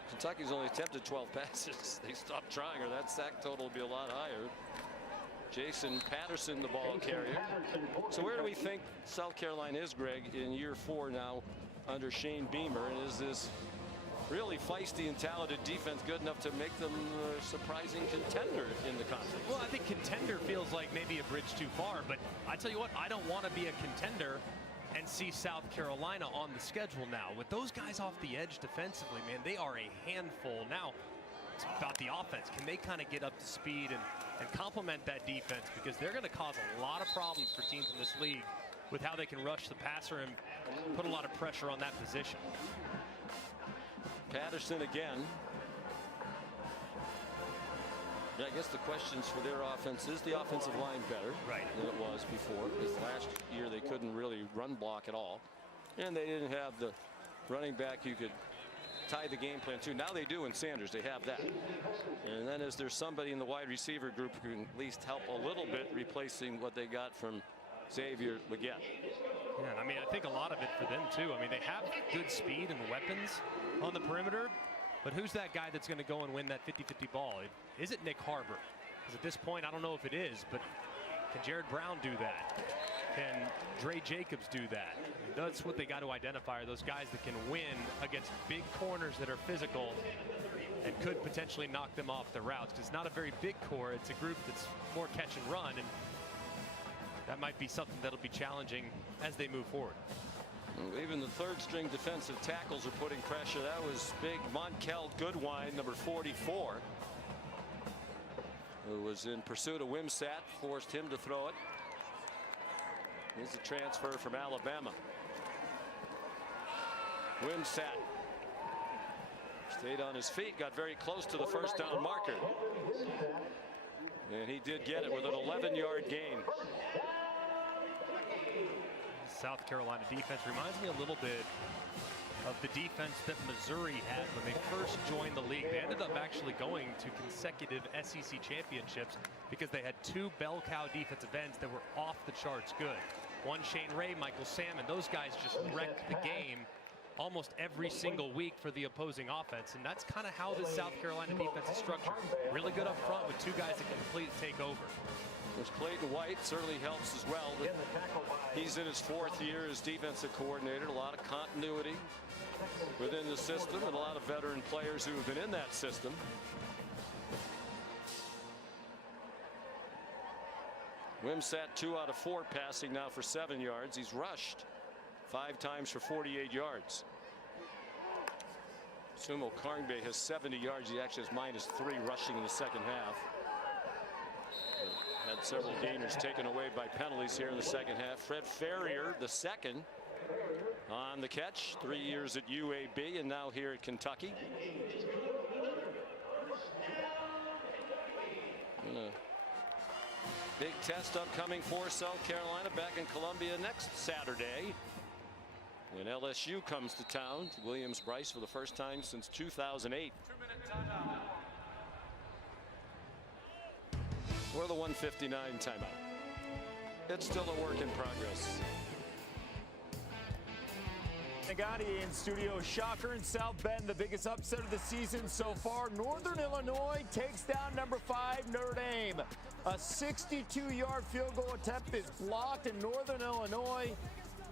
Kentucky's only attempted 12 passes. They stopped trying, or that sack total will be a lot higher. Jason Patterson, the ball carrier. So where do we think South Carolina is, Greg, in year 4 now under Shane Beamer? And is this really feisty and talented defense good enough to make them a surprising contender in the conference? Well, I think contender feels like maybe a bridge too far, but I tell you what, I don't want to be a contender and see South Carolina on the schedule now. With those guys off the edge defensively, man, they are a handful. Now, it's about the offense. Can they kind of get up to speed and complement that defense? Because they're going to cause a lot of problems for teams in this league with how they can rush the passer and put a lot of pressure on that position. Patterson again. Yeah, I guess the questions for their offense is the offensive line better than it was before, because last year they couldn't really run block at all, and they didn't have the running back you could tie the game plan to. Now they do in Sanders. They have that. And then is there somebody in the wide receiver group who can at least help a little bit, replacing what they got from Xavier Legette? Yeah, I mean, I think a lot of it for them too. I mean, they have good speed and weapons on the perimeter, but who's that guy that's going to go and win that 50-50 ball? Is it Nick Harbor? Because at this point, I don't know if it is, but can Jared Brown do that? Can Dre Jacobs do that? That's what they got to identify, are those guys that can win against big corners that are physical and could potentially knock them off their routes. Because it's not a very big core. It's a group that's more catch and run, and that might be something that'll be challenging as they move forward. Even the third string defensive tackles are putting pressure. That was big Monkel Goodwine, number 44, who was in pursuit of Wimsatt, forced him to throw it. He's a transfer from Alabama. Wimsatt stayed on his feet, got very close to the first down marker, and he did get it with an 11-yard gain. South Carolina defense reminds me a little bit of the defense that Missouri had when they first joined the league. They ended up actually going to consecutive SEC championships because they had two bell cow defensive ends that were off the charts good. One Shane Ray, Michael Salmon. Those guys just wrecked the game almost every single week for the opposing offense, and that's kind of how the South Carolina defense is structured. Really good up front with two guys that can completely take over. There's Clayton White, certainly helps as well. He's in his 4th year as defensive coordinator. A lot of continuity within the system and a lot of veteran players who have been in that system. Wimsatt 2 out of 4 passing now for 7 yards. He's rushed 5 times for 48 yards. Sumo Karngbe has 70 yards. He actually has -3 rushing in the second half. Had several gainers taken away by penalties here in the second half. Fred Ferrier, the second on the catch. 3 years at UAB and now here at Kentucky. Big test upcoming for South Carolina back in Columbia next Saturday when LSU comes to town to Williams-Brice for the first time since 2008. 2-minute timeout. Or the 1:59 timeout. It's still a work in progress. Nagati in studio. Shocker in South Bend, the biggest upset of the season so far. Northern Illinois takes down number 5 Notre Dame. A 62-yard field goal attempt is blocked in Northern Illinois.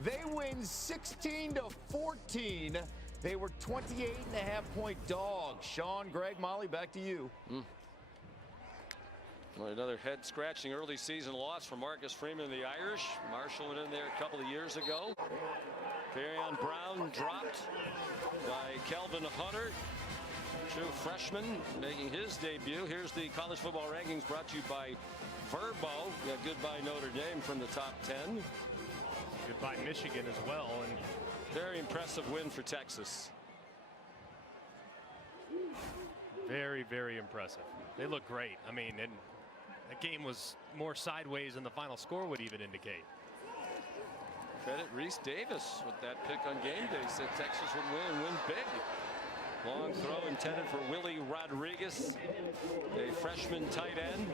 They win 16-14. They were 28.5-point dogs. Sean, Greg, Molly, back to you. Well, another head-scratching early season loss for Marcus Freeman and the Irish. Marshall went in there a couple of years ago. Farion Brown dropped by Kelvin Hunter, true freshman, making his debut. Here's the college football rankings brought to you by Verbo. Yeah, goodbye Notre Dame from the top 10. Goodbye Michigan as well. And very impressive win for Texas. Very, very impressive. They look great. I mean, and the game was more sideways than the final score would even indicate. Credit Reese Davis with that pick on game day. Said Texas would win and win big. Long throw intended for Willie Rodriguez, a freshman tight end.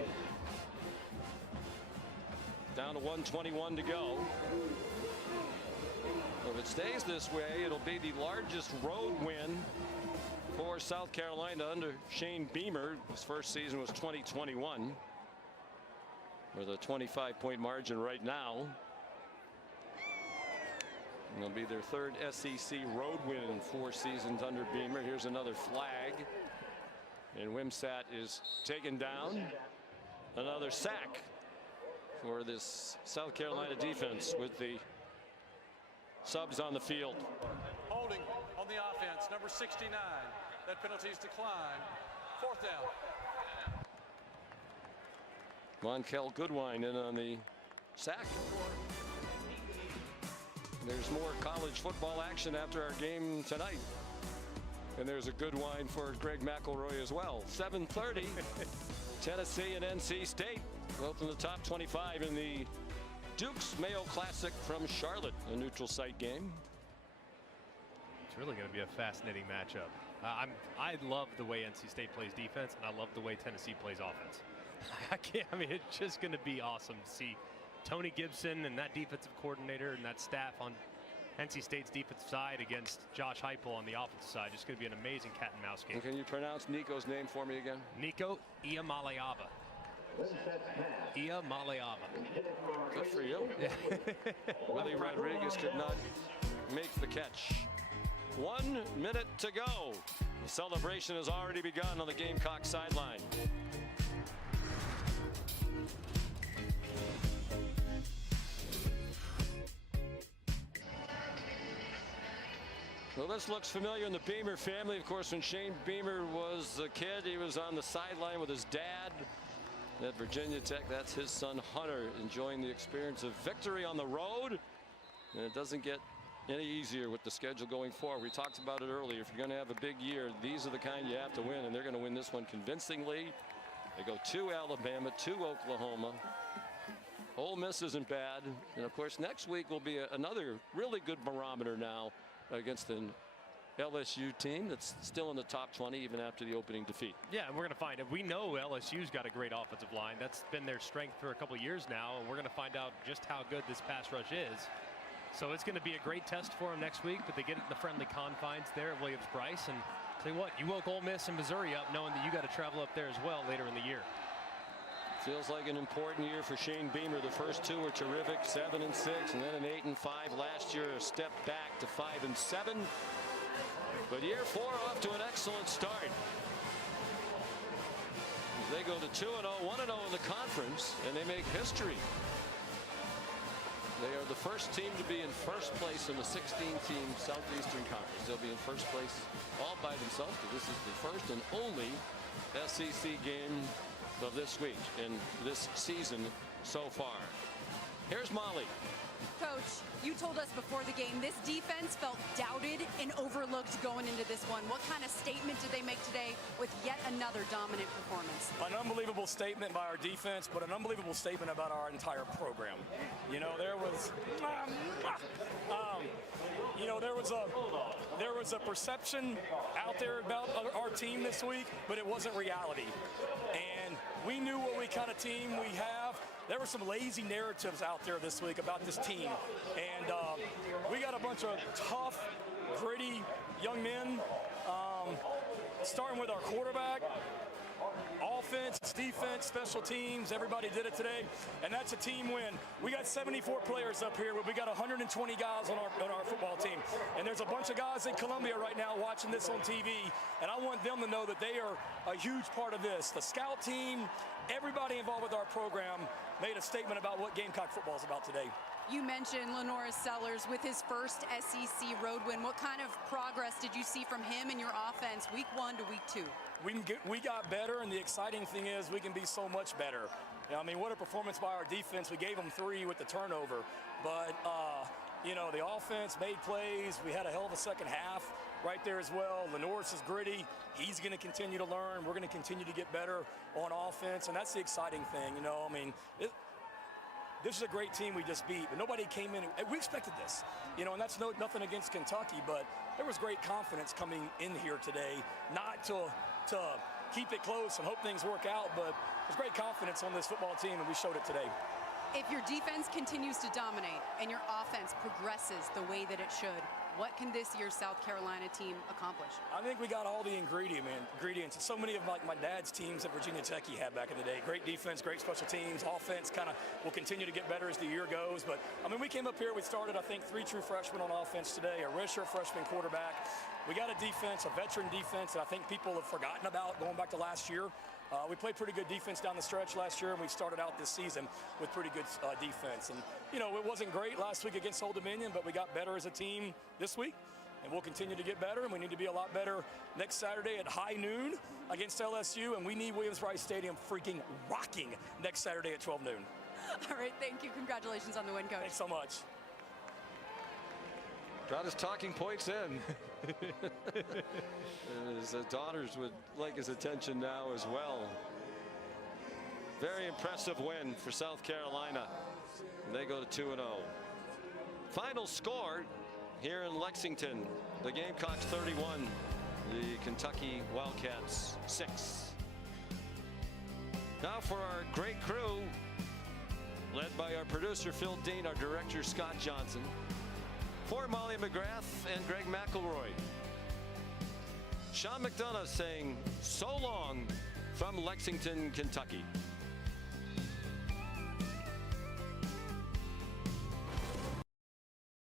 Down to 1:21 to go. If it stays this way, it'll be the largest road win for South Carolina under Shane Beamer. His first season was 2021 with a 25-point margin right now. And it'll be their 3rd SEC road win in 4 seasons under Beamer. Here's another flag. And Wimsatt is taken down. Another sack for this South Carolina defense with the subs on the field. Holding on the offense, number 69. That penalty is declined. 4th down. Monkel Goodwine in on the sack. There's more college football action after our game tonight. And there's a good wine for Greg McElroy as well. 7:30. Tennessee and NC State both in the top 25 in the Duke's Mayo Classic from Charlotte, a neutral site game. It's really going to be a fascinating matchup. I love the way NC State plays defense, and I love the way Tennessee plays offense. I mean, it's just going to be awesome to see Tony Gibson and that defensive coordinator and that staff on NC State's defensive side against Josh Heupel on the offensive side. Just going to be an amazing cat and mouse game. And can you pronounce Nico's name for me again? Nico Iamaleava. Iamaleava. Good for you. Willie Rodriguez could not make the catch. 1 minute to go. The celebration has already begun on the Gamecock sideline. Well, this looks familiar in the Beamer family. Of course, when Shane Beamer was a kid, he was on the sideline with his dad at Virginia Tech. That's his son Hunter enjoying the experience of victory on the road. And it doesn't get any easier with the schedule going forward. We talked about it earlier. If you're going to have a big year, these are the kind you have to win, and they're going to win this one convincingly. They go to Alabama, to Oklahoma, Ole Miss isn't bad. And of course, next week will be another really good barometer now against an LSU team that's still in the top 20 even after the opening defeat. Yeah, and we're going to find it. We know LSU's got a great offensive line. That's been their strength for a couple of years now, and we're going to find out just how good this pass rush is. So it's going to be a great test for them next week, but they get it in the friendly confines there at Williams-Brice. And tell you what, you woke Ole Miss and Missouri up knowing that you got to travel up there as well later in the year. Feels like an important year for Shane Beamer. The first two were terrific, 7-6, and then an 8-5 last year. A step back to 5-7. But year 4 off to an excellent start. They go to 2-0, 1-0 in the conference, and they make history. They are the first team to be in first place in the 16-team Southeastern Conference. They'll be in first place all by themselves, but this is the first and only SEC game of this week in this season so far. Here's Molly. Coach, you told us before the game this defense felt doubted and overlooked going into this one. What kind of statement did they make today with yet another dominant performance? An unbelievable statement by our defense, but an unbelievable statement about our entire program. You know, there was a perception out there about our team this week, but it wasn't reality. And we knew what kind of team we have. There were some lazy narratives out there this week about this team. And we got a bunch of tough, gritty young men, starting with our quarterback. Offense, defense, special teams, everybody did it today, and that's a team win. We got 74 players up here, but we got 120 guys on our football team, and there's a bunch of guys in Columbia right now watching this on TV, and I want them to know that they are a huge part of this. The scout team, everybody involved with our program made a statement about what Gamecock football is about today. You mentioned LaNorris Sellers with his first SEC road win. What kind of progress did you see from him and your offense week 1 to week 2? We got better, and the exciting thing is we can be so much better. You know, I mean, what a performance by our defense. We gave them 3 with the turnover, but you know, the offense made plays. We had a hell of a second half right there as well. LaNorris is gritty. He's going to continue to learn. We're going to continue to get better on offense, and that's the exciting thing. You know, I mean, this is a great team we just beat, but nobody came in. We expected this, you know, and that's nothing against Kentucky, but there was great confidence coming in here today, not to keep it close and hope things work out, but there's great confidence on this football team, and we showed it today. If your defense continues to dominate and your offense progresses the way that it should, what can this year's South Carolina team accomplish? I think we got all the ingredients. So many of my dad's teams at Virginia Tech he had back in the day. Great defense, great special teams. Offense kind of will continue to get better as the year goes. But, I mean, we came up here, we started, I think, 3 true freshmen on offense today, a redshirt freshman quarterback. We got a defense, a veteran defense that I think people have forgotten about going back to last year. We played pretty good defense down the stretch last year, and we started out this season with pretty good defense. And, you know, it wasn't great last week against Old Dominion, but we got better as a team this week, and we'll continue to get better, and we need to be a lot better next Saturday at high noon against LSU, and we need Williams-Brice Stadium freaking rocking next Saturday at 12 noon. All right, thank you. Congratulations on the win, Coach. Thanks so much. Got his talking points in. His daughters would like his attention now as well. Very impressive win for South Carolina. They go to 2-0. Final score here in Lexington. The Gamecocks 31, the Kentucky Wildcats 6. Now for our great crew, led by our producer Phil Dean, our director Scott Johnson. For Molly McGrath and Greg McElroy, Sean McDonough saying so long from Lexington, Kentucky.